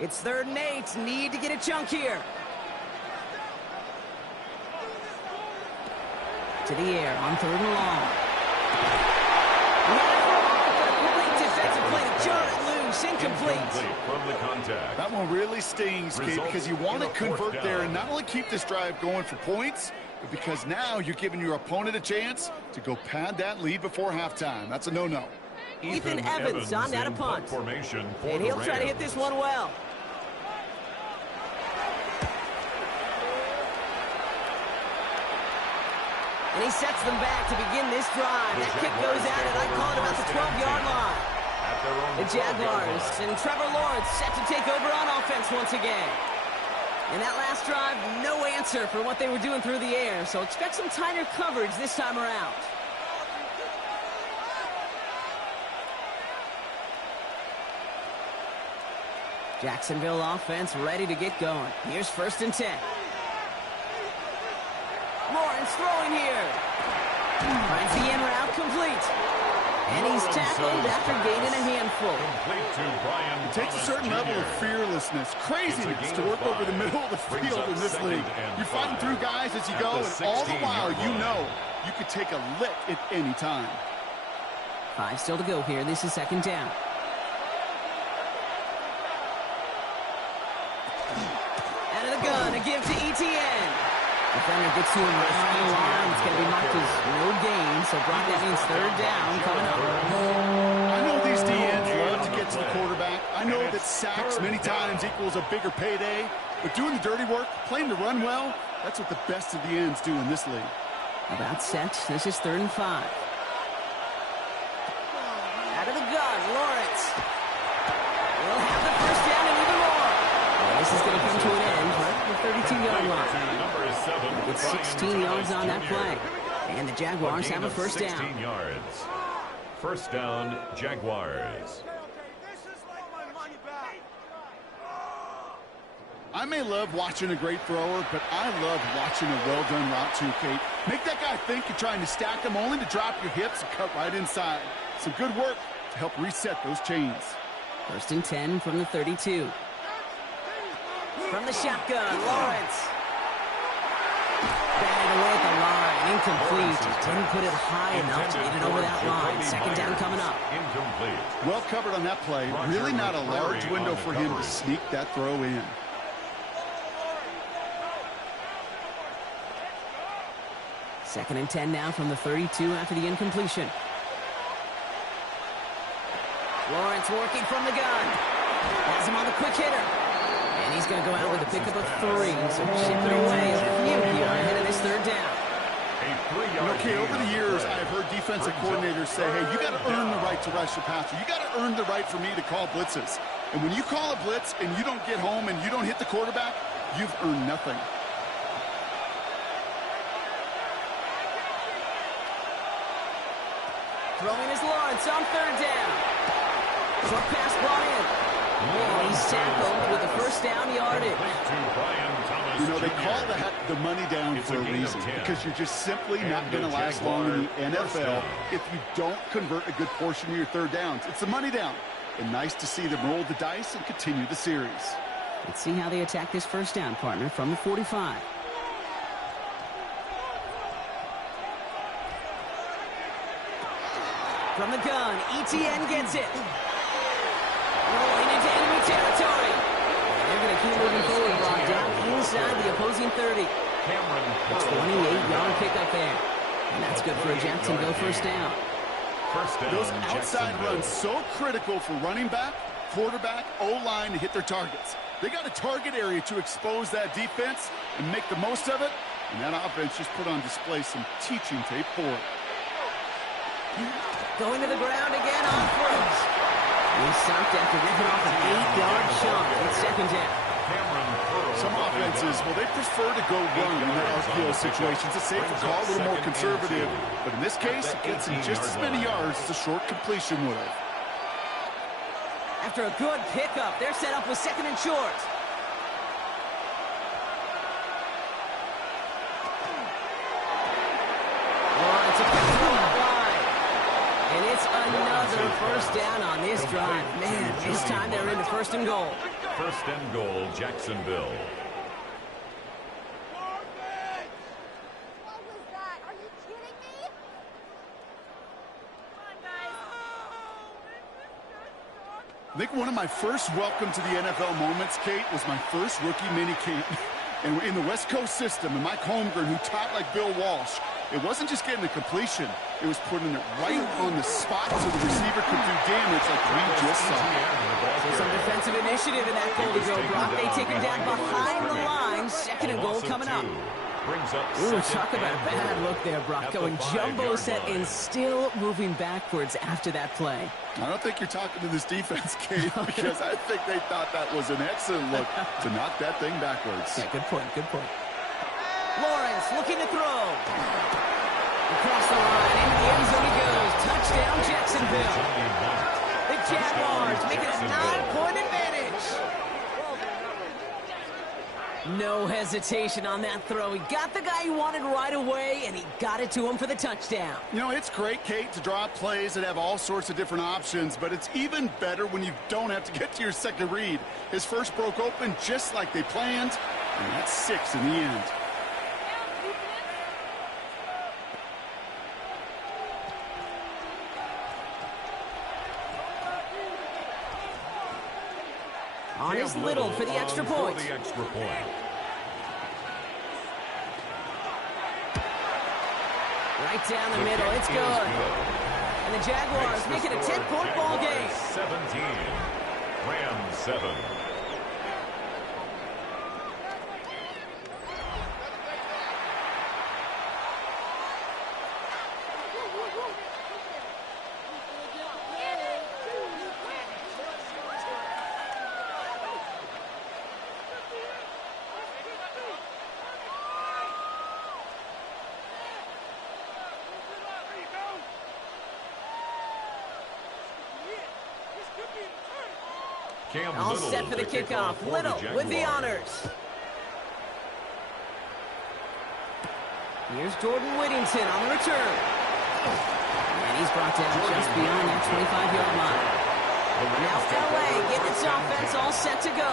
It's 3rd and 8. Need to get a chunk here. To the air on 3rd and long. Great defensive play to jar it loose. Incomplete. From the contact. That one really stings, Kate, because you want to convert there and not only keep this drive going for points, but because now you're giving your opponent a chance to go pad that lead before halftime. That's a no-no. Ethan Evans on that a punt. And he'll try to hit this one well. And he sets them back to begin this drive. That kick goes out, and I call it about the 12-yard line. The Jaguars and Trevor Lawrence set to take over on offense once again. And that last drive, no answer for what they were doing through the air, so expect some tighter coverage this time around. Jacksonville offense ready to get going. Here's 1st and 10. Lawrence throwing here. Finds the in route complete. And he's tackled after gaining a handful. It takes a certain level of fearlessness, craziness to work over the middle of the field in this league. You're fighting through guys as you go, and all the while you know you could take a lick at any time. 5 still to go here. This is 2nd down. Out of the gun, a give to ETN. Defender gets to him right on the line. It's going to be marked as no gain, so Brock, that means 3rd down coming up. I know these DNs love to get to the quarterback. I know that sacks many times equals a bigger payday, but doing the dirty work, playing the run well, that's what the best of the ends do in this league. About set. This is 3rd and 5. Out of the gun, Lawrence. We'll have the first down and even more. And this is going to come to an end right at the 32-yard line. It's 16 yards on that play. And the Jaguars have a first down. 16 yards. First down, Jaguars. I may love watching a great thrower, but I love watching a well-done route too, Kate. Make that guy think you're trying to stack him only to drop your hips and cut right inside. Some good work to help reset those chains. 1st and 10 from the 32. From the shotgun, Lawrence. Batted away at the line, incomplete. Didn't put it high enough to get it over that line. 2nd down coming up. Incomplete. Well covered on that play. Really not a large window for him to sneak that throw in. Second and 10 now from the 32 after the incompletion. Lawrence working from the gun. Has him on the quick hitter. And he's going to go out with a pickup of 3. So chipping away a few here ahead of this 3rd down. Okay, over the years, I've heard defensive coordinators say, hey, you got to earn the right to rush your passer. You got to earn the right for me to call blitzes. And when you call a blitz and you don't get home and you don't hit the quarterback, you've earned nothing. Throwing his Lawrence on third down. Short pass brought in. And he's tackled with the first down yardage. You know, they call that the money down for a reason, because you're just simply not going to last long in the NFL if you don't convert a good portion of your third downs. It's the money down. And nice to see them roll the dice and continue the series. Let's see how they attack this first down, partner, from the 45. From the gun, ETN gets it. Rolling into enemy territory. They're going to keep moving forward, brought down inside the opposing 30. A 28-yard pickup there. And that's good for a Jacksonville first down. Those outside runs so critical for running back, quarterback, O-line to hit their targets. They got a target area to expose that defense and make the most of it. And that offense just put on display some teaching tape for it. Going to the ground again on throws. He's sucked after ripping off an 8-yard chunk. It's second down. Some offenses, well, they prefer to go run in their RPO situations. It's safer call, a little more conservative. But in this case, it gets him just as many yards as a short completion would have. After a good pickup, they're set up with second and short. Lawrence a quick throw out wide. And it's another first down on this drive. Man, this time they're into first and goal. First and goal, Jacksonville. I think one of my first welcome to the NFL moments, Kate, was my first rookie mini camp. And in the West Coast system, and Mike Holmgren, who taught like Bill Walsh, it wasn't just getting the completion. It was putting it right on the spot so the receiver could do damage like we just saw. So some defensive initiative in that goal to go, Brock. They take him down behind the line. Second and goal coming up. Ooh, talk about a bad look there, Brock. Going jumbo set and still moving backwards after that play. I don't think you're talking to this defense, Kate, because I think they thought that was an excellent look to knock that thing backwards. Yeah, good point, good point. Lawrence looking to throw. Across the line, into the end zone he goes. Touchdown, Jacksonville. The Jaguars making a 9-point advantage. No hesitation on that throw. He got the guy he wanted right away, and he got it to him for the touchdown. You know, it's great, Kate, to draw plays that have all sorts of different options, but it's even better when you don't have to get to your second read. His first broke open just like they planned, and that's 6 in the end. On his Little for the extra point. Right down the middle. It's good. And the Jaguars make it a 10-point ball game. 17. Rams 7. All set for the kickoff. Little with the honors. Here's Jordan Whittington on the return. And he's brought down just beyond that 25-yard line. Now LA getting its offense all set to go.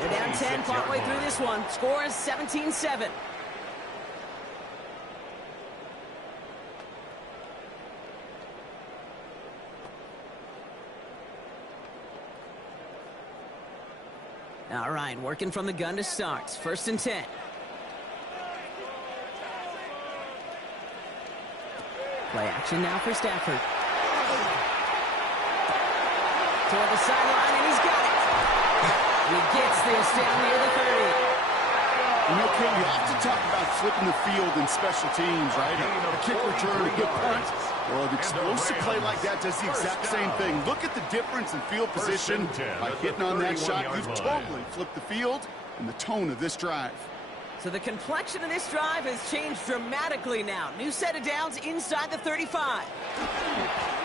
They're down 10 partway through this one. Score is 17-7. All right, working from the gun to start. First and 10. Play action now for Stafford. Toward the sideline, and he's got it. He gets this down near the 30. You know, Ken, you have to talk about flipping the field in special teams, right? A kick return, a good punt. Well, an explosive play like that does the exact same thing. Look at the difference in field position. By hitting on that shot, you've totally flipped the field and the tone of this drive. So the complexion of this drive has changed dramatically now. New set of downs inside the 35.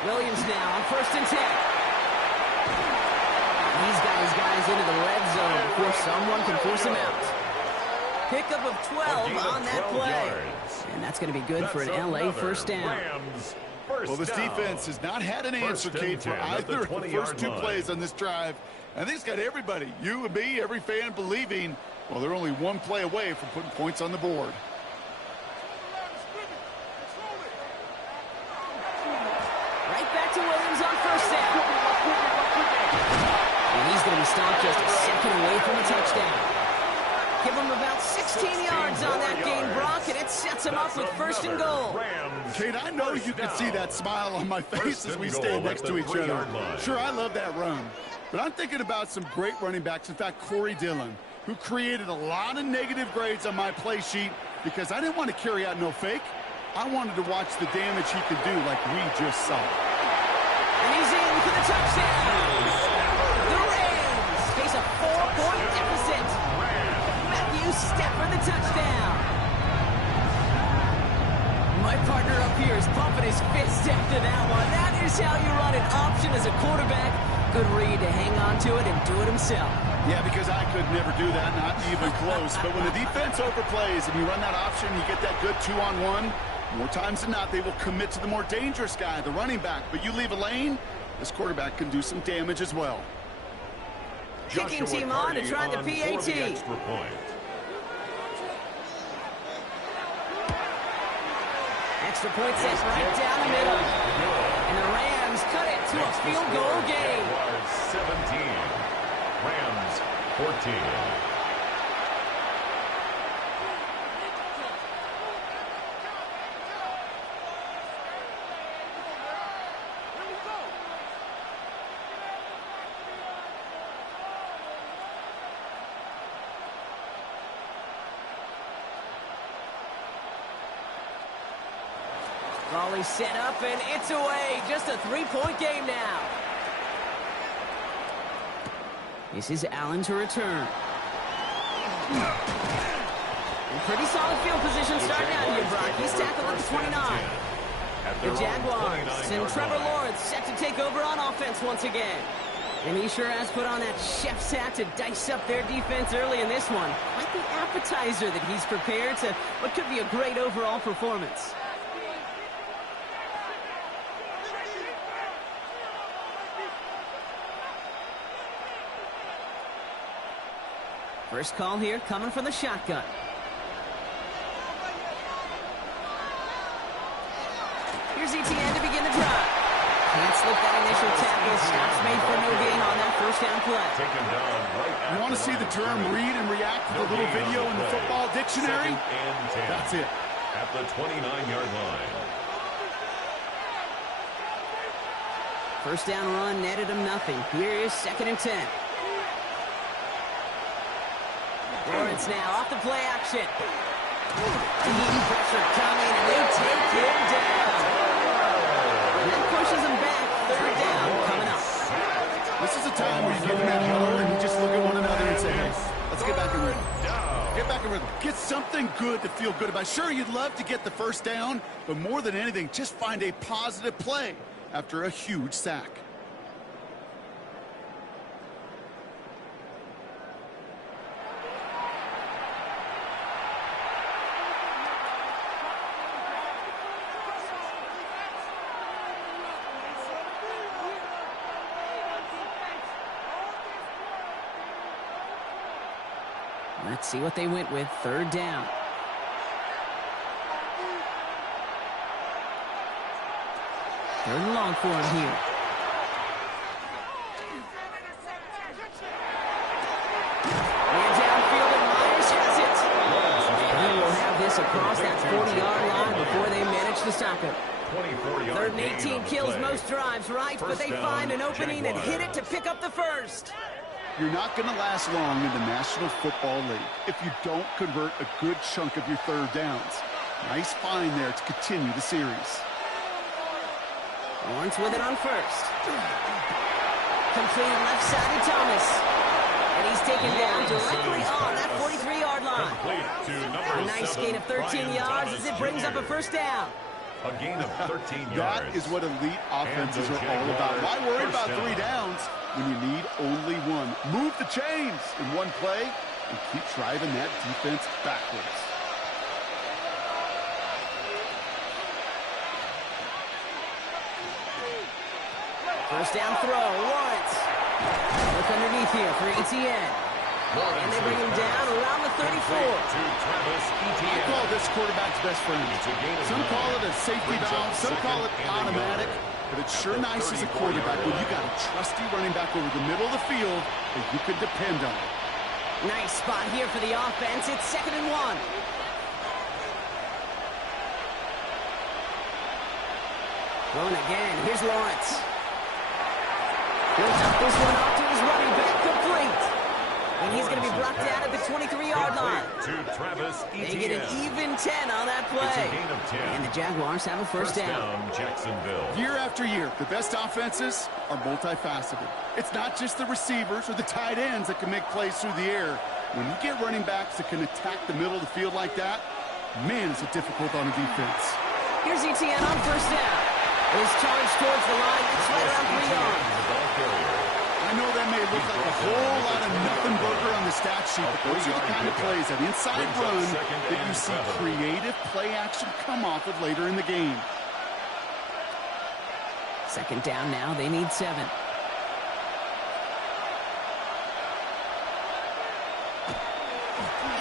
Williams now on 1st and 10. He's got his guys into the red zone before someone can force him out. Pickup of 12 on that play. And that's going to be good for an LA first down. Well, this defense has not had an answer, Kate, for either of the first 2 plays on this drive. I think it's got everybody, you and me, every fan believing, well, they're only 1 play away from putting points on the board. Right back to Williams on 1st down. And he's going to be stopped just a second away from a touchdown. Give him about 16 yards on that gain, Brock, and it sets him up with 1st and goal. Kate, I know you can see that smile on my face as we stand next to each other. Sure, I love that run. But I'm thinking about some great running backs. In fact, Corey Dillon, who created a lot of negative grades on my play sheet because I didn't want to carry out no fake. I wanted to watch the damage he could do like we just saw. And he's in for the touchdown. The Rams face a 4-point deficit. Stafford the touchdown. My partner up here is pumping his fist after that one. That is how you run an option as a quarterback. Good read to hang on to it and do it himself. Yeah, because I could never do that, not even close. But when the defense overplays and you run that option, you get that good 2-on-1, more times than not, they will commit to the more dangerous guy, the running back. But you leave a lane, this quarterback can do some damage as well. Kicking team on to try the PAT. Extra point set right down the middle. And the Rams cut it to a field goal game. 17. Rams 14. Volley set up, and it's away. Just a 3-point game now. This is Allen to return. And pretty solid field position starting out here, Brock. He's tackled at the 29. The Jaguars and Trevor Lawrence set to take over on offense once again. And he sure has put on that chef's hat to dice up their defense early in this one. Quite the appetizer that he's prepared to what could be a great overall performance. First call here coming from the shotgun. Here's ETN to begin the drive. Can't slip that initial tackle. Stops made for no gain on that first down play. You want to see the term read and react with a little video in the football dictionary? That's it. At the 29-yard line. First down run netted him nothing. Here is 2nd and 10. Lawrence now off the play action. Deep pressure coming, and they take him down. And that pushes him back. 3rd down coming up. This is a time where you give him that holler and you just look at one another and say, hey, let's get back in rhythm. Get back in rhythm. Get something good to feel good about. Sure, you'd love to get the first down, but more than anything, just find a positive play after a huge sack. Let's see what they went with. 3rd down. Third and long for him here. And downfield, and Myers has it. And he will have this across that 40-yard line before they manage to stop him. 3rd and 18 kills most drives, right? But they find an opening and hit it to pick up the first. You're not going to last long in the National Football League if you don't convert a good chunk of your third downs. Nice find there to continue the series. Lawrence with it on first. Completed left side to Thomas. And he's taken down directly on that 43-yard line. A nice gain of 13 yards as it brings up a first down. A gain of 13 yards. That is what elite offenses are all about. Why worry about 3 downs when you need only one? Move the chains in one play and keep driving that defense backwards. First down throw, Lawrence. Look underneath here for Etienne. And they bring him down around the 34. I call this quarterback's best friend. Some call it a safety valve, some call it automatic, but it's sure nice as a quarterback when you got a trusty running back over the middle of the field that you can depend on. Nice spot here for the offense. It's 2nd and 1. Going again. Here's Lawrence. He'll dump this one off to his running back, complete. And he's going to be brought down at the 23-yard line. They get an even 10 on that play. And the Jaguars have a first down. Jacksonville. Year after year, the best offenses are multifaceted. It's not just the receivers or the tight ends that can make plays through the air. When you get running backs that can attack the middle of the field like that, man, is it difficult on a defense. Here's Etienne on first down. His charge towards the line. It's right around 3 yards. I know that may look like a whole lot of nothing burger on the stat sheet, but those are the kind of plays, that inside run, that you see creative play action come off of later in the game. 2nd down now. They need 7.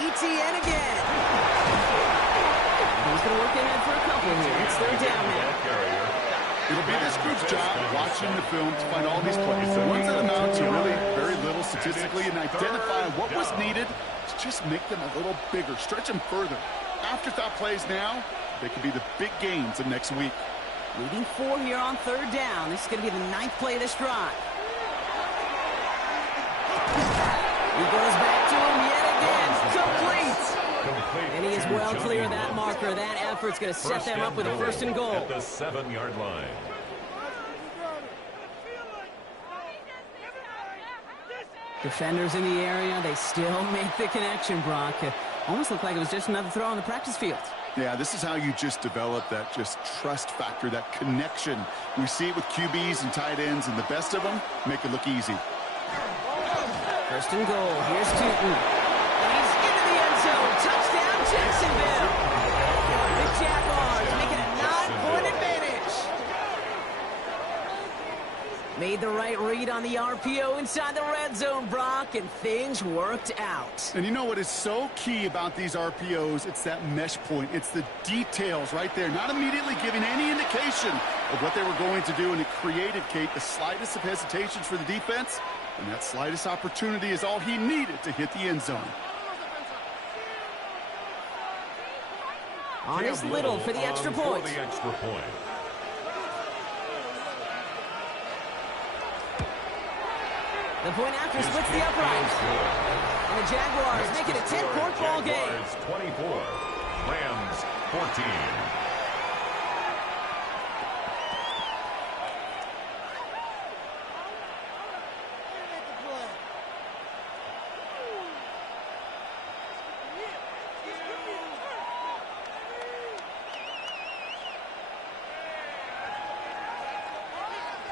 Etienne again. He's going to work ahead for a couple here. It's 3rd down now. It'll be this group's job watching the film to find all these plays. The ones that amount to really very little statistically and identify what was needed to just make them a little bigger, stretch them further. Afterthought plays now, they could be the big gains of next week. Leading 4 here on 3rd down. This is going to be the 9th play of this drive. He goes back to him yet again. Complete. And he is well clear of that marker. That effort's going to set them up with a 1st and goal. At the 7-yard line. Defenders in the area, they still make the connection, Brock. It almost looked like it was just another throw on the practice field. Yeah, this is how you just develop that just trust factor, that connection. We see it with QBs and tight ends, and the best of them make it look easy. 1st and goal. Here's Tootin. He's into the end zone. Touchdown, Jacksonville. The Jaguars making a 9-point advantage. Made the right read on the RPO inside the red zone, Brock, and things worked out. And you know what is so key about these RPOs? It's that mesh point. It's the details right there. Not immediately giving any indication of what they were going to do, and it created, Kate, the slightest of hesitations for the defense. And that slightest opportunity is all he needed to hit the end zone. On his Little for the extra point. The point after splits the upright. And the Jaguars make it a 10-point ball game. 24, Rams 14.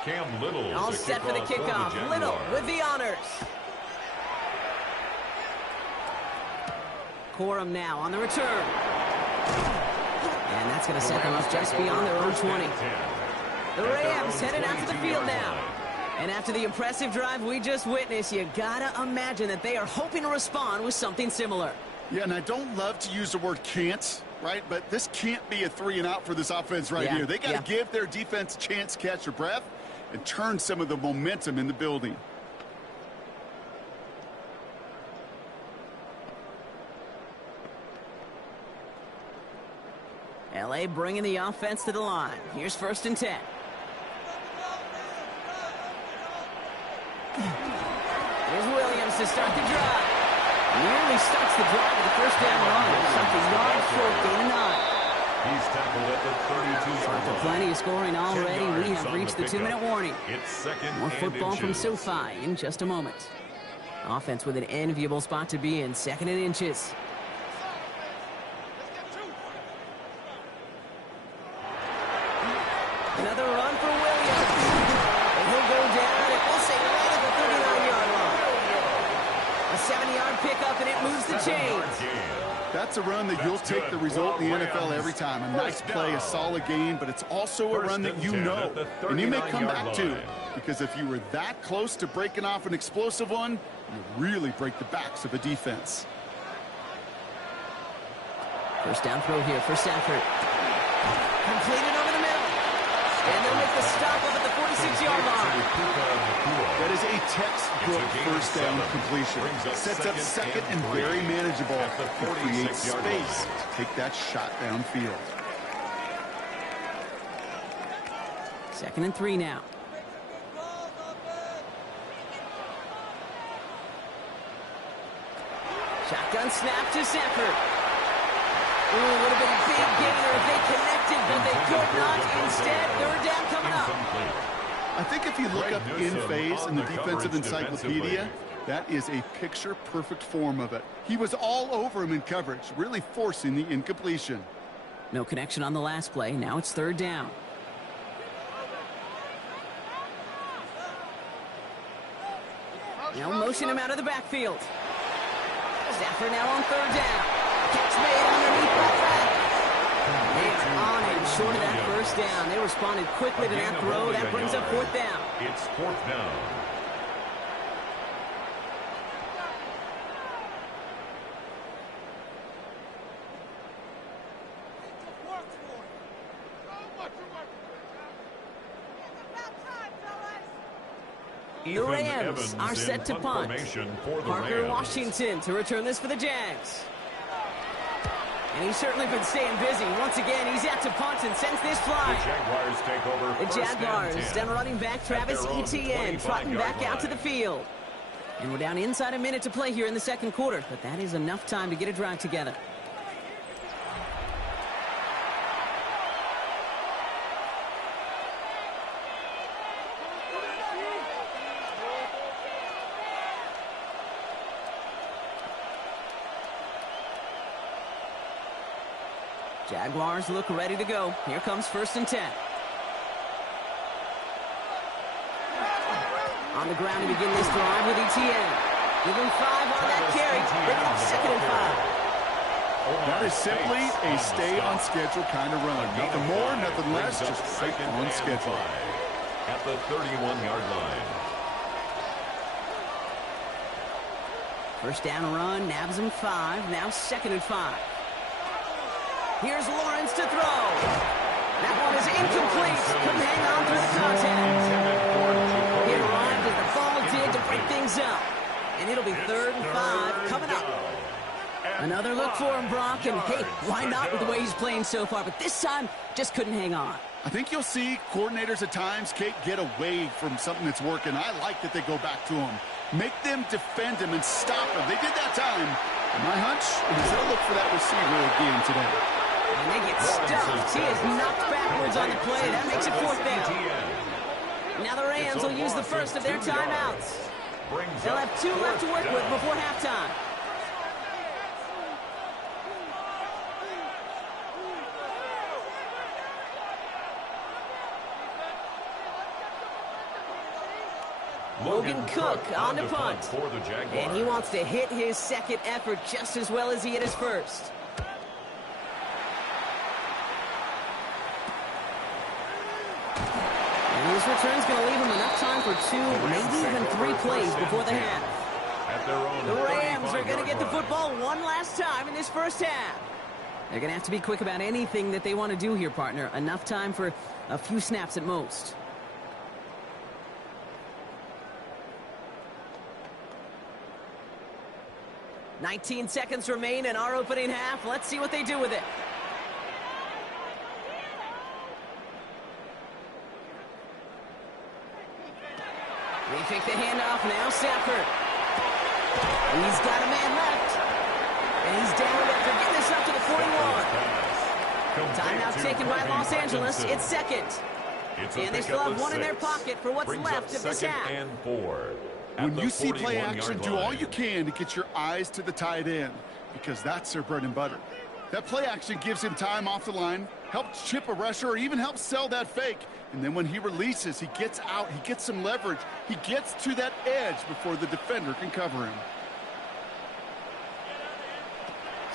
Cam Little. All set for the kickoff. Little with the honors. Corum now on the return. And that's going to set them up just beyond their own 20. The Rams headed out to the field now. And after the impressive drive we just witnessed, you gotta imagine that they are hoping to respond with something similar. Yeah, and I don't love to use the word can't, right? But this can't be a 3-and-out for this offense right here. They got to give their defense a chance to catch their breath and turn some of the momentum in the building. LA bringing the offense to the line. Here's 1st and 10. Here's Williams. yards to start the drive. Nearly starts the drive with the first down run. Something yards short, gain 9. He's tackled at the 32-yard After line. plenty of scoring already, we have reached the 2-minute warning. It's second More and football from inches. SoFi in just a moment. Offense with an enviable spot to be in, 2nd and inches. Another run for Williams. And he'll go down and we'll say right at the 39-yard line. A 7-yard pickup and it moves the chains. That's a run that you'll take the result in the NFL every time. A nice play, a solid game, but it's also a run that you know. And you may come back to, because if you were that close to breaking off an explosive one, you really break the backs of a defense. First down throw here for Stafford. Completed over the middle. And they'll make the stop up at the 46-yard line. That is a textbook first down completion. Sets up second and very manageable. It creates space to take that shot downfield. 2nd and 3 now. Shotgun snap to Stafford. Ooh, would have been a big gainer if they connected, but they could not. Instead, 3rd down coming up. I think if you look up in phase in the defensive encyclopedia, that is a picture-perfect form of it. He was all over him in coverage, really forcing the incompletion. No connection on the last play. Now it's 3rd down. Now motion him out of the backfield. Stafford now on 3rd down. Catch made underneath by Fat. They are on him short of that first down. They responded quickly to that throw. That brings up 4th down. It's 4th down. The Rams are set to punt. Parker Washington to return this for the Jags. And he's certainly been staying busy. Once again, he's out to punt and sends this flying. The Jaguars take over. The Jaguars down running back Travis Etienne trotting back out to the field. And we're down inside a minute to play here in the 2nd quarter, but that is enough time to get a drive together. Jaguars look ready to go. Here comes 1st and 10. On the ground to begin this drive with Etienne. Give him 5 on that carry. Bring it up 2nd and 5. That is simply a stay-on-schedule kind of run. Nothing more, nothing less, just stay on schedule. At the 31-yard line. First down run, nabs him 5. Now 2nd and 5. Here's Lawrence to throw. That one is incomplete. Couldn't hang on through the contact. He arrived as the ball did to break things up. And it'll be 3rd and 5 coming up. Another look for him, Brock. And hey, why not with the way he's playing so far? But this time, just couldn't hang on. I think you'll see coordinators at times, Kate, get away from something that's working. I like that they go back to him. Make them defend him and stop him. They did that time. And my hunch is they'll look for that receiver again today. And they get stuffed. He is knocked backwards on the play. That makes it 4th down. Now the Rams will use the first of their timeouts. They'll have 2 left to work with before halftime. Logan Cook on the punt. And he wants to hit his 2nd effort just as well as he hit his first. And his return's going to leave him enough time for 2, maybe even 3 plays before the half. The Rams are going to get the football one last time in this first half. They're going to have to be quick about anything that they want to do here, partner. Enough time for a few snaps at most. "19 seconds remain in our opening half. Let's see what they do with it. They take the handoff now, Stafford. He's got a man left. And he's down after getting this up to the 41. Timeout taken by Los Angeles. It's second. And they still have one in their pocket for what's left of this half. When you see play action, do all you can to get your eyes to the tight end, because that's their bread and butter. That play action gives him time off the line, helps chip a rusher, or even helps sell that fake. And then when he releases, he gets out, he gets some leverage. He gets to that edge before the defender can cover him.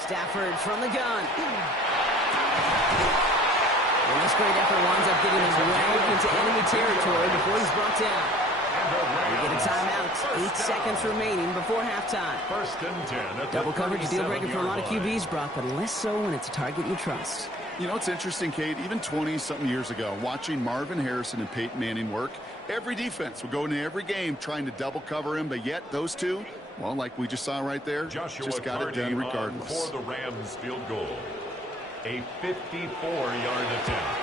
Stafford from the gun. And this great effort winds up getting him right into enemy territory before he's brought down. We get a timeout. 8 seconds remaining before halftime. First and 10. Double coverage is deal breaker for a lot of QBs, Brock, but less so when it's a target you trust. You know, it's interesting, Kate, even 20-something years ago, watching Marvin Harrison and Peyton Manning work, every defense would go into every game trying to double cover him, but yet those two, well, like we just saw right there, just got it done regardless. For the Rams field goal. A 54-yard attempt.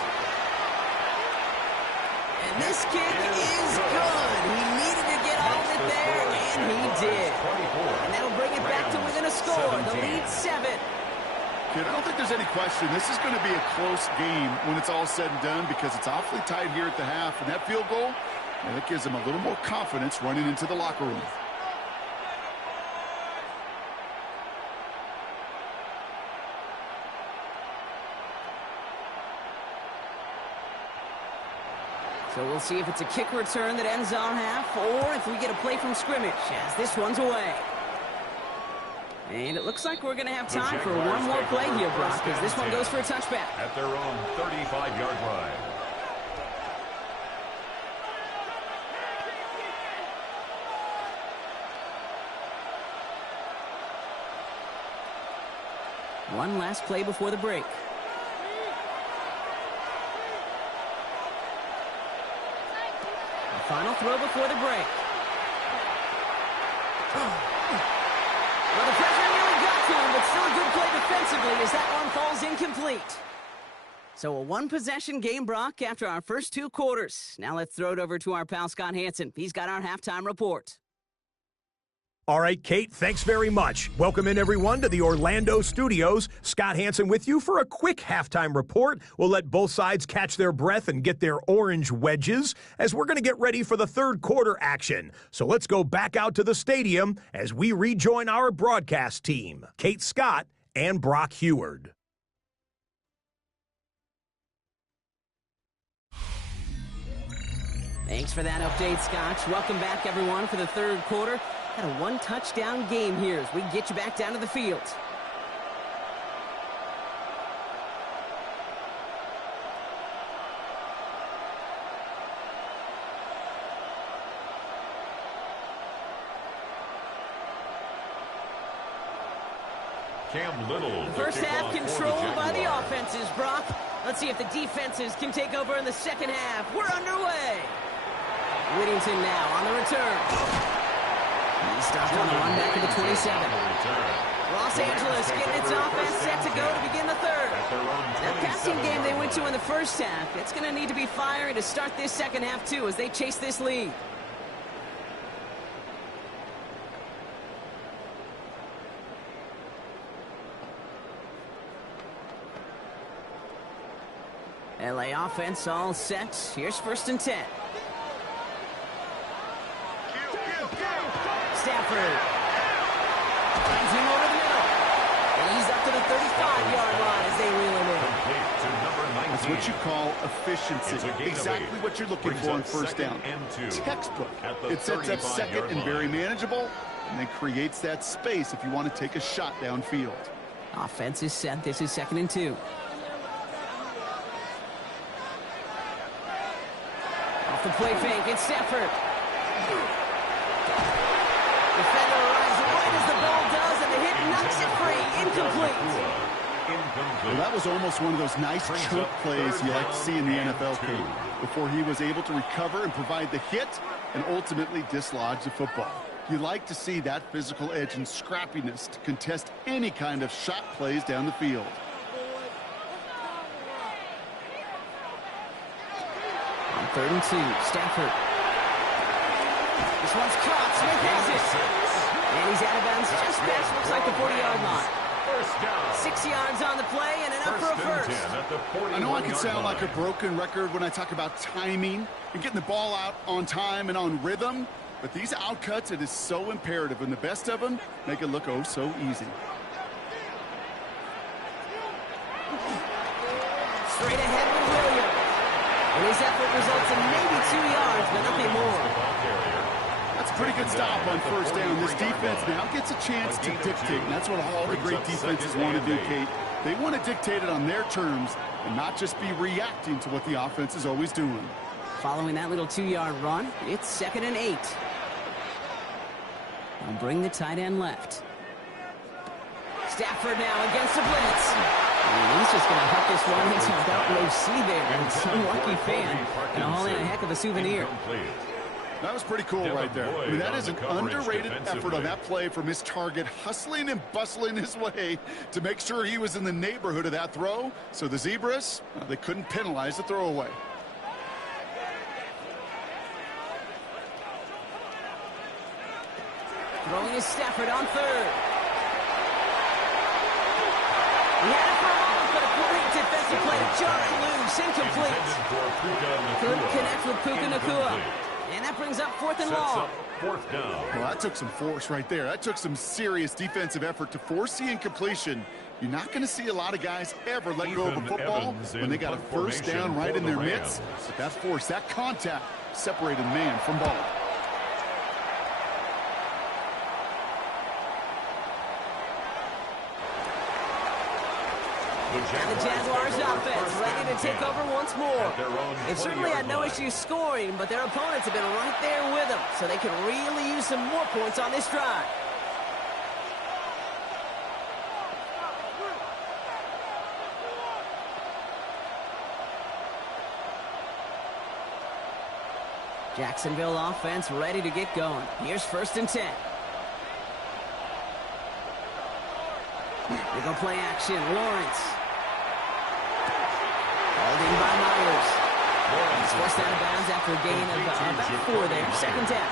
And this kick is good. He needed to get all of it there, and he did. And that'll bring it back to within a score. The lead 7. Kid, I don't think there's any question. This is going to be a close game when it's all said and done, because it's awfully tight here at the half. And that field goal, that gives them a little more confidence running into the locker room. So we'll see if it's a kick return that ends our half, or if we get a play from scrimmage, as this one's away. And it looks like we're going to have time for one more play here, Brock, because this one goes for a touchback. At their own 35-yard line. One last play before the break. Final throw before the break. Well, the pressure nearly got to him, but still a good play defensively as that one falls incomplete. So a one-possession game, Brock, after our first 2 quarters. Now let's throw it over to our pal Scott Hansen. He's got our halftime report. All right, Kate, thanks very much. Welcome in, everyone, to the Orlando studios. Scott Hansen with you for a quick halftime report. We'll let both sides catch their breath and get their orange wedges as we're going to get ready for the third quarter action. So let's go back out to the stadium as we rejoin our broadcast team, Kate Scott and Brock Heward. Thanks for that update, Scott. Welcome back, everyone, for the third quarter. Had a one-touchdown game here as we get you back down to the field. Cam Little. First half controlled by the offenses, Brock. Let's see if the defenses can take over in the second half. We're underway. Whittington now on the return. He stopped on the run back to the 27. Los Angeles getting its offense set to go to begin the third. That passing game they went to in the first half, it's going to need to be fiery to start this second half, too, as they chase this lead. LA offense all set. Here's first and 10. Stafford. Finds him over the middle. And he's up to the 35-yard line as they reel him in. That's what you call efficiency. Exactly what you're looking for on first down. Textbook. It sets up second and very manageable, and then creates that space if you want to take a shot downfield. Offense is set. This is 2nd and 2. Off the play fake, it's Stafford. Defender arrives right as the ball does, and the hit knocks it free. Incomplete. Well, that was almost one of those nice choke plays you like to see in the NFL, Kate, before he was able to recover and provide the hit and ultimately dislodge the football. You like to see that physical edge and scrappiness to contest any kind of shot plays down the field. On 3rd and 2, Stafford. This one's caught. Smith has it. And he's out of bounds just past, looks like the 40-yard line. 6 yards on the play and enough for a first. I know I can sound like a broken record when I talk about timing and getting the ball out on time and on rhythm, but these outcuts, it is so imperative, and the best of them make it look oh so easy. Straight ahead with Williams. And his effort results in maybe 2 yards, but nothing more. That's a pretty good stop on first down. This defense now gets a chance to dictate, and that's what all the great defenses want to do, Kate. They want to dictate it on their terms and not just be reacting to what the offense is always doing. Following that little 2-yard run, it's 2nd and 8. They'll bring the tight end left. Stafford now against the blitz. And he's just going to huck this one into about row C there. And it's an unlucky fan. And haul in a heck of a souvenir. That was pretty cool right there. I mean, that is an underrated effort on that play from his target, hustling and bustling his way to make sure he was in the neighborhood of that throw. So the Zebras, they couldn't penalize the throwaway. Throwing is Stafford on 3rd. He had it for a moment, but a great defensive play to jar it loose, incomplete. Couldn't connect with Puka Nacua. And that brings up 4th and long. Well, that took some force right there. That took some serious defensive effort to force the incompletion. You're not going to see a lot of guys ever let go of a football when they got a first down right in their midst. But that force, that contact, separated man from ball. And the Jaguars offense ready to take over once more. They've certainly had no issues scoring, but their opponents have been right there with them, so they can really use some more points on this drive. Jacksonville offense ready to get going. Here's 1st and 10. They go play action. Lawrence. Called in by Myers. He's forced out of bounds after a gain of about 4 there. 2nd down.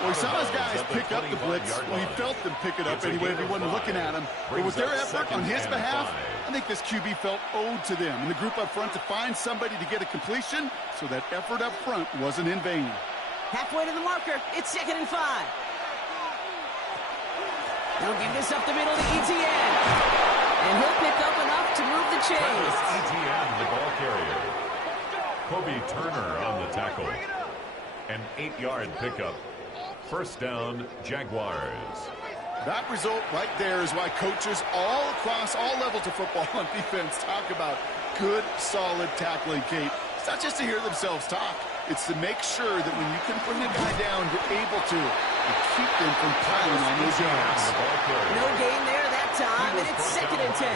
Well, we saw his guys pick up the blitz. Well, he felt them pick it up anyway if he wasn't looking at him. But with their effort on his behalf, I think this QB felt owed to them and the group up front to find somebody to get a completion, so that effort up front wasn't in vain. Halfway to the marker. It's 2nd and 5. They'll give this up the middle to Etienne. And he'll pick up enough to move the chains. Etienne, the ball carrier. Kobe Turner on the tackle. An 8-yard pickup. First down, Jaguars. That result right there is why coaches all across all levels of football on defense talk about good, solid tackling, Kate. It's not just to hear themselves talk. It's to make sure that when you can bring a guy down, you're able to keep them from piling on those yards. No gain there that time, and it's 2nd and 10.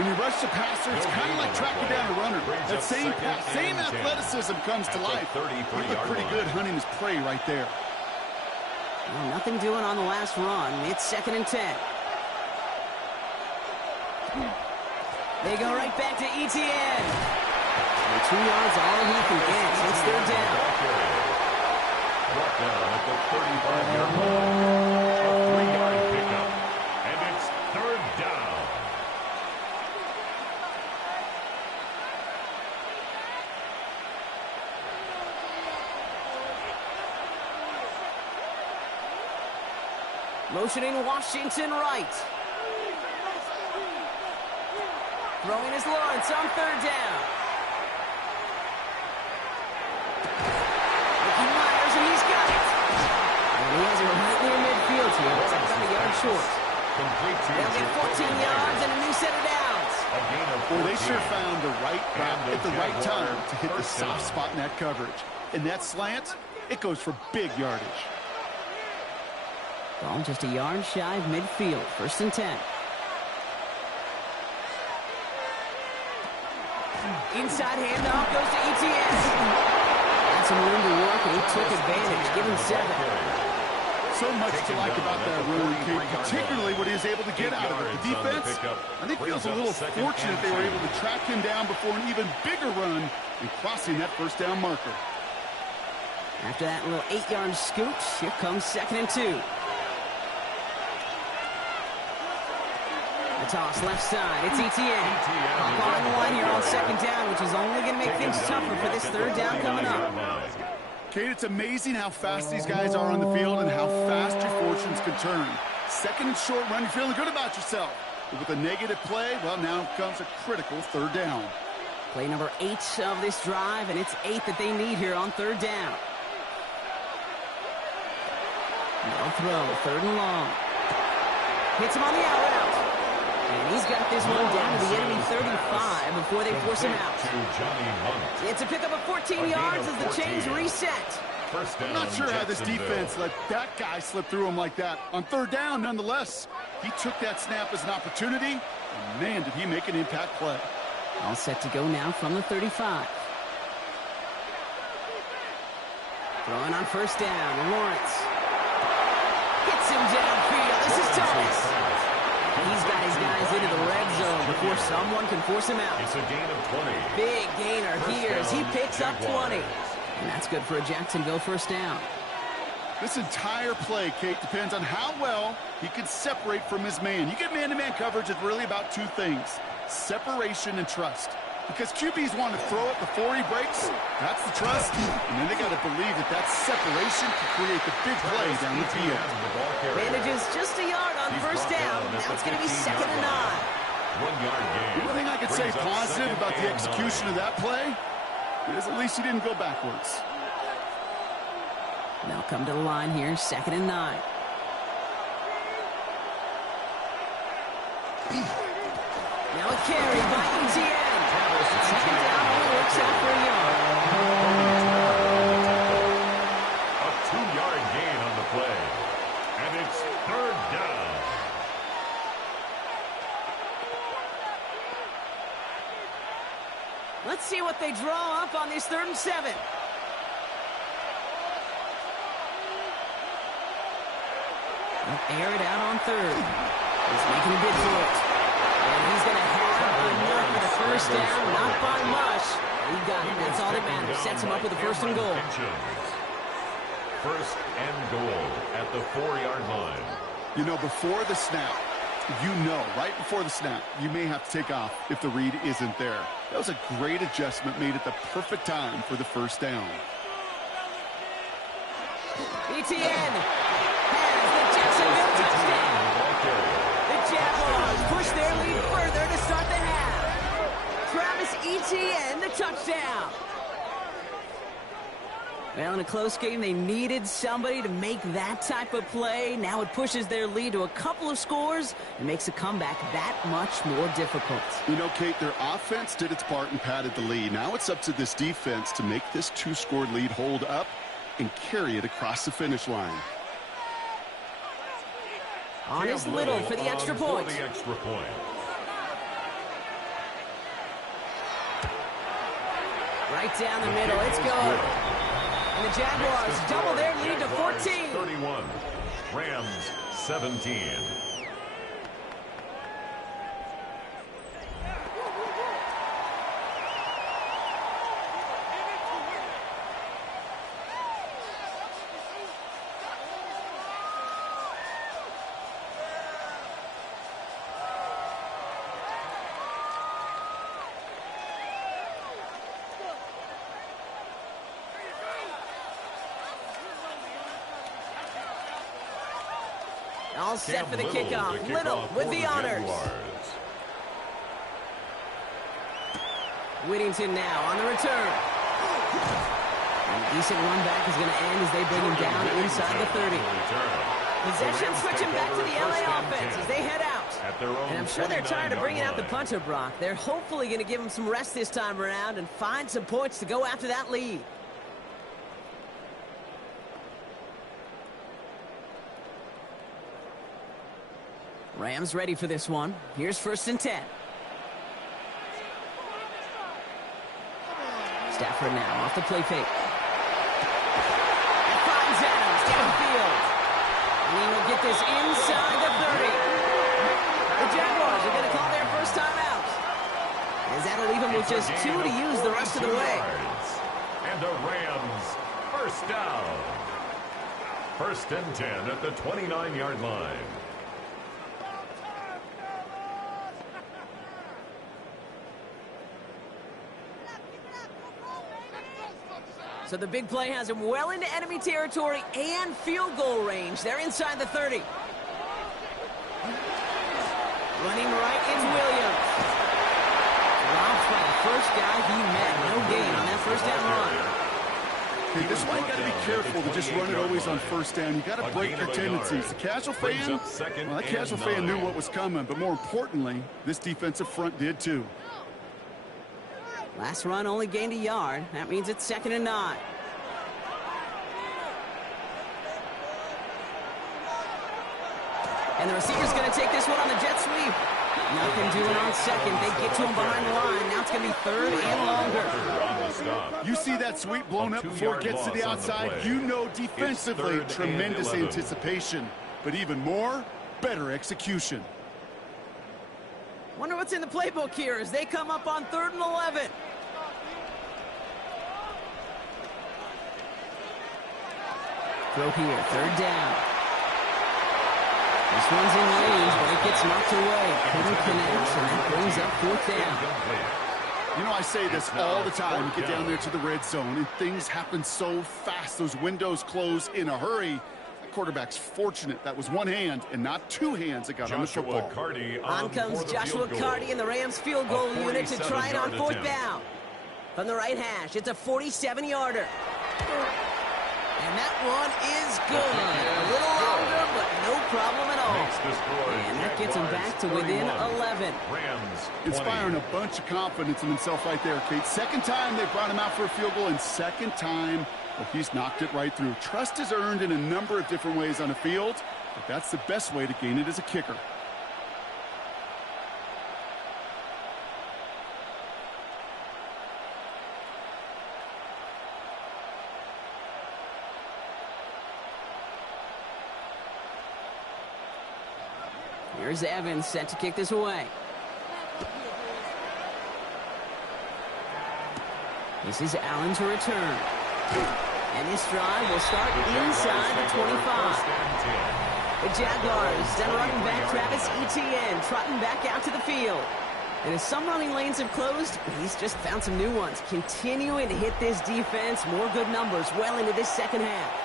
When you rush the passer, it's kind of like tracking down a runner. That same pass, same athleticism comes to life. He looked pretty good hunting his prey right there. Well, nothing doing on the last run. It's 2nd and 10. They go right back to Etienne. 2 yards all he can get. It's 3rd down. Brought down at the 35-yard line. A 3-yard pickup. And it's 3rd down. Motioning Washington right. Throwing is Lawrence on 3rd down. Myers, and he's got it. And he has it right near midfield here. It's about a yard short. They'll get 14 yards and a new set of downs. Well, they sure found the right route at the right time to hit the soft spot in that coverage. And that slant, it goes for big yardage. Ball just a yard shy of midfield. 1st and 10. Inside handoff goes to Etienne. Had some room to work, and he took advantage. Give him 7. So much to like about that run, particularly what he was able to get out of it. The defense, I think, feels a little fortunate they were able to track him down before an even bigger run and crossing that 1st down marker. After that little 8-yard scooch, here comes 2nd and 2. The toss left side. It's Etienne. Hop on the line here on 2nd down, which is only going to make things tougher for this 3rd down coming up. Kate, it's amazing how fast these guys are on the field and how fast your fortunes can turn. 2nd and short run, you're feeling good about yourself. But with a negative play, well, now comes a critical 3rd down. Play number 8 of this drive, and it's 8 that they need here on 3rd down. No throw, 3rd and long. Hits him on the out route. And he's got this one down to the enemy 35 before they force him out. It's a pickup of 14 yards as the chains reset. I'm not sure how this defense let that guy slip through him like that. On 3rd down, nonetheless, he took that snap as an opportunity, and man, did he make an impact play. All set to go now from the 35. Throwing on 1st down, Lawrence. Hits him downfield. This is Thomas. He's got his guys into the red zone before someone can force him out. It's a gain of 20. Big gainer here as he picks up 20. And that's good for a Jacksonville 1st down. This entire play, Kate, depends on how well he can separate from his man. You get man-to-man coverage, it's really about 2 things: separation and trust. Because QBs want to throw it before he breaks. That's the trust. And then they got to believe that that separation can create the big play down the field. Manages just a yard on 1st down. Now it's going to be 2nd and 9. 1-yard gain. The only thing I could say positive about the execution of that play is at least he didn't go backwards. Now come to the line here, 2nd and 9. Now a carry by Etienne. 2nd down only works out for a yard. A 2-yard gain on the play. And it's 3rd down. Let's see what they draw up on this 3rd and 7. They'll air it out on 3rd. He's making a bid for it. And he's going to have enough for the 1st down, not by much. He got it. That's all that matters. Sets him up with a 1st and goal. 1st and goal at the 4-yard line. You know, before the snap, right before the snap, you may have to take off if the read isn't there. That was a great adjustment made at the perfect time for the 1st down. Etienne has the Jacksonville touchdown. The Jaguars push their lead further to start the half. Travis Etienne, the touchdown. Well, in a close game, they needed somebody to make that type of play. Now it pushes their lead to a couple of scores and makes a comeback that much more difficult. You know, Kate, their offense did its part and padded the lead. Now it's up to this defense to make this 2-score lead hold up and carry it across the finish line. On is Little for the extra point. Right down the middle. It's good. And the Jaguars double their lead to 14. 31. Rams 17. All set for the kickoff. Little with the honors. Whittington now on the return. And a decent run back is going to end as they bring him down inside the 30. Possession switching back to the LA offense as they head out. And I'm sure they're tired of bringing out the punter, Brock. They're hopefully going to give him some rest this time around and find some points to go after that lead. Rams ready for this one. Here's 1st and 10. Stafford now off the play fake. And finds Adams downfield. And he will get this inside the 30. The Jaguars are going to call their first time out. As that'll leave him with just 2 to use the rest of the way. And the Rams first down. First and 10 at the 29-yard line. So the big play has him well into enemy territory and field goal range. They're inside the 30. Running right is Williams. Dropped by the first guy he met. No gain on that first down run. Hey, this is why you got to be careful to just run it always on first down. You got to break your tendencies. The casual fan, well, that casual fan knew what was coming, but more importantly, this defensive front did too. Last run only gained a yard. That means it's 2nd and 9. And the receiver's going to take this one on the jet sweep. Nothing doing on second. They get to him behind the line. Now it's going to be 3rd and longer. You see that sweep blown up before it gets to the outside. You know defensively, tremendous anticipation. But even more, better execution. Wonder what's in the playbook here as they come up on 3rd and 11. Throw here, 3rd down. This one's in range, but it gets knocked away. Couldn't connect, and that brings up 4th down. You know, I say this all the time. You get down there to the red zone, and things happen so fast. Those windows close in a hurry. The quarterback's fortunate. That was one hand and not two hands that got on the football. On comes Joshua Carty in the Rams field goal unit to try it on 4th down. From the right hash, it's a 47-yarder. And that one is good. A little longer, but no problem at all. And that gets him back to within 11. Inspiring a bunch of confidence in himself right there, Kate. Second time they brought him out for a field goal, and second time, well, he's knocked it right through. Trust is earned in a number of different ways on the field, but that's the best way to gain it as a kicker. Here's Evans set to kick this away. This is Allen to return. And this drive will start inside the 25. The Jaguars send running back Travis Etienne trotting back out to the field. And as some running lanes have closed, he's just found some new ones. Continuing to hit this defense. More good numbers well into this second half.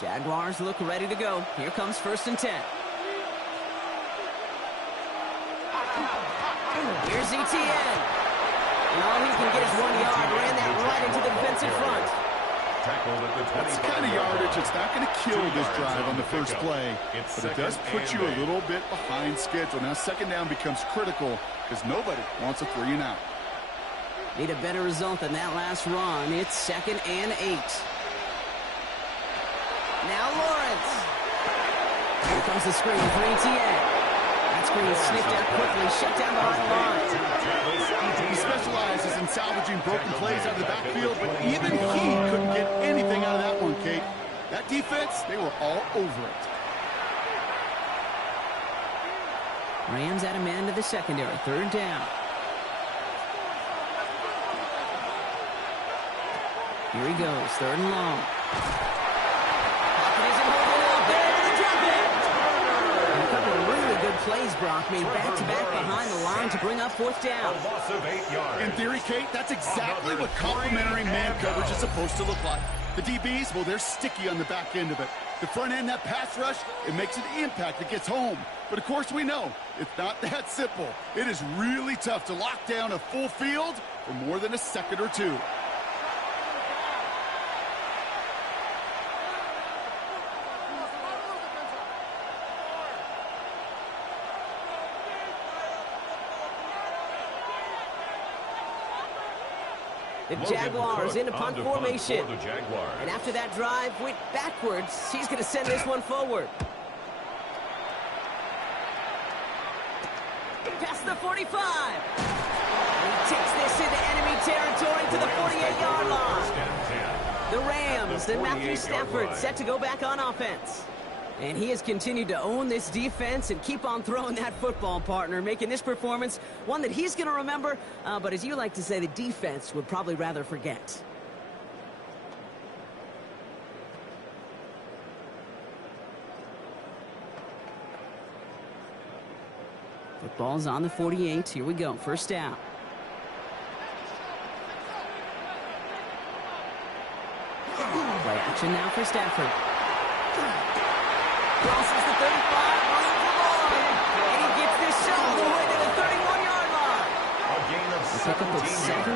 Jaguars look ready to go. Here comes 1st and 10. Here's Etienne. And all he can get is 1 yard. Ran that right into the defensive front. That's the kind of yardage that's not going to kill this drive on the first play. But it does put you a little bit behind schedule. Now 2nd down becomes critical because nobody wants a 3 and out. Need a better result than that last run. It's 2nd and 8. Now Lawrence. Here comes the screen for Etienne. That screen sniffed out quickly, shut down behind the line. He specializes in salvaging broken plays out of the backfield, but even he couldn't get anything out of that one, Kate. That defense, they were all over it. Rams at a man to the secondary, 3rd down. Here he goes, 3rd and long. Plays, Brock, made back-to-back behind the line to bring up 4th down. In theory, Kate, that's exactly what complementary man coverage is supposed to look like. The DBs, well, they're sticky on the back end of it. The front end, that pass rush, it makes an impact that gets home. But, of course, we know it's not that simple. It is really tough to lock down a full field for more than a second or two. The Jaguars into punt formation. And after that drive went backwards, he's going to send this one forward. Past the 45. And he takes this into enemy territory to the 48-yard line. The Rams and Matthew Stafford set to go back on offense. And he has continued to own this defense and keep on throwing that football, partner, making this performance one that he's going to remember, but as you like to say, the defense would probably rather forget. Football's on the 48. Here we go. First down. Play action now for Stafford. Crosses the 35, room for more, and he gets this all the way to the 31-yard line. A gain of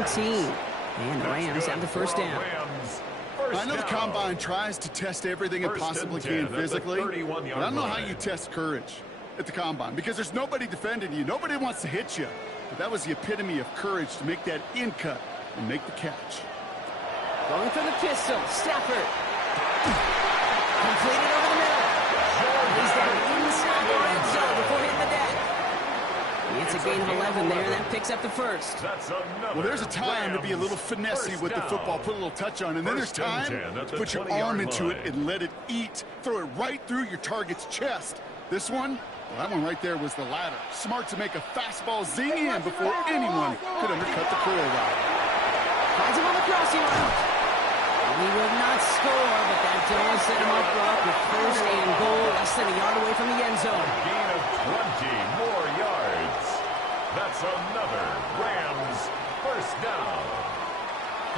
17. And the Rams have the first down. I know the combine tries to test everything it possibly can physically, but I don't know how you test courage at the combine, because there's nobody defending you. Nobody wants to hit you. But that was the epitome of courage to make that in cut and make the catch. Going for the pistol, Stafford. Completed over the middle. He's down inside the red zone before hitting the deck. It's a gain of 11 there, and that picks up the first. Well, there's a time to be a little finessey with the football, put a little touch on, and then there's time to put your arm into it and let it eat. Throw it right through your target's chest. This one, well, that one right there was the latter. Smart to make a fastball zing in before anyone could undercut the curl route. Finds him on the crossing route. He will not score, but that does set him up with first and goal, less than a yard away from the end zone. Gain of 20 more yards. That's another Rams first down.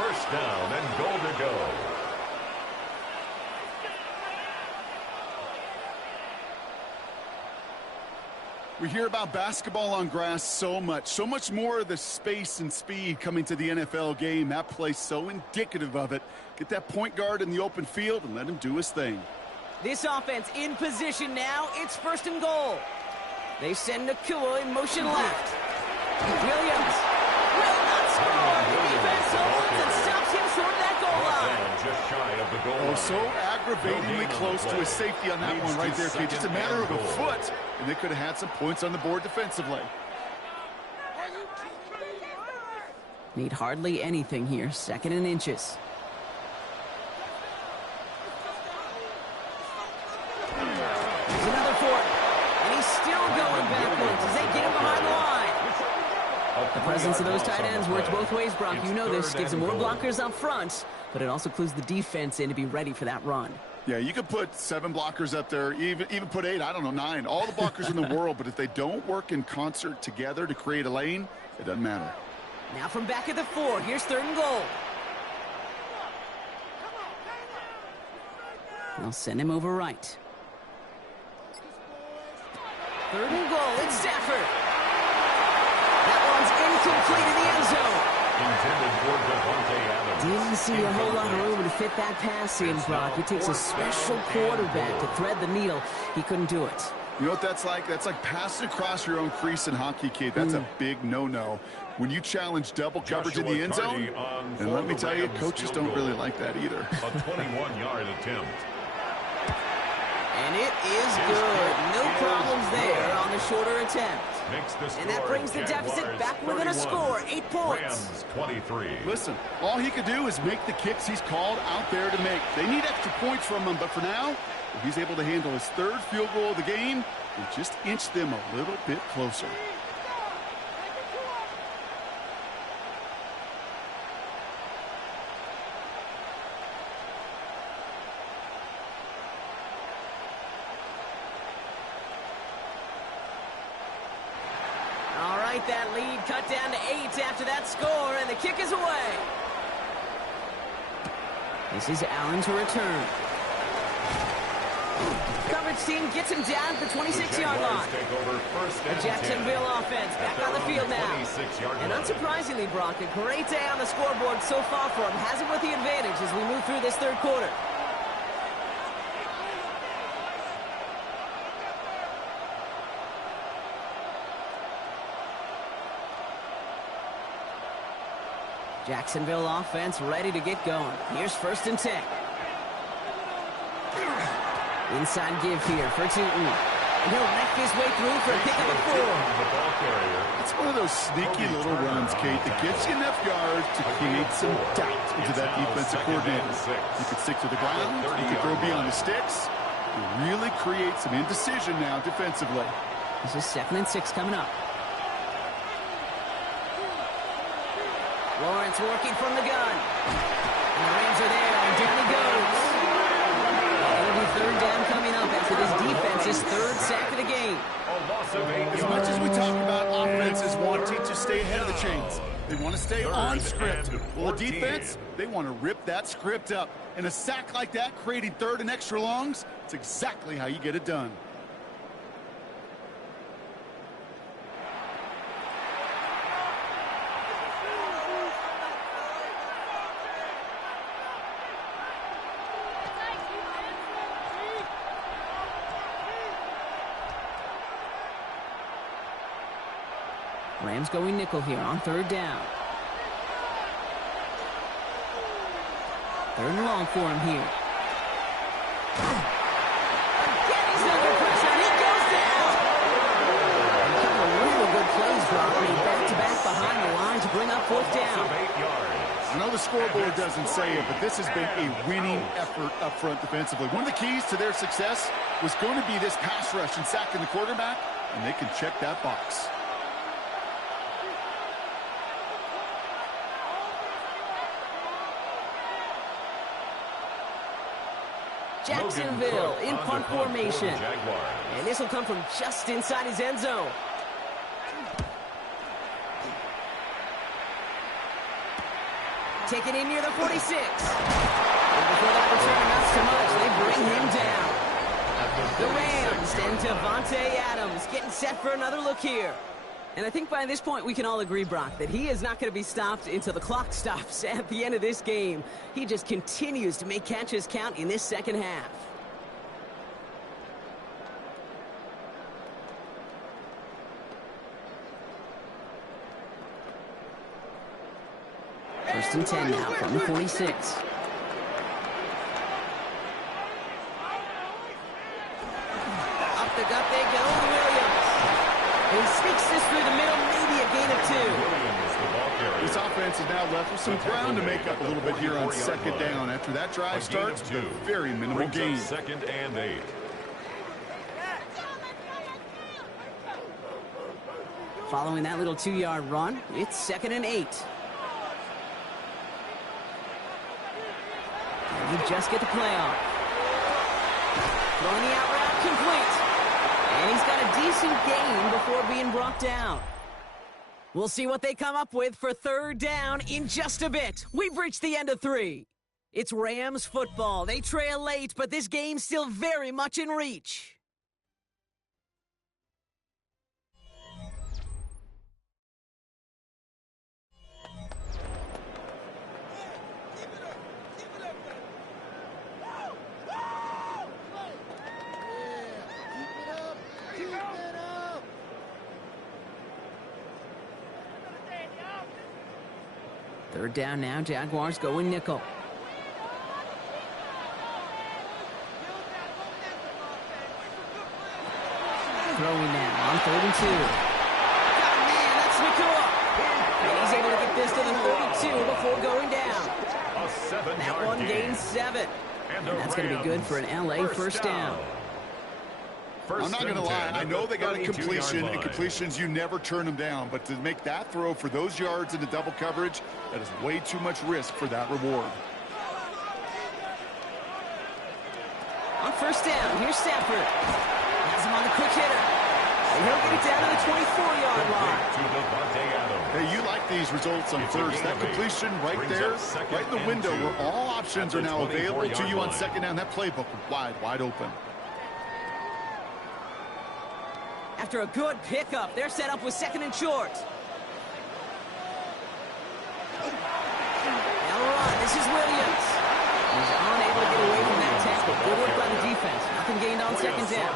First down and goal to go. We hear about basketball on grass so much more of the space and speed coming to the NFL game. That play's so indicative of it. Get that point guard in the open field and let him do his thing. This offense in position now. It's first and goal. They send Nakua in motion left. Williams will not score. The defense holds and stops him short of that goal line. Just shy of the goal line. Oh, so aggravatingly close to a safety on that one right there, Kate. Just a matter of a foot, and they could have had some points on the board defensively. Need hardly anything here. Second and inches. There's another fourth. And he's still going backwards as they get him behind the line. The presence of those tight ends works both ways, Brock. You know this. Gives them more blockers up front, but it also clues the defense in to be ready for that run. Yeah, you could put 7 blockers up there, even put 8, I don't know, 9. All the blockers in the world, but if they don't work in concert together to create a lane, it doesn't matter. Now from back at the 4, here's third and goal. They'll send him over right. Third and goal, it's Stafford. That one's incomplete in the end zone. Intended for Devontae Adams. Didn't see a whole lot of room to fit that pass in, Brock. It takes a special quarterback to thread the needle. He couldn't do it. You know what that's like? That's like passing across your own crease in hockey, Kate. That's a big no-no. When you challenge double coverage in the end zone, and let me tell you, coaches don't really like that either. A 21-yard attempt. And it is good. No problems there on the shorter attempt. And that brings the deficit back within a score, 8 points. Rams 23. Listen, all he could do is make the kicks he's called out there to make. They need extra points from him, but for now, if he's able to handle his 3rd field goal of the game, and just inch them a little bit closer. That lead cut down to 8 after that score, and the kick is away. This is Allen to return. Coverage team gets him down at the 26-yard line. The Jacksonville offense back on the field now. And unsurprisingly, Brock, a great day on the scoreboard so far for him. Has him with the advantage as we move through this 3rd quarter. Jacksonville offense ready to get going. Here's 1st and 10. Inside give here for Tootin. And he'll wreck his way through for a pick of a 4. It's one of those sneaky little runs, Kate, that gets you enough yards to create some doubt into that defensive coordinator. You could stick to the ground, you could throw beyond the sticks, He really creates some indecision now defensively. This is 2nd and 6 coming up. Lawrence working from the gun. And the Rams are there, and down he goes. It'll be 3rd down coming up after this defense's 3rd sack of the game. As much as we talk about offenses wanting to stay ahead of the chains, they want to stay on script. Well, the defense, they want to rip that script up. And a sack like that, creating 3rd and extra longs, it's exactly how you get it done. Rams going nickel here on 3rd down. 3rd and long for him here. Again, he's under pressure, and he goes down! A couple of really good plays, Brock. Made back-to-back behind the line to bring up 4th down. I know the scoreboard doesn't say it, but this has been a winning effort up front defensively. One of the keys to their success was going to be this pass rush and sacking the quarterback, and they can check that box. Jacksonville in punt formation. And this will come from just inside his end zone. Taken in near the 46. And before that return amounts to much, they bring him down. The Rams and Davante Adams getting set for another look here. And I think by this point we can all agree, Brock, that he is not going to be stopped until the clock stops at the end of this game. He just continues to make catches count in this 2nd half. First and 10 now from the 46. Up the gut they go to Williams. He sneaks this through the middle, maybe a gain of 2. This offense is now left with some ground to make up a little bit here on 2nd down. After that drive starts, a very minimal gain. 2nd and 8. Following that little 2-yard run, it's 2nd and 8. And you just get the play off. Throwing the out route complete. And he's got a decent gain before being brought down. We'll see what they come up with for 3rd down in just a bit. We've reached the end of 3. It's Rams football. They trail late, but this game's still very much in reach. Third down now, Jaguars going nickel. Throwing now on 3rd and 2. Oh, man, that's Nakua. And he's able to get this to the 32 before going down. That one gains 7. And that's going to be good for an LA first down. I'm not going to lie. I know they got a completion, and completions, you never turn them down. But to make that throw for those yards into double coverage, that is way too much risk for that reward. On 1st down, here's Stafford. Has him on the quick hitter. And he'll get it down to the 24-yard line. Hey, you like these results on 1st. That completion right there, right in the window where all options are now available to you on 2nd down. That playbook wide open. After a good pickup, they're set up with 2nd and short. Now run. This is Williams. He's unable to get away from that tackle. Good work by the defense. Nothing gained on 2nd down.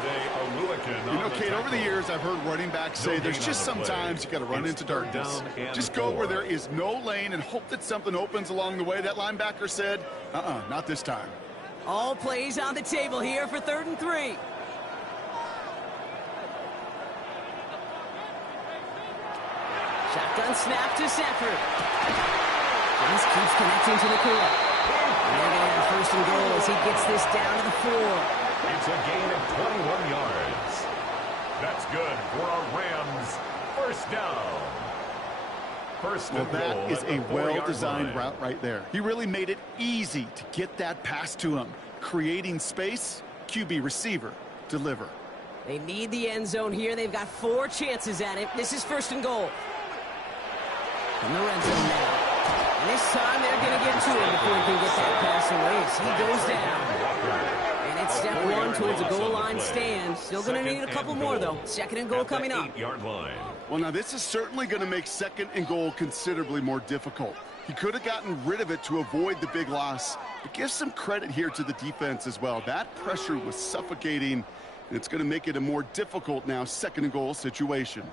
You know, Kate, over the years, I've heard running backs say there's just sometimes you got to run into darkness. Just go where there is no lane and hope that something opens along the way. That linebacker said, not this time. All plays on the table here for 3rd and 3. Shotgun snap to Stafford. Just keeps connecting to Nakua. And they're going to have 1st and goal as he gets this down to the 4. It's a gain of 21 yards. That's good for a Rams first down. Well, that is a well-designed route right there. He really made it easy to get that pass to him. Creating space, QB receiver, deliver. They need the end zone here. They've got 4 chances at it. This is first and goal. In the red zone now. And this time they're going to get to him before he can get that pass away as he goes down. And it's step 1 towards a goal line stand. Still going to need a couple more, though. Second and goal coming up. 8-yard line. Well, now this is certainly going to make second and goal considerably more difficult. He could have gotten rid of it to avoid the big loss. But give some credit here to the defense as well. That pressure was suffocating, and it's going to make it a more difficult now second and goal situation.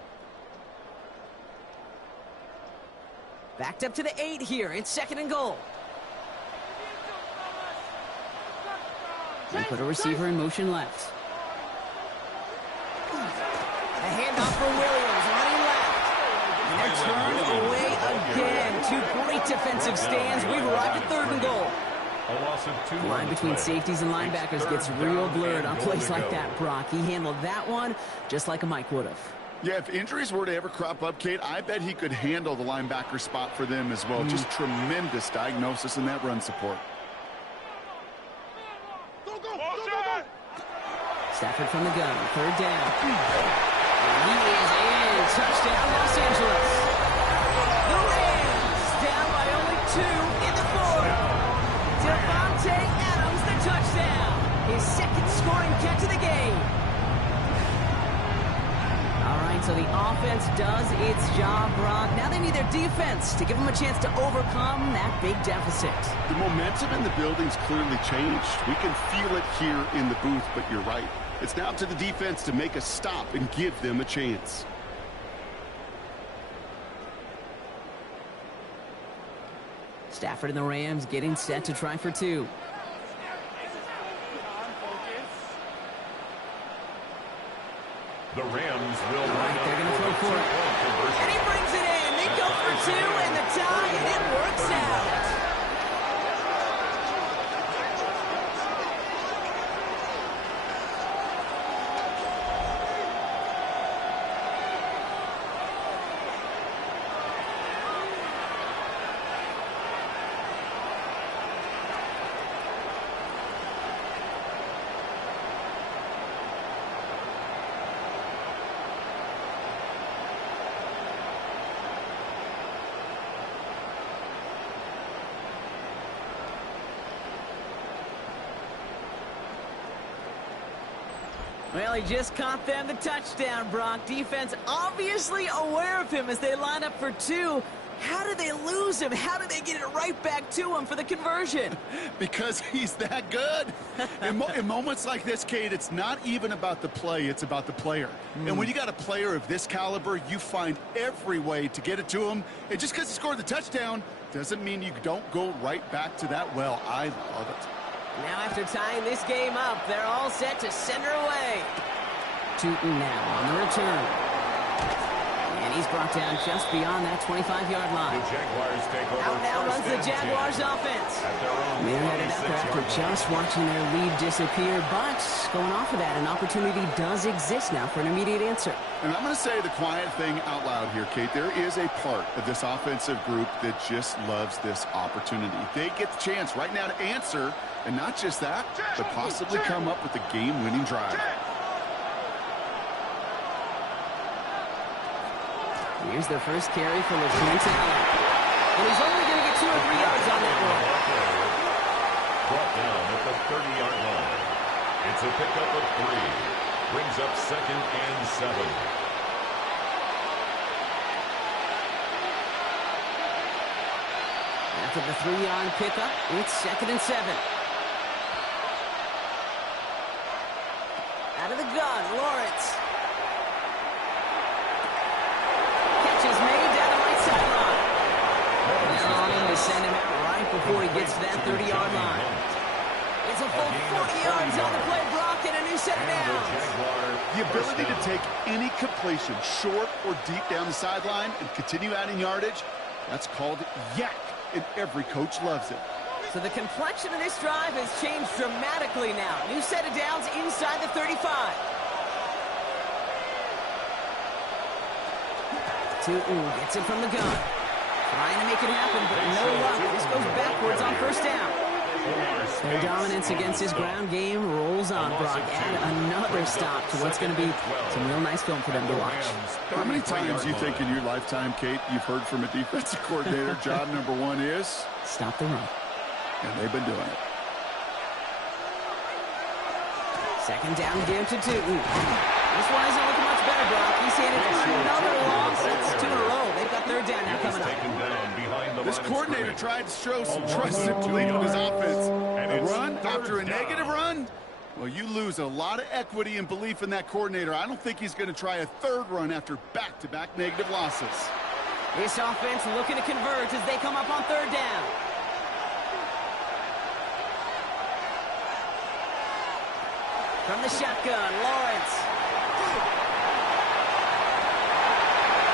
Backed up to the 8 here. It's second and goal. They put a receiver in motion left. A handoff for Williams, running left. And they're turned away again. 2 great defensive stands. We've arrived at third and goal. A loss of 2. The line between safeties and linebackers gets real blurred on plays like that, Brock. He handled that one just like a Mike would have. Yeah, if injuries were to ever crop up, Kate, I bet he could handle the linebacker spot for them as well. Just tremendous diagnosis in that run support. Stafford from the gun, third down. And he is in. Touchdown, Los Angeles. The Rams down by only 2 in the 4th. Devontae Adams, the touchdown. His second scoring catch of the game. All right, so the offense does its job, Brock. Now they need their defense to give them a chance to overcome that big deficit. The momentum in the building's clearly changed. We can feel it here in the booth, but you're right. It's now up to the defense to make a stop and give them a chance. Stafford and the Rams getting set to try for 2. The Rams will line up they're going to throw for it. And he brings it in. They go for 2 and the tie, and it works out. Well, he just caught them the touchdown, Brock. Defense obviously aware of him as they line up for 2. How did they lose him? How did they get it right back to him for the conversion? Because he's that good. In moments like this, Kate, it's not even about the play, it's about the player. And when you got a player of this caliber, you find every way to get it to him. And just because he scored the touchdown doesn't mean you don't go right back to that well. I love it. Now after tying this game up, they're all set to send her away. Tootin now on the return. And he's brought down just beyond that 25-yard line. The Jaguars take over. Out now runs the Jaguars offense. They're headed out there after just watching their lead disappear. But going off of that, an opportunity does exist now for an immediate answer. And I'm going to say the quiet thing out loud here, Kate. There is a part of this offensive group that just loves this opportunity. They get the chance right now to answer, and not just that, but possibly come up with a game-winning drive. Here's their first carry for LaQuint Allen. And he's only going to get 2 or 3 yards on that one. Brought down at the 30-yard line. It's a pickup of 3. Brings up 2nd and 7. After the 3-yard pickup, it's 2nd and 7. Out of the gun, Lawrence. Catch is made down the right sideline. Trying to send him out right before he gets to that 30-yard line. It's a full 40 yards on the play, Brock, and a new set of downs. The ability to take any completion, short or deep down the sideline, and continue adding yardage, that's called yak, and every coach loves it. So the complexion of this drive has changed dramatically now. New set of downs inside the 35. Gets it from the gun. Trying to make it happen, but no luck. This goes backwards on first down. Their dominance against his ground game rolls on, Brock. Add another stop to what's going to be some real nice film for them to watch. How many times do you think in your lifetime, Kate, you've heard from a defensive coordinator, job number one is? Stop the run. And they've been doing it. Second down, give to Tootin. This one isn't looking much better, Brock. He's handed another loss. That's 2 in a row. They've got third down now coming up. This coordinator tried to show some trust and belief in his offense. A run after a negative run? Well, you lose a lot of equity and belief in that coordinator. I don't think he's going to try a third run after back-to-back negative losses. This offense looking to converge as they come up on third down. From the shotgun, Lawrence.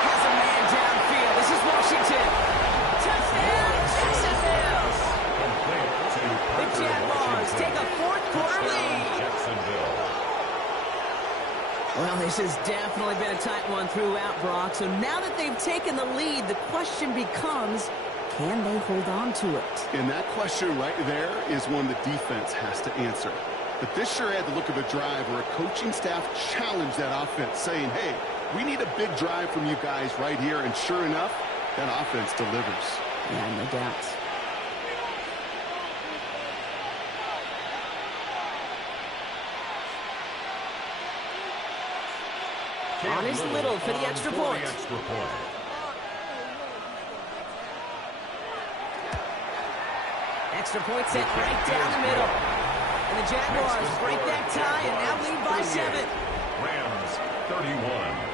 Has a man downfield. This is Washington. Touchdown, Jacksonville. The Jaguars take a fourth-quarter lead. Well, this has definitely been a tight one throughout, Brock. So now that they've taken the lead, the question becomes, can they hold on to it? And that question right there is one the defense has to answer. But this sure had the look of a drive where a coaching staff challenged that offense, saying, hey, we need a big drive from you guys right here. And sure enough, that offense delivers. Yeah, no doubt. Honest Little for the extra point. Extra point set right down the middle. And the Jaguars break that tie and now lead by 7. Rams 31.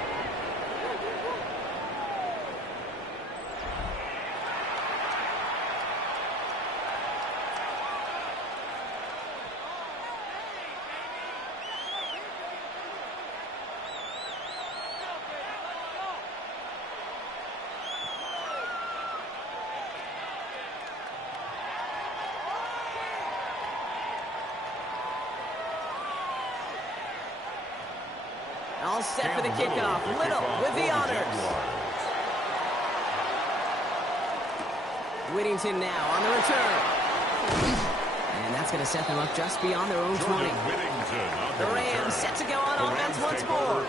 All set for the kickoff. Little with the honors. Whittington now on the return. And that's going to set them up just beyond their own 20. The Rams set to go on offense once more.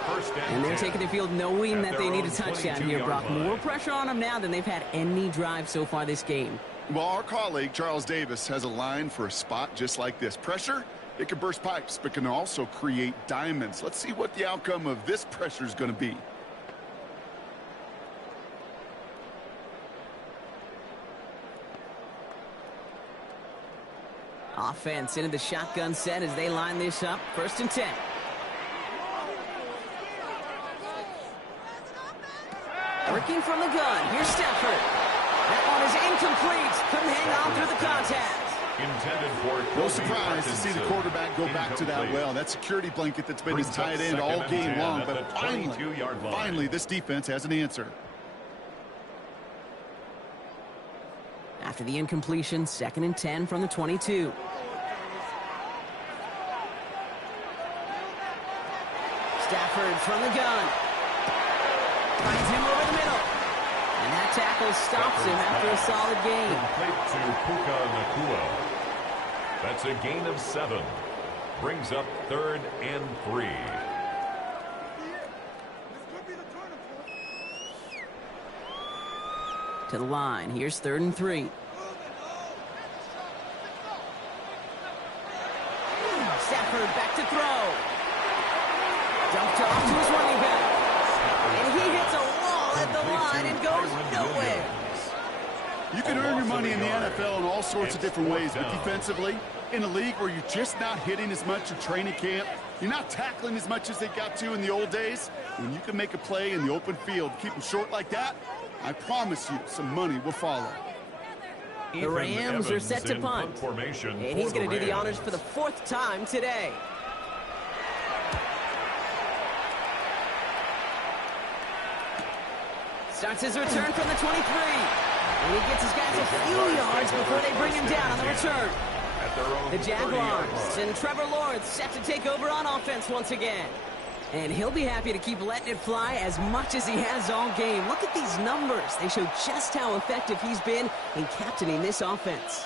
And they're taking the field knowing that they need a touchdown here, Brock. More pressure on them now than they've had any drive so far this game. Well, our colleague, Charles Davis, has a line for a spot just like this. Pressure, it can burst pipes, but can also create diamonds. Let's see what the outcome of this pressure is going to be. Offense into the shotgun set as they line this up. 1st and 10. Working from the gun. Here's Stafford. That one is incomplete. Couldn't hang on through the contact. No surprise to see the quarterback go back to that well. That security blanket that's been his tight end all game long. But finally, this defense has an answer. After the incompletion, 2nd and 10 from the 22. Stafford from the gun. Finds him over the middle. And that tackle stops him after a solid gain. That's a gain of 7. Brings up 3rd and 3. To the line. Here's 3rd and 3. Stafford back to throw. Dumped off to his running back. And he hits a wall at the line and goes nowhere. You can earn your money in the NFL in all sorts of different ways, but defensively, in a league where you're just not hitting as much in training camp, you're not tackling as much as they got to in the old days, when you can make a play in the open field, keep them short like that, I promise you some money will follow. The Rams are set to punt. And he's going to do the honors for the 4th time today. Starts his return from the 23. And he gets his guys a few yards before they bring him down on the return. The Jaguars and Trevor Lawrence set to take over on offense once again. And he'll be happy to keep letting it fly as much as he has all game. Look at these numbers. They show just how effective he's been in captaining this offense.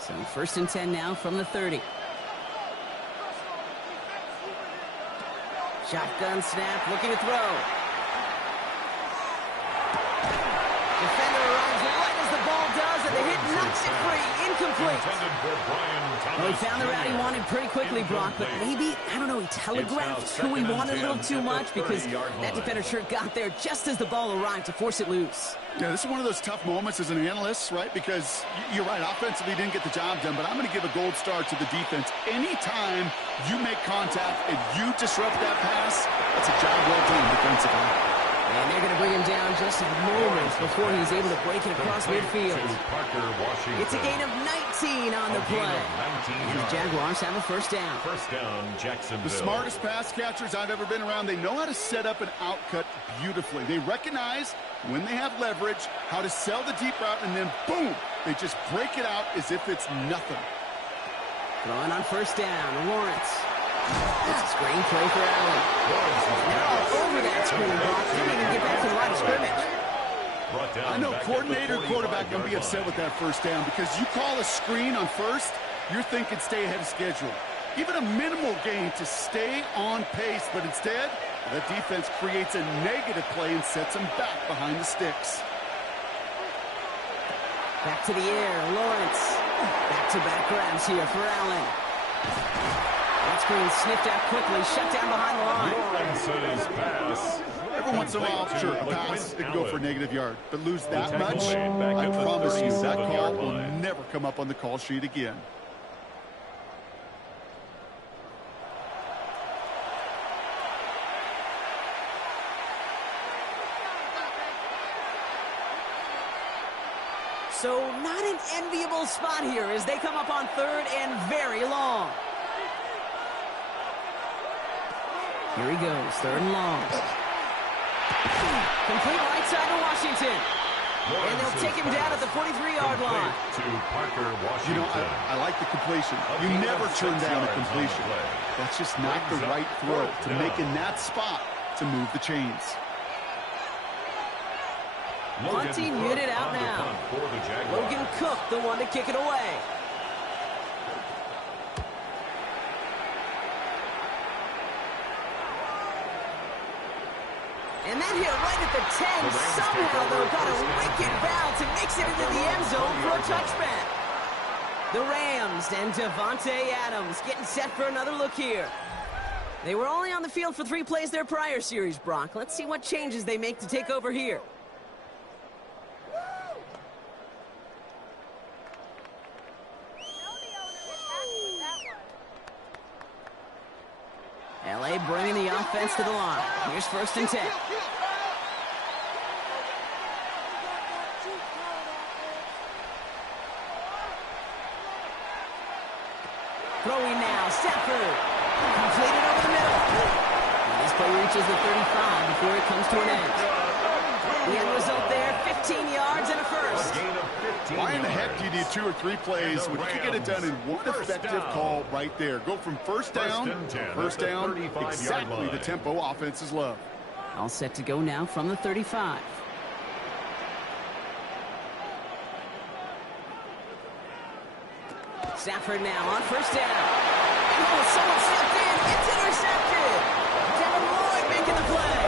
So 1st and 10 now from the 30. Shotgun snap, looking to throw. Defender arrives right as the ball does, and the hit knocks it free. Incomplete. Well, he found the route he wanted pretty quickly, Brock, but maybe, I don't know, he telegraphed who he wanted a little too much because that defender sure got there just as the ball arrived to force it loose. Yeah, this is one of those tough moments as an analyst, right? Because you're right, offensively didn't get the job done, but I'm going to give a gold star to the defense. Anytime you make contact and you disrupt that pass, that's a job well done defensively. And they're going to bring him down just moments before he's able to break it across midfield. It's a gain of 19 on the play. And the Jaguars have a first down. First down, Jacksonville. The smartest pass catchers I've ever been around. They know how to set up an outcut beautifully. They recognize when they have leverage, how to sell the deep route, and then boom, they just break it out as if it's nothing. Throwing on first down, Lawrence. It's a screen play for Allen. They're all over that screen, Brock. Didn't even get back to the line of scrimmage. I know coordinator and quarterback going to be upset with that first down because you call a screen on first, you're thinking stay ahead of schedule. Even a minimal gain to stay on pace, but instead, the defense creates a negative play and sets them back behind the sticks. Back to the air, Lawrence. Back-to-back grabs here for Allen. That screen sniffed out quickly, shut down behind the line. Lawrence's pass. Every once in a while, sure, a pass, it can go for a negative yard. But lose that much, I promise you, that call will never come up on the call sheet again. So not an enviable spot here as they come up on 3rd and very long. Here he goes, 3rd and long. Complete right side to Washington. And they'll take him down at the 43-yard line. To Parker, Washington. You know, I like the completion. You never turn down a completion. That's just not the right throw to make in that spot to move the chains. Punting unit out now. Logan Cook, the one to kick it away. And that hit right at the 10. Somehow, though, got a wicked bounce and makes it into the end zone for a touchback. The Rams and Davante Adams getting set for another look here. They were only on the field for 3 plays their prior series, Brock. Let's see what changes they make to take over here. LA bringing the offense to the line. Here's 1st and 10. Throwing now, Stafford. Completed over the middle. And this play reaches the 35 before it comes to an end. The end result there, 15 yards and a first. Why in the heck do you need 2 or 3 plays when you can get it done in one effective call right there? Go from first down, exactly the tempo offenses love. All set to go now from the 35. Stafford now on first down. Oh, someone stepped in. It's intercepted. Devin Lloyd making the play.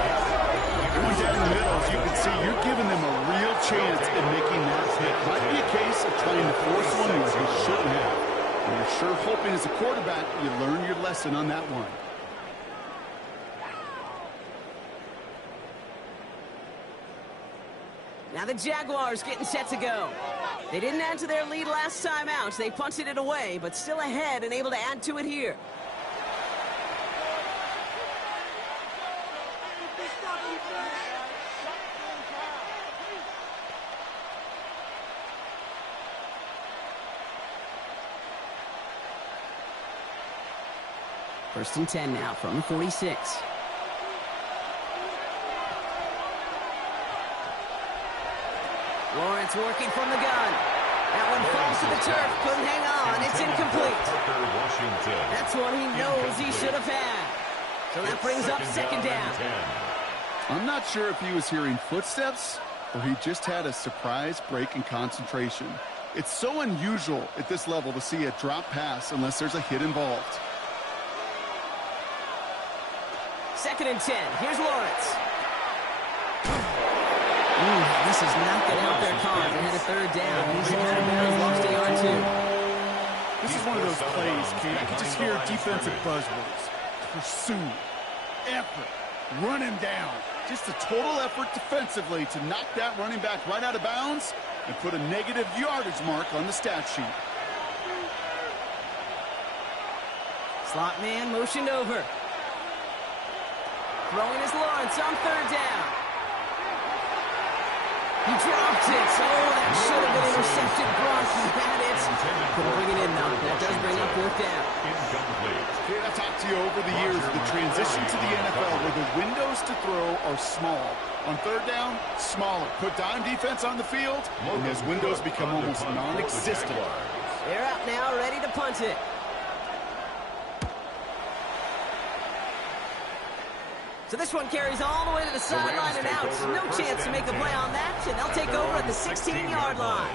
Going down the middle, as you can see, you're giving them a real chance at making that hit. Might be a case of trying to force one where you shouldn't have. And you're sure hoping as a quarterback you learn your lesson on that one. Now the Jaguars getting set to go. They didn't add to their lead last time out. They punted it away, but still ahead and able to add to it here. First and 10 now from the 46. Lawrence working from the gun. That one falls to the turf. Couldn't hang on. It's incomplete. That's one he knows he should have had. So that brings up second down. I'm not sure if he was hearing footsteps or he just had a surprise break in concentration. It's so unusual at this level to see a drop pass unless there's a hit involved. Second and 10. Here's Lawrence. This is not going to help their cause. They had a third down. He's out of bounds, lost a yard too. This is one of those plays, Kate. I can just hear defensive buzzwords. Pursue, effort, run him down. Just a total effort defensively to knock that running back right out of bounds and put a negative yardage mark on the stat sheet. Slot man motioned over. Throwing is Lawrence on third down. He dropped it. Oh, that should have been intercepted. Gronk had it. Couldn't bring it in, though. That does bring up fourth down. Kate, I've talked to you over the years of the transition to the NFL where the windows to throw are small. On third down, smaller. Put dime defense on the field, and those windows become almost non-existent. They're out now, ready to punt it. So this one carries all the way to the sideline and out. No chance to make a play on that, and they'll take over at the 16-yard line.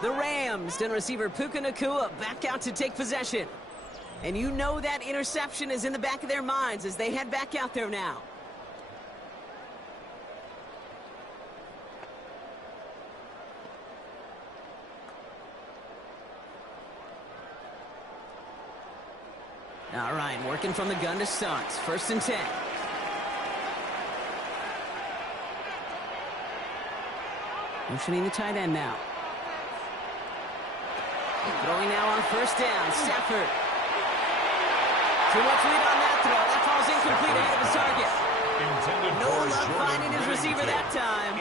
The Rams and receiver Puka Nacua back out to take possession. And you know that interception is in the back of their minds as they head back out there now. All right, working from the gun to start. First and 10. Motioning the tight end now. Throwing now on first down. Stafford. Too much lead on that throw. That falls incomplete ahead of his target. No luck finding his receiver that time.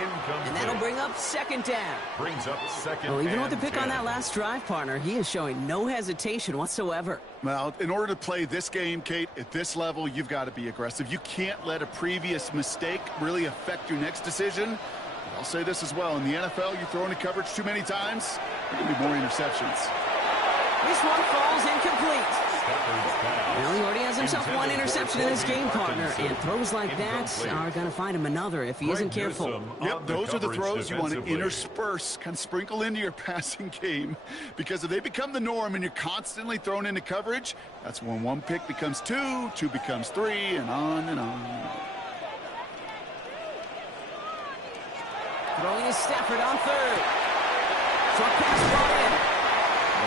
And that'll bring up second down. Well, even with the pick on that last drive, partner, he is showing no hesitation whatsoever. Well, in order to play this game, Kate, at this level, you've got to be aggressive. You can't let a previous mistake really affect your next decision. I'll say this as well. In the NFL, you throw into coverage too many times, there can be more interceptions. This one falls incomplete. Well, he already has himself one interception in his game, partner, and throws like that are going to find him another if he isn't careful. Yep, those are the throws you want to intersperse, kind of sprinkle into your passing game, because if they become the norm and you're constantly thrown into coverage, that's when one pick becomes two, two becomes three, and on and on. Throwing is Stafford on third. Short pass ball in.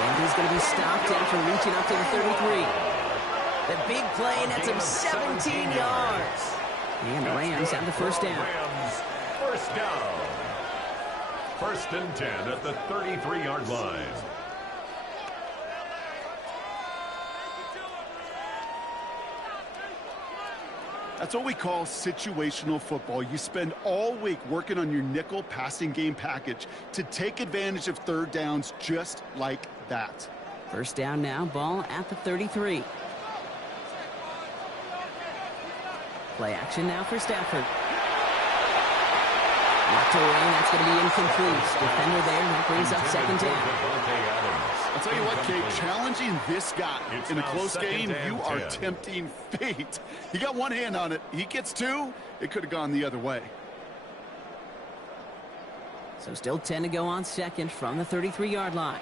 And he's going to be stopped after reaching up to the 33. The big play nets him 17 yards. And the Rams have the first down. First down. First and 10 at the 33-yard line. That's what we call situational football. You spend all week working on your nickel passing game package to take advantage of third downs just like that. First down now, ball at the 33. Play action now for Stafford. Knocked away, that's going to be incomplete. Defender there, that brings up second down. I'll tell you what, Kate, challenging this guy in a close game, you are tempting fate. He got one hand on it. He gets two. It could have gone the other way. So still 10 to go on second from the 33-yard line.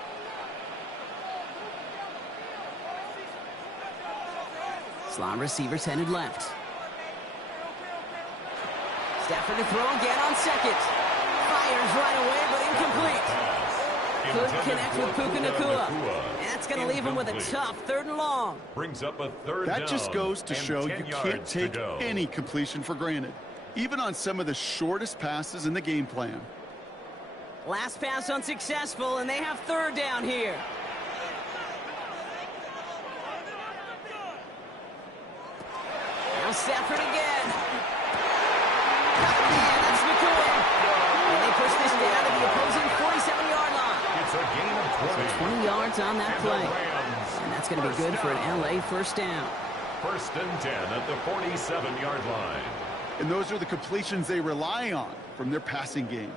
Slot receivers headed left. Stafford to throw again on second. Fires right away, but incomplete. Could connect with Puka Nacua. And that's going to leave him with a tough third and long. Brings up a third down. That just goes to show you can't take any completion for granted, even on some of the shortest passes in the game plan. Last pass unsuccessful, and they have third down here. Now Stafford again. And that's McCoy. And they push this down to the opposing 47-yard line. It's a gain of 20. 20 yards on that play. And that's going to be good for an LA first down. First and 10 at the 47-yard line. And those are the completions they rely on from their passing game.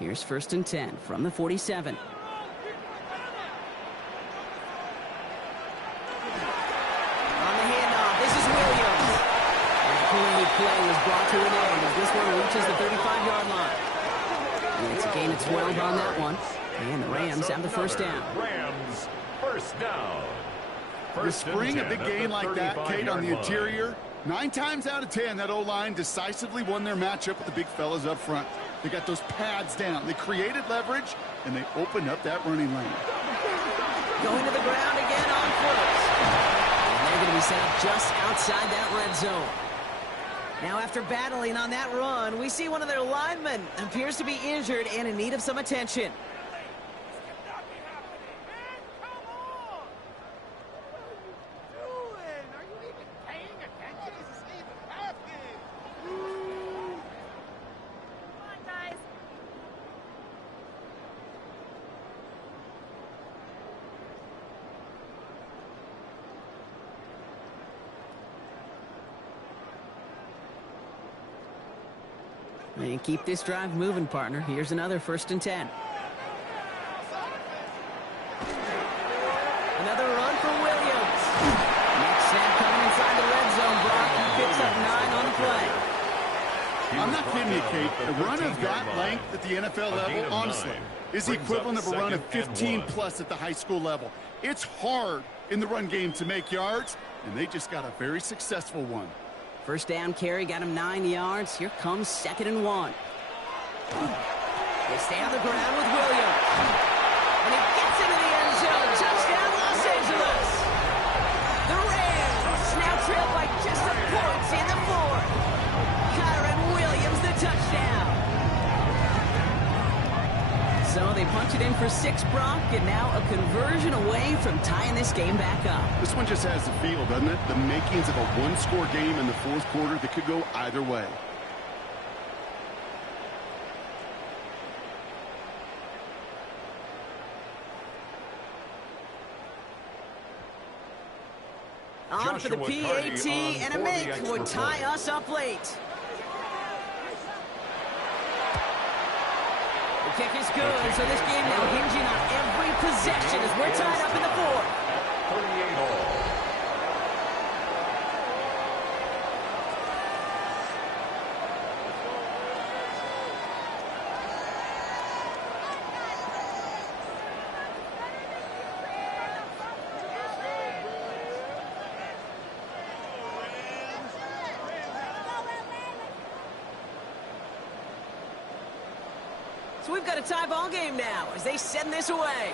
Here's first and 10 from the 47. On the handoff, this is Williams. That play was brought to an end as this one reaches the 35-yard line. And it's a gain of 12 on that one. And the Rams have the first down. Rams, first down. The spring a big gain like that, Kate, on the interior, 9 times out of 10, that O-line decisively won their matchup with the big fellas up front. They got those pads down. They created leverage, and they opened up that running lane. Going to the ground again on foot. And they're going to be set up just outside that red zone. Now, after battling on that run, we see one of their linemen appears to be injured and in need of some attention. And keep this drive moving, partner. Here's another first and 10. Another run for Williams. Next snap coming inside the red zone. Brock, he picks up 9 on the play. I'm not kidding you, Kate. A run of that length at the NFL level, honestly, is the equivalent of a run of 15-plus at the high school level. It's hard in the run game to make yards, and they just got a very successful one. First down carry got him 9 yards. Here comes 2nd and 1. They stay on the ground with Williams. And he gets into the end zone. Touchdown, Los Angeles. The Rams now trail by just a point in the 4th. Kyron Williams, the touchdown. So they punch it in for 6, Brock, and now a conversion away from tying this game back up. This one just has the feel, doesn't it? The makings of a one-score game in the 4th quarter that could go either way. On for the PAT, and a make would tie us up late. The kick is good, so this game now hinging on every possession as we're tied up in the 4th. 38 all. So we've got a tie ball game now as they send this away.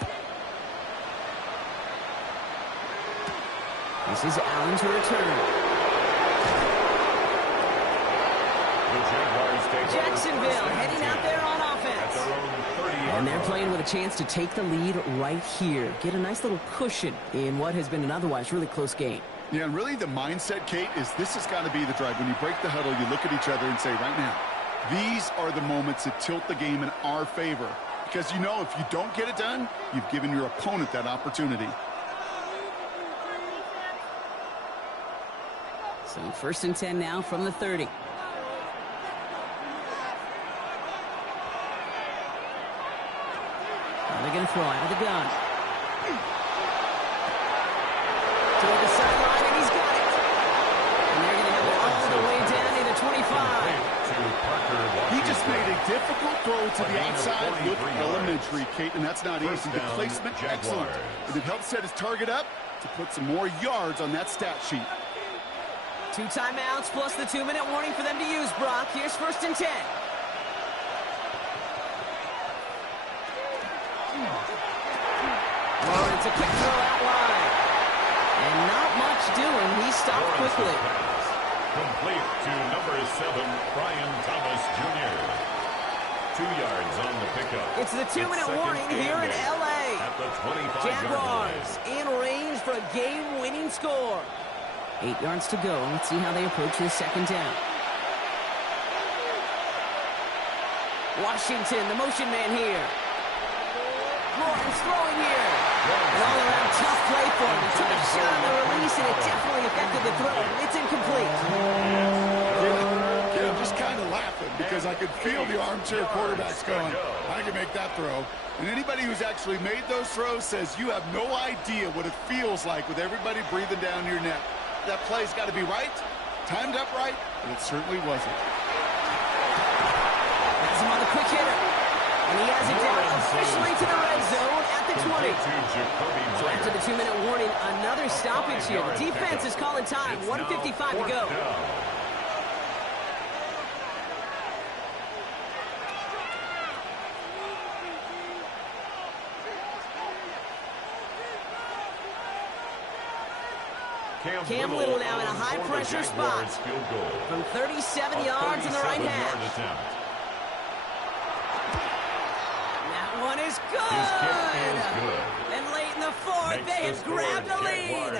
This is Allen to return. Jacksonville heading out there on offense. And they're playing with a chance to take the lead right here. Get a nice little cushion in what has been an otherwise really close game. Yeah, and really the mindset, Kate, is this has got to be the drive. When you break the huddle, you look at each other and say, right now, these are the moments that tilt the game in our favor. Because you know if you don't get it done, you've given your opponent that opportunity. So first and 10 now from the 30. Now they're going to throw out of the gun. Toward the sideline, and he's got it. And they're going to have it all the way down to the 25. He just made a difficult throw to the outside. Look elementary, Kate, and that's not easy. The placement, excellent. And it helps set his target up to put some more yards on that stat sheet. 2 timeouts plus the 2-minute warning for them to use, Brock. Here's first and 10. Lawrence, a quick throw out wide. And not much doing. He stopped quickly. Complete to number 7, Brian Thomas Jr. 2 yards on the pickup. It's the 2-minute warning here in L.A. At the 25-yard Jaguars in range for a game-winning score. 8 yards to go. Let's see how they approach this second down. Washington, the motion man here. Gordon's throwing here. An all-around tough play for him. He took a shot on the release, and it definitely affected the throw. It's incomplete. Yeah, I'm just kind of laughing because I could feel the armchair quarterbacks going, I can make that throw. And anybody who's actually made those throws says you have no idea what it feels like with everybody breathing down your neck. That play's got to be right, timed up right, and it certainly wasn't. Has him on the quick hitter. And he has it down officially to the red zone at the 20. So after the 2-minute warning, another stoppage here. The defense is calling time. 1:55 to go. Cam Little now in a high-pressure spot from 37 yards in the right hash. That one is good. And late in the fourth, they have grabbed the lead.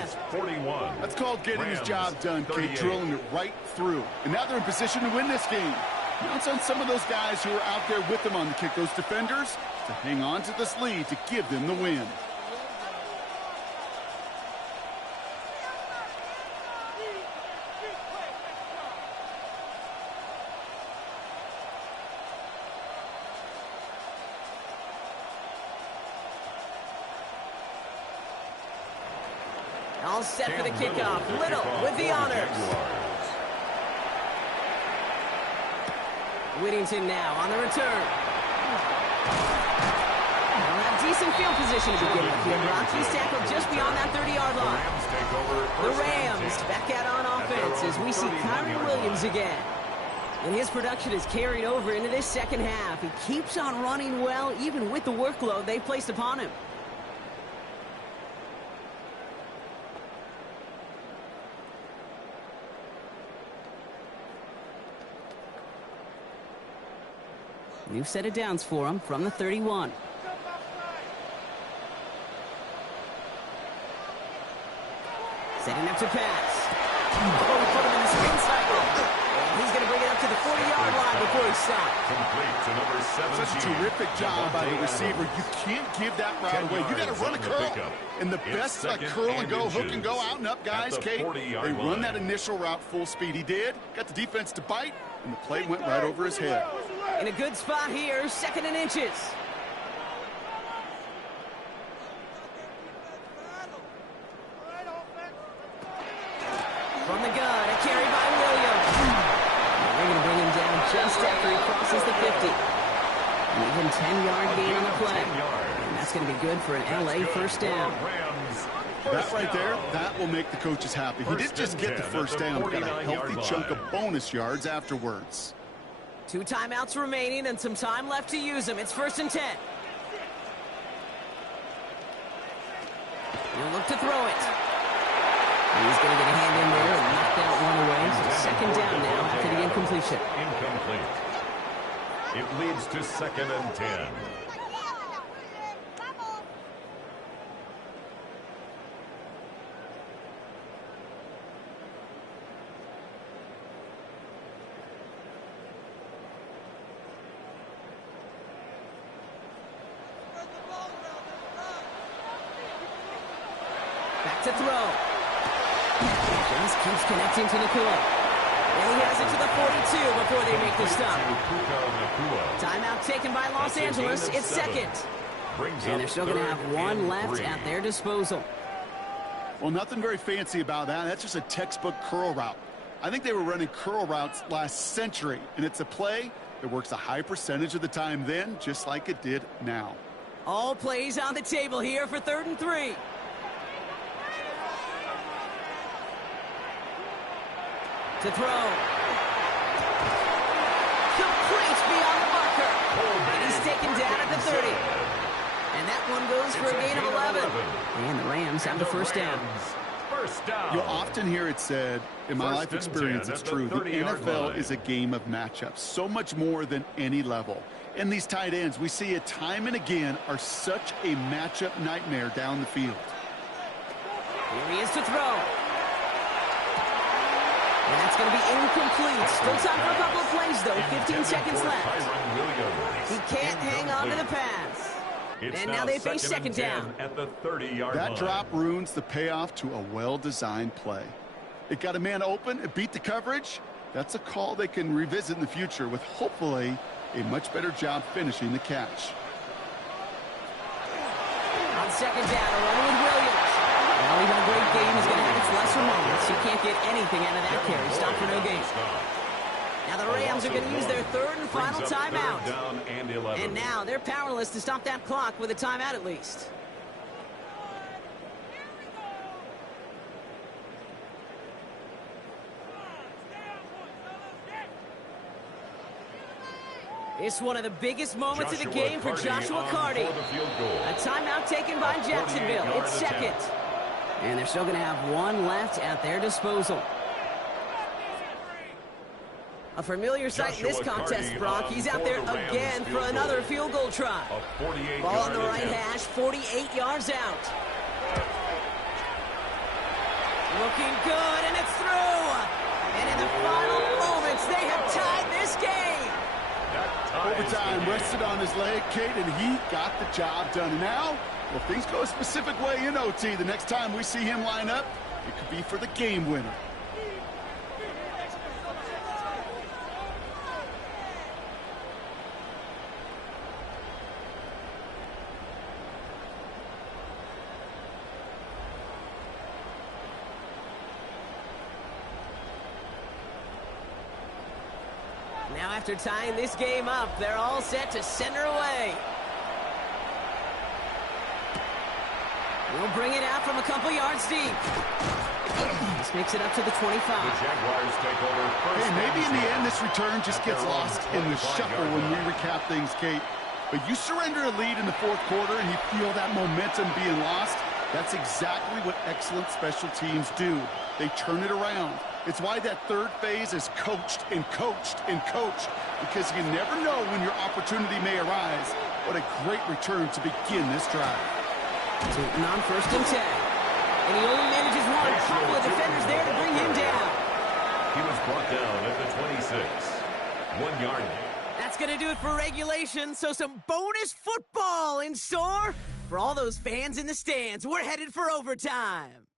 That's called getting his job done, Kate, drilling it right through. And now they're in position to win this game. Now it's on some of those guys who are out there with them on the kick, those defenders, to hang on to this lead to give them the win. All set for the kickoff. Little with the honors. Whittington now on the return. They'll have decent field position to begin with here. Rocky's tackled just beyond that 30-yard line. The Rams back out on offense as we see Kyrie Williams again. And his production is carried over into this second half. He keeps on running well, even with the workload they've placed upon him. New set of downs for him from the 31. Setting up to pass. Oh, he put him in the spin cycle. And he's going to bring it up to the 40-yard line before he stops. Complete to number 17. Such a terrific job by the receiver. You can't give that route away. You got to run a curl. And the best like curl and go, hook and go, out and up, guys, Kate. They run that initial route full speed. He did. Got the defense to bite, and the play went right over his head. In a good spot here, 2nd and inches. From the gun, a carry by Williams. They're going to bring him down just after he crosses the 50. An even 10-yard gain on the play. And that's going to be good for an LA first down. That right there, that will make the coaches happy. He didn't just get the first down, but got a healthy chunk of bonus yards afterwards. 2 timeouts remaining and some time left to use them. It's 1st and 10. He'll look to throw it. And he's going to get a hand in there and knock that one away. So 2nd down now after the incompletion. Incomplete. It leads to 2nd and 10. To throw. Just keeps connecting to Nakua. And he has it to the 42 before they make the stop. Timeout taken by Los Angeles. It's 2nd. And they're still going to have 1 left at their disposal. Well, nothing very fancy about that. That's just a textbook curl route. I think they were running curl routes last century, and it's a play that works a high percentage of the time then, just like it did now. All plays on the table here for 3rd and 3. To throw. Complete beyond the marker. And he's taken down at the 30. And that one goes for a gain of 11. And the Rams have the 1st down. You'll often hear it said, in my life experience, it's true, the NFL is a game of matchups, so much more than any level. And these tight ends, we see it time and again, are such a matchup nightmare down the field. Here he is to throw. And that's going to be incomplete. Still time for a couple of plays, though. 15 seconds left. He can't hang on to the pass. And now they face second down. At the 30-yard line. That drop ruins the payoff to a well-designed play. It got a man open, it beat the coverage. That's a call they can revisit in the future with hopefully a much better job finishing the catch. On second down, along with Williams. Well, even a great game is going to have its lesser moments. You can't get anything out of that carry. Stop for no gain. Now the Rams are going to use their third and final timeout. And now they're powerless to stop that clock with a timeout at least. It's one of the biggest moments of the game for Joshua Carty. A timeout taken by Jacksonville. It's second. And they're still going to have one left at their disposal. A familiar sight in this contest, Brock. He's out there again for another field goal try. Ball on the right hash, 48 yards out. Looking good, and it's through. And in the final moments, they have tied this game. Overtime rested on his leg, Kate, and he got the job done. And now, well, things go a specific way in OT. The next time we see him line up, it could be for the game winner. Now after tying this game up, they're all set to send her away. We'll bring it out from a couple yards deep. This makes it up to the 25. The Jaguars take over first. Hey, maybe in the end this return just gets lost in the shuffle when we recap things, Kate. But you surrender a lead in the fourth quarter and you feel that momentum being lost. That's exactly what excellent special teams do. They turn it around. It's why that third phase is coached and coached and coached, because you never know when your opportunity may arise. What a great return to begin this drive. Taking on first and 10. And he only manages one. Couple of defenders there to bring him down. He was brought down at the 26. 1 yard. That's going to do it for regulation. So some bonus football in store for all those fans in the stands. We're headed for overtime.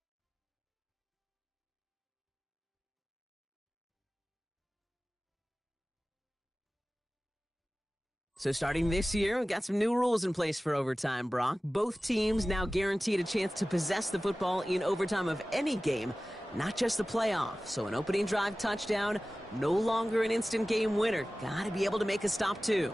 So starting this year, we've got some new rules in place for overtime, Brock. Both teams now guaranteed a chance to possess the football in overtime of any game, not just the playoff. So an opening drive touchdown, no longer an instant game winner. Got to be able to make a stop, too.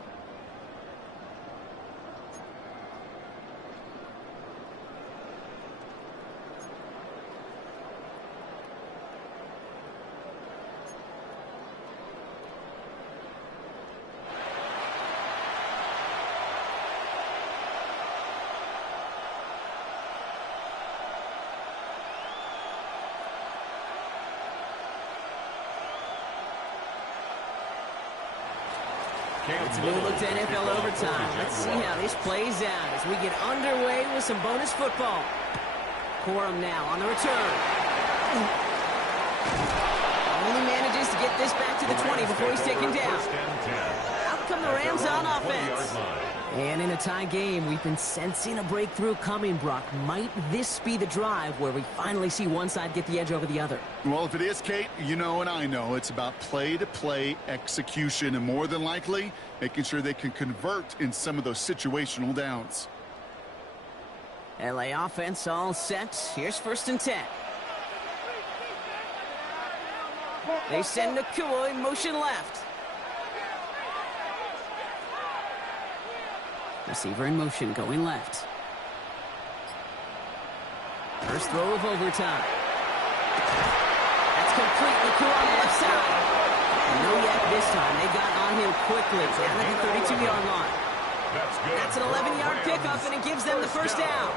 It's a new look to NFL overtime. Let's see how this plays out as we get underway with some bonus football. Corum now on the return. Only manages to get this back to the 20 before he's taken down. Out come the Rams on offense. And in a tie game, we've been sensing a breakthrough coming, Brock. Might this be the drive where we finally see one side get the edge over the other? Well, if it is, Kate, you know and I know it's about play-to-play execution, and more than likely, making sure they can convert in some of those situational downs. LA offense all set. Here's first and 10. They send Nakua in motion left. Receiver in motion going left. First throw of overtime. That's complete. Nakua on the left side. No yak this time. They got on him quickly down at the 32-yard line. That's an 11-yard pickup, and it gives them the first down.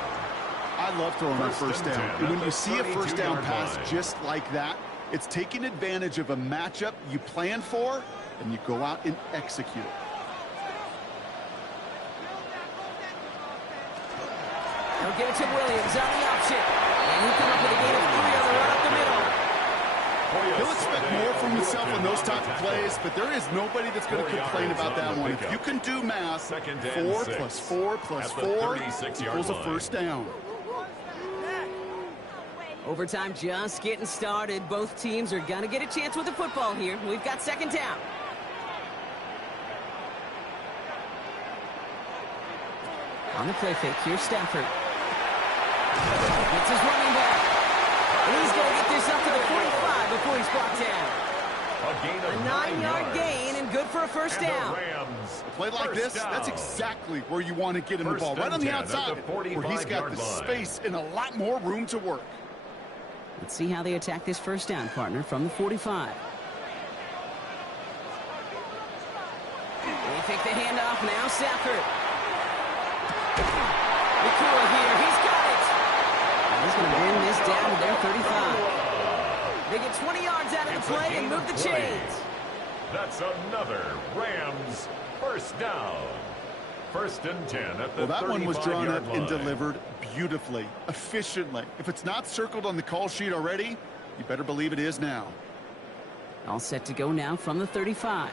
I love throwing on first down. And when you see a first down pass just like that, it's taking advantage of a matchup you plan for, and you go out and execute. They'll give it to Williams on the option. And he'll come up with a gain of 3 on the run up the middle. He'll expect more from himself on those type of plays, but there is nobody that's going to complain about that one. If you can do math, 4 plus 4 plus 4 equals a first down. Overtime just getting started. Both teams are going to get a chance with the football here. We've got second down. On the play fake, here's Stafford. It's his running back. And he's going to get this up to the 45 before he's brought down. A 9-yard gain and good for a first down. A play like this, that's exactly where you want to get him the ball. Right on the outside, where he's got the space and a lot more room to work. Let's see how they attack this first down, partner, from the 45. They fake the handoff. Now Stafford. McCoy here. He's got it. He's going to bring this down to their 35. They get 20 yards out of the play and move the chains. That's another Rams first down. First and 10 at the 35-yard line. Well, that one was drawn up and delivered beautifully, efficiently. If it's not circled on the call sheet already, you better believe it is now. All set to go now from the 35.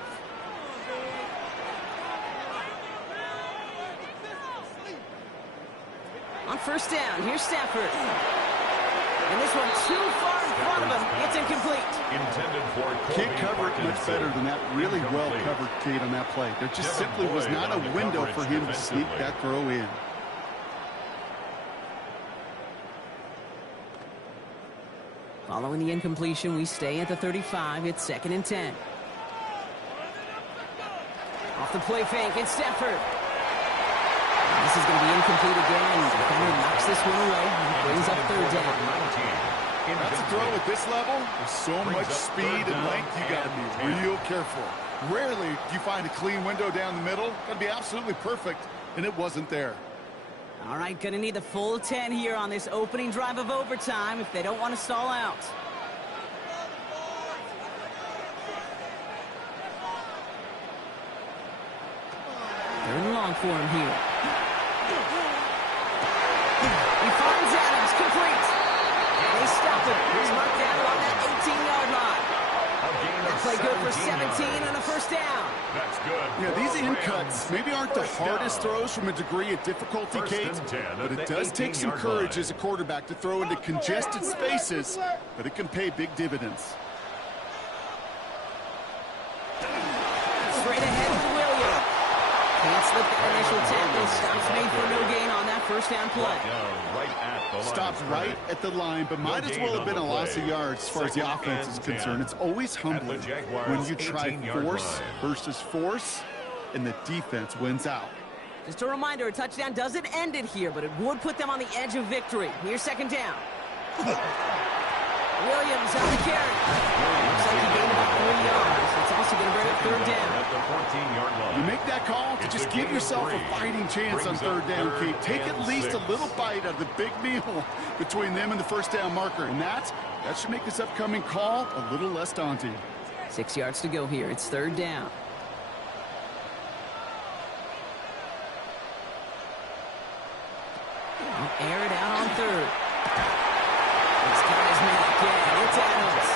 On first down, here's Stafford. And this one too far in front of him. It's incomplete. Intended for Kate covered much better than that. Really well covered Kate on that play. There just simply was not a window for him to sneak that throw in. Following the incompletion, we stay at the 35. It's second and 10. Off the play fake, it's Stafford. This is going to be incomplete again. The defender knocks this one away and brings up third down. That's a throw at this level. With so much speed and length, you got to be real careful. Rarely do you find a clean window down the middle. Got to be absolutely perfect, and it wasn't there. All right, going to need the full 10 here on this opening drive of overtime if they don't want to stall out. They're in long for him here. He finds Adams, complete. And they stop it. He's marked down along that 18-yard line. That play good for 17 and a first down. That's good. Yeah, these in cuts maybe aren't the hardest throws from a degree of difficulty, Kate, but it does take some courage as a quarterback to throw into congested spaces, but it can pay big dividends. Straight ahead with Williams. Can't slip that initial tackle. Stops made for no gain on that first down play. Stopped right at the line, but might as well have been a loss of yards as far as the offense is concerned. It's always humbling when you try force versus force, and the defense wins out. Just a reminder, a touchdown doesn't end it here, but it would put them on the edge of victory. Here's second down. Williams on the carry. Looks like he gained about 3 yards. It's also going to bring up third down. At the 14-yard line. You make that call to just give yourself a fighting chance on third down, Kate. Take at least a little bite out of the big meal between them and the first down marker. And that should make this upcoming call a little less daunting. 6 yards to go here. It's third down. I'll air it out on third. It's got his man again. It's Adams.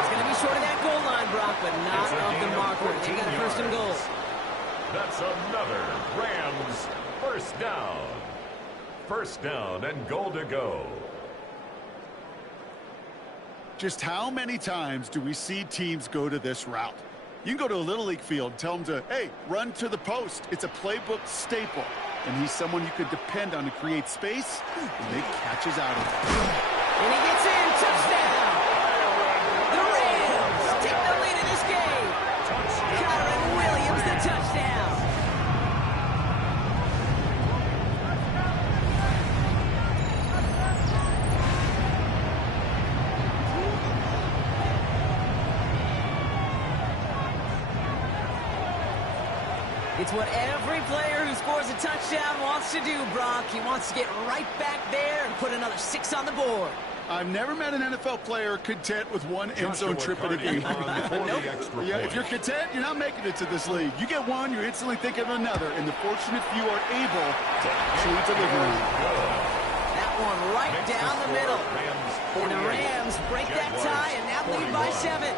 It's going to be short of that goal line, Brock, but not of the marker. They got a first and goal. That's another Rams first down. First down and goal to go. Just how many times do we see teams go to this route? You can go to a Little League field and tell them to, hey, run to the post. It's a playbook staple. And he's someone you could depend on to create space, and they catches out of it. And he gets in. Touchdown. The Rams take the lead in this game. Kyron Williams, the touchdown. It's what every player who scores a touchdown wants to do, Brock. He wants to get right back there and put another 6 on the board. I've never met an NFL player content with one end zone trip in a game. Nope. Yeah, if you're content, you're not making it to this league. You get one, you're instantly thinking of another, and the fortunate few are able to actually deliver. That one right down the middle. And the Rams break that tie, and now that lead by 7.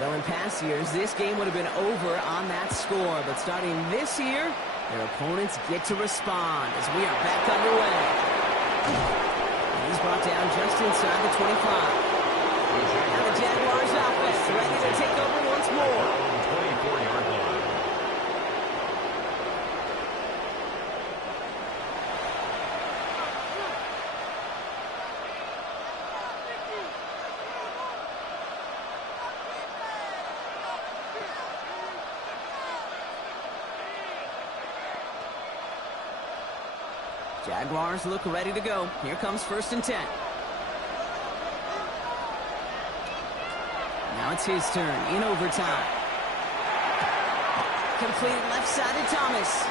Well, in past years, this game would have been over on that score. But starting this year, their opponents get to respond as we are back underway. And he's brought down just inside the 25. Now the Jaguars offense ready to take over once more. 24-yard line. Jaguars look ready to go. Here comes 1st and 10. Now it's his turn in overtime. Complete left side to Thomas.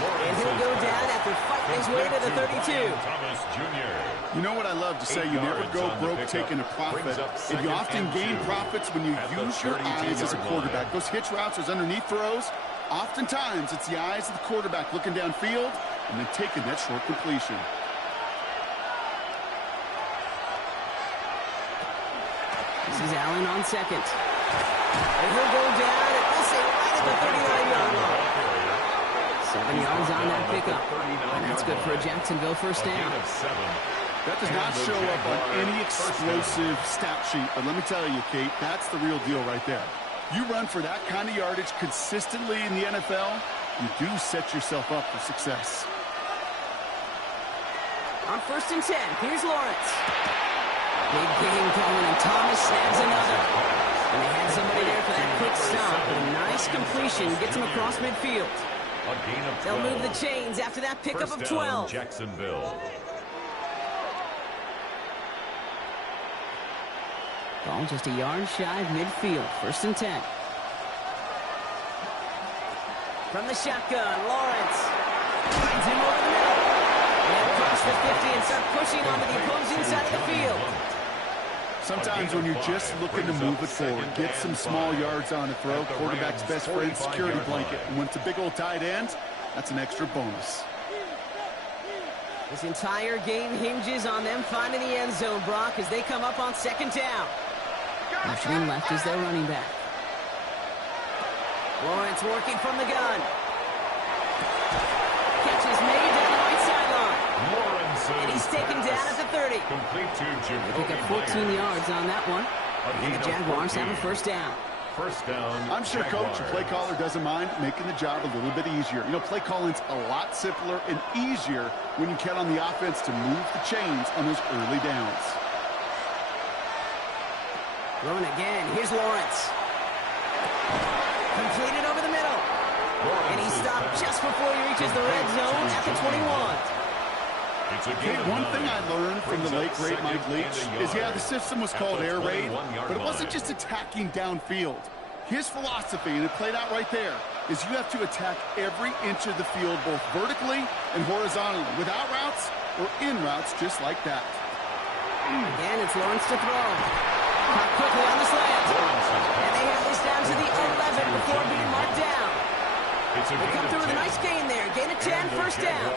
And he'll go down after fighting his way to the 32. Thomas Jr. You know what I love to say? You never go broke taking a profit. And you often gain profits when you use your eyes as a quarterback. Those hitch routes, those underneath throws, oftentimes it's the eyes of the quarterback looking downfield and then taking that short completion. This is Allen on 2nd. And he'll go down and we'll say right at the 39-yard line. 7 yards on that pickup. And that's good for a Jacksonville 1st down. That does not show up on any explosive stat sheet. But let me tell you, Kate, that's the real deal right there. You run for that kind of yardage consistently in the NFL, you do set yourself up for success. On 1st and 10, here's Lawrence. Big game coming, and Thomas snags another. And they had somebody there for that quick stop. But a nice completion gets him across midfield. They'll move the chains after that pickup of 12. Jacksonville. Ball just a yard shy of midfield. 1st and 10. From the shotgun, Lawrence finds him over the middle. And across the 50 and start pushing onto the opposing side of the field. Sometimes when you're just looking to move it forward, get some small yards on a throw, quarterback's best friend, security blanket. And when it's a big old tight end, that's an extra bonus. This entire game hinges on them finding the end zone, Brock, as they come up on 2nd down. Motioning left is their running back. Lawrence working from the gun. Catch is made down the right sideline. And he's taken down at the 30. They pick up 14 yards on that one. And the Jaguars have a 1st down. 1st down. I'm sure Coach, the play caller, doesn't mind making the job a little bit easier. You know, play calling's a lot simpler and easier when you count on the offense to move the chains on those early downs. Throwing again. Here's Lawrence. Completed over the middle. And he stopped just before he reaches the red zone at the 21. Okay, one thing I learned from the late, great Mike Leach is, yeah, the system was called air raid, but it wasn't just attacking downfield. His philosophy, and it played out right there, is you have to attack every inch of the field, both vertically and horizontally, without routes or in routes just like that. Again, it's Lawrence to throw. Caught quickly on the slant. And they have this down to the 11 before being marked down. They come through with a nice gain there. Gain of 10, 1st down.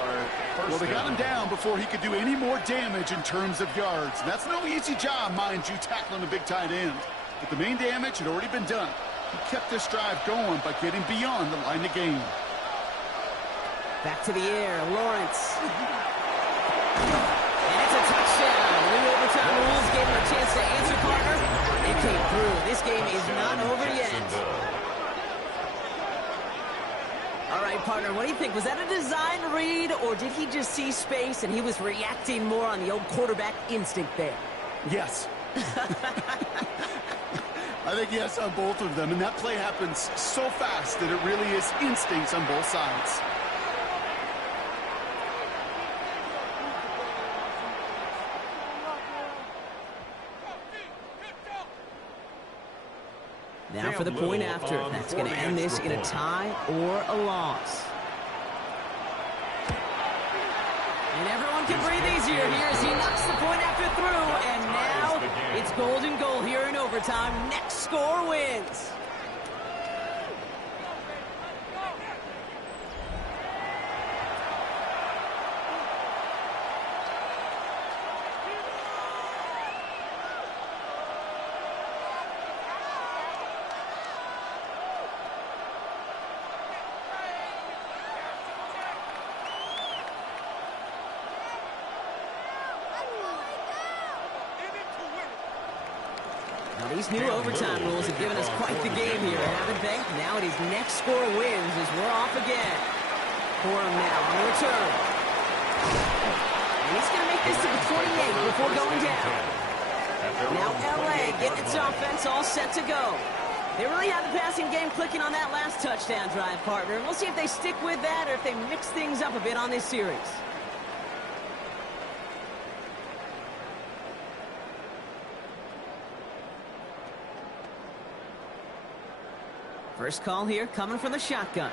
Well, they got him down before he could do any more damage in terms of yards. That's no easy job, mind you, tackling a big tight end. But the main damage had already been done. He kept this drive going by getting beyond the line of game. Back to the air, Lawrence. And it's a touchdown. New overtime rules gave him a chance to answer, partner. It came through. This game is not over yet. All right, partner, what do you think? Was that a design read, or did he just see space and he was reacting more on the old quarterback instinct there? Yes. I think yes on both of them, and that play happens so fast that it really is instincts on both sides. Now for the point after. That's going to end this in a tie or a loss. And everyone can breathe easier here as he knocks the point after through. And now it's golden goal here in overtime. Next score wins. These new overtime rules have given us quite the game here, haven't they? Now it is next score wins as we're off again. Corum now on the return. And he's going to make this to the 28 before going down. Now LA getting its offense all set to go. They really had the passing game clicking on that last touchdown drive, partner. And we'll see if they stick with that or if they mix things up a bit on this series. First call here coming from the shotgun.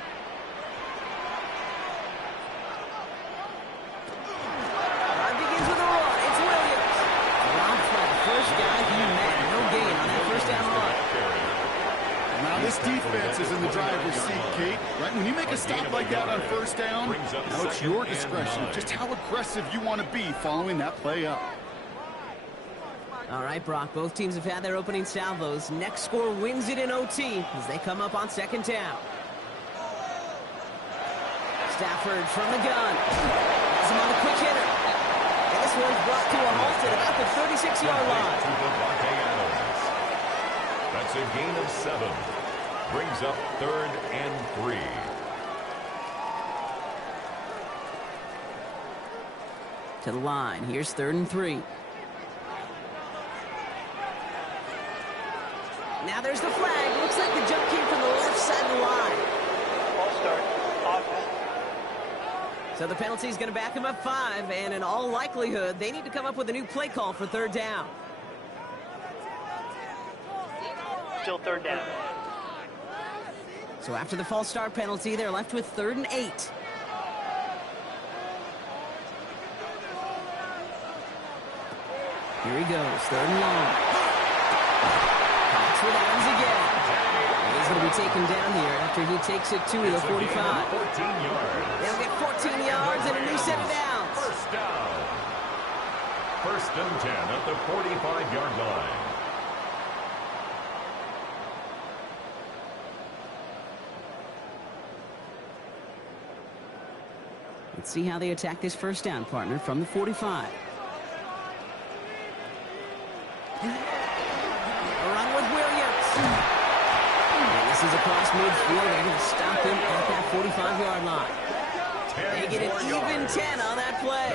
Drive begins with a run. It's Williams. Dropped by the first guy he met. No gain on that first down run. Now this defense is in the driver's seat, Kate. Right when you make a stop like that on first down, now it's your discretion of just how aggressive you want to be following that play up. All right, Brock, both teams have had their opening salvos. Next score wins it in OT as they come up on second down. Stafford from the gun. Has him on the quick hitter. And this one's brought to a halt at about the 36-yard line. That's a gain of 7. Brings up 3rd and 3. To the line. Here's 3rd and 3. Now there's the flag. Looks like the jump came from the left side of the line. Ball start. Offense. So the penalty is going to back him up 5, and in all likelihood, they need to come up with a new play call for 3rd down. Still 3rd down. So after the false start penalty, they're left with 3rd and 8. Here he goes, 3rd and long. With Adams again. And he's going to be taken down here after he takes it to the 45. 14 yards. They'll get 14 yards and a new set of downs. First down. 1st and 10 at the 45-yard line. Let's see how they attack this first down, partner, from the 45. This is across midfield. They're going to stop him at that 45-yard line. They get an even 10 on that play.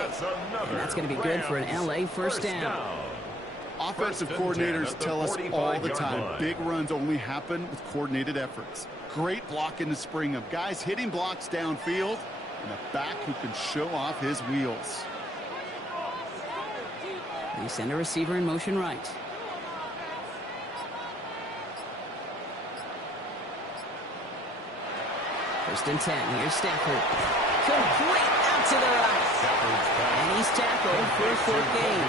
And that's going to be good for an LA first down. Offensive coordinators tell us all the time, big runs only happen with coordinated efforts. Great block in the spring of guys hitting blocks downfield and a back who can show off his wheels. They send a receiver in motion right. First and 10. Here's Stafford. Complete out to the right. And he's tackled for a 4th gain.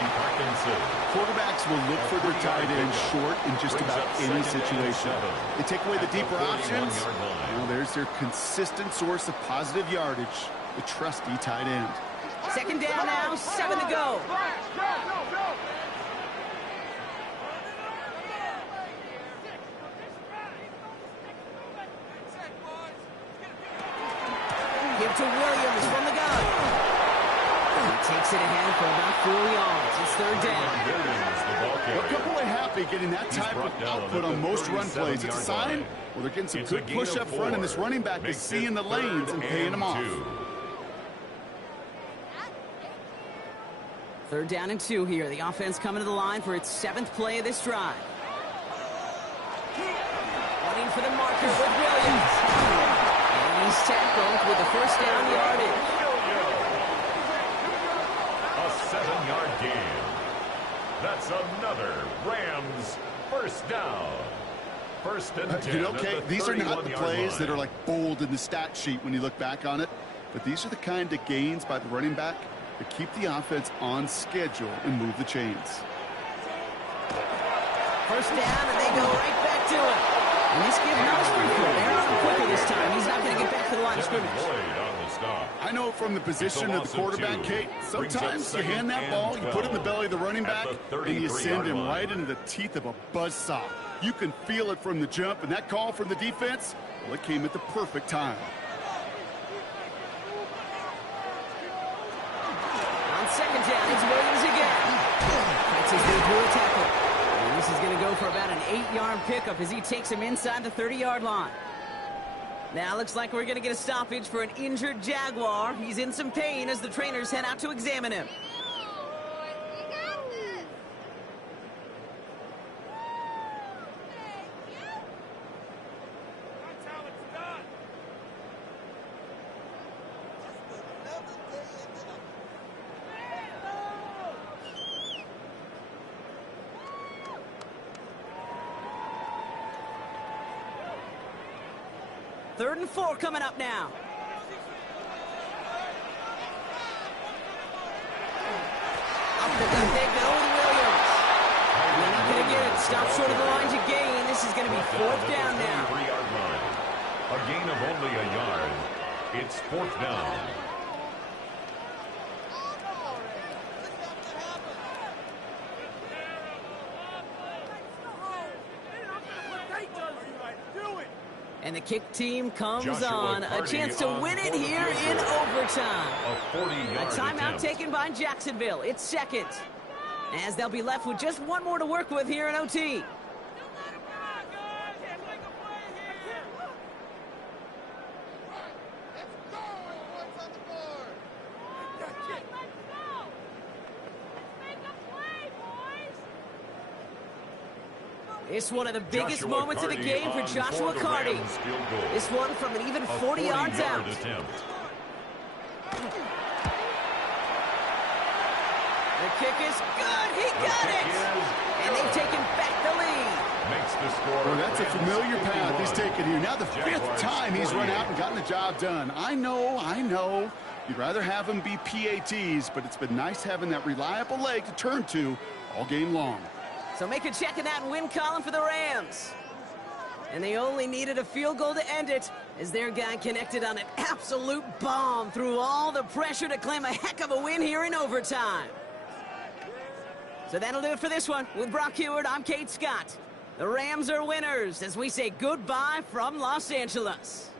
Quarterbacks will look for their tight end short in just about any situation. They take away the deeper options. Now there's their consistent source of positive yardage, the trusty tight end. Second down now, 7 to go. Give to Williams from the gun. He takes it ahead for about 4 yards. It's 3rd down. Well, Couple happy getting that type of output on most run plays. It's a sign, well, they're getting some good push up front, and this running back is seeing the lanes and paying them off. 3rd down and 2 here. The offense coming to the line for its 7th play of this drive. Running for the marker with Williams. And he's tackled with the first down yardage. A 7-yard gain. That's another Rams first down. First and 10 You know, Kate, these are not the plays line. that are like bold in the stat sheet when you look back on it, but these are the kind of gains by the running back that keep the offense on schedule and move the chains. First down, and they go right back to it. And this gives not a sprinkler. They're on him quicker this time. He's not going to get back to the line of scrimmage. I know from the position of the quarterback, Kate, sometimes you hand that ball, you put it in the belly of the running back, and you send him right into the teeth of a buzzsaw. You can feel it from the jump, and that call from the defense, well, it came at the perfect time. On second down, it's Williams again. That's his way through a tackle. And this is going to go for about an 8-yard pickup as he takes him inside the 30-yard line. Now looks like we're going to get a stoppage for an injured Jaguar. He's in some pain as the trainers head out to examine him. Third and 4 coming up now. Up the gut, they go with Williams. And they're not going to get it. Stop short of the line to gain. This is going to be fourth down now. A gain of only a yard. It's fourth down. And the kick team comes on. A chance to win it here in overtime. A timeout taken by Jacksonville. It's second. As they'll be left with just one more to work with here in OT. It's one of the biggest moments of the game for Joshua Carty. This one from an even 40 yards out. The kick is good. He got it. And they've taken back the lead. Well, that's a familiar path he's taken here. Now the fifth time he's run out and gotten the job done. I know. You'd rather have him be PATs, but it's been nice having that reliable leg to turn to all game long. So make a check of that win column for the Rams. And they only needed a field goal to end it as their guy connected on an absolute bomb through all the pressure to claim a heck of a win here in overtime. So that'll do it for this one. With Brock Heward, I'm Kate Scott. The Rams are winners as we say goodbye from Los Angeles.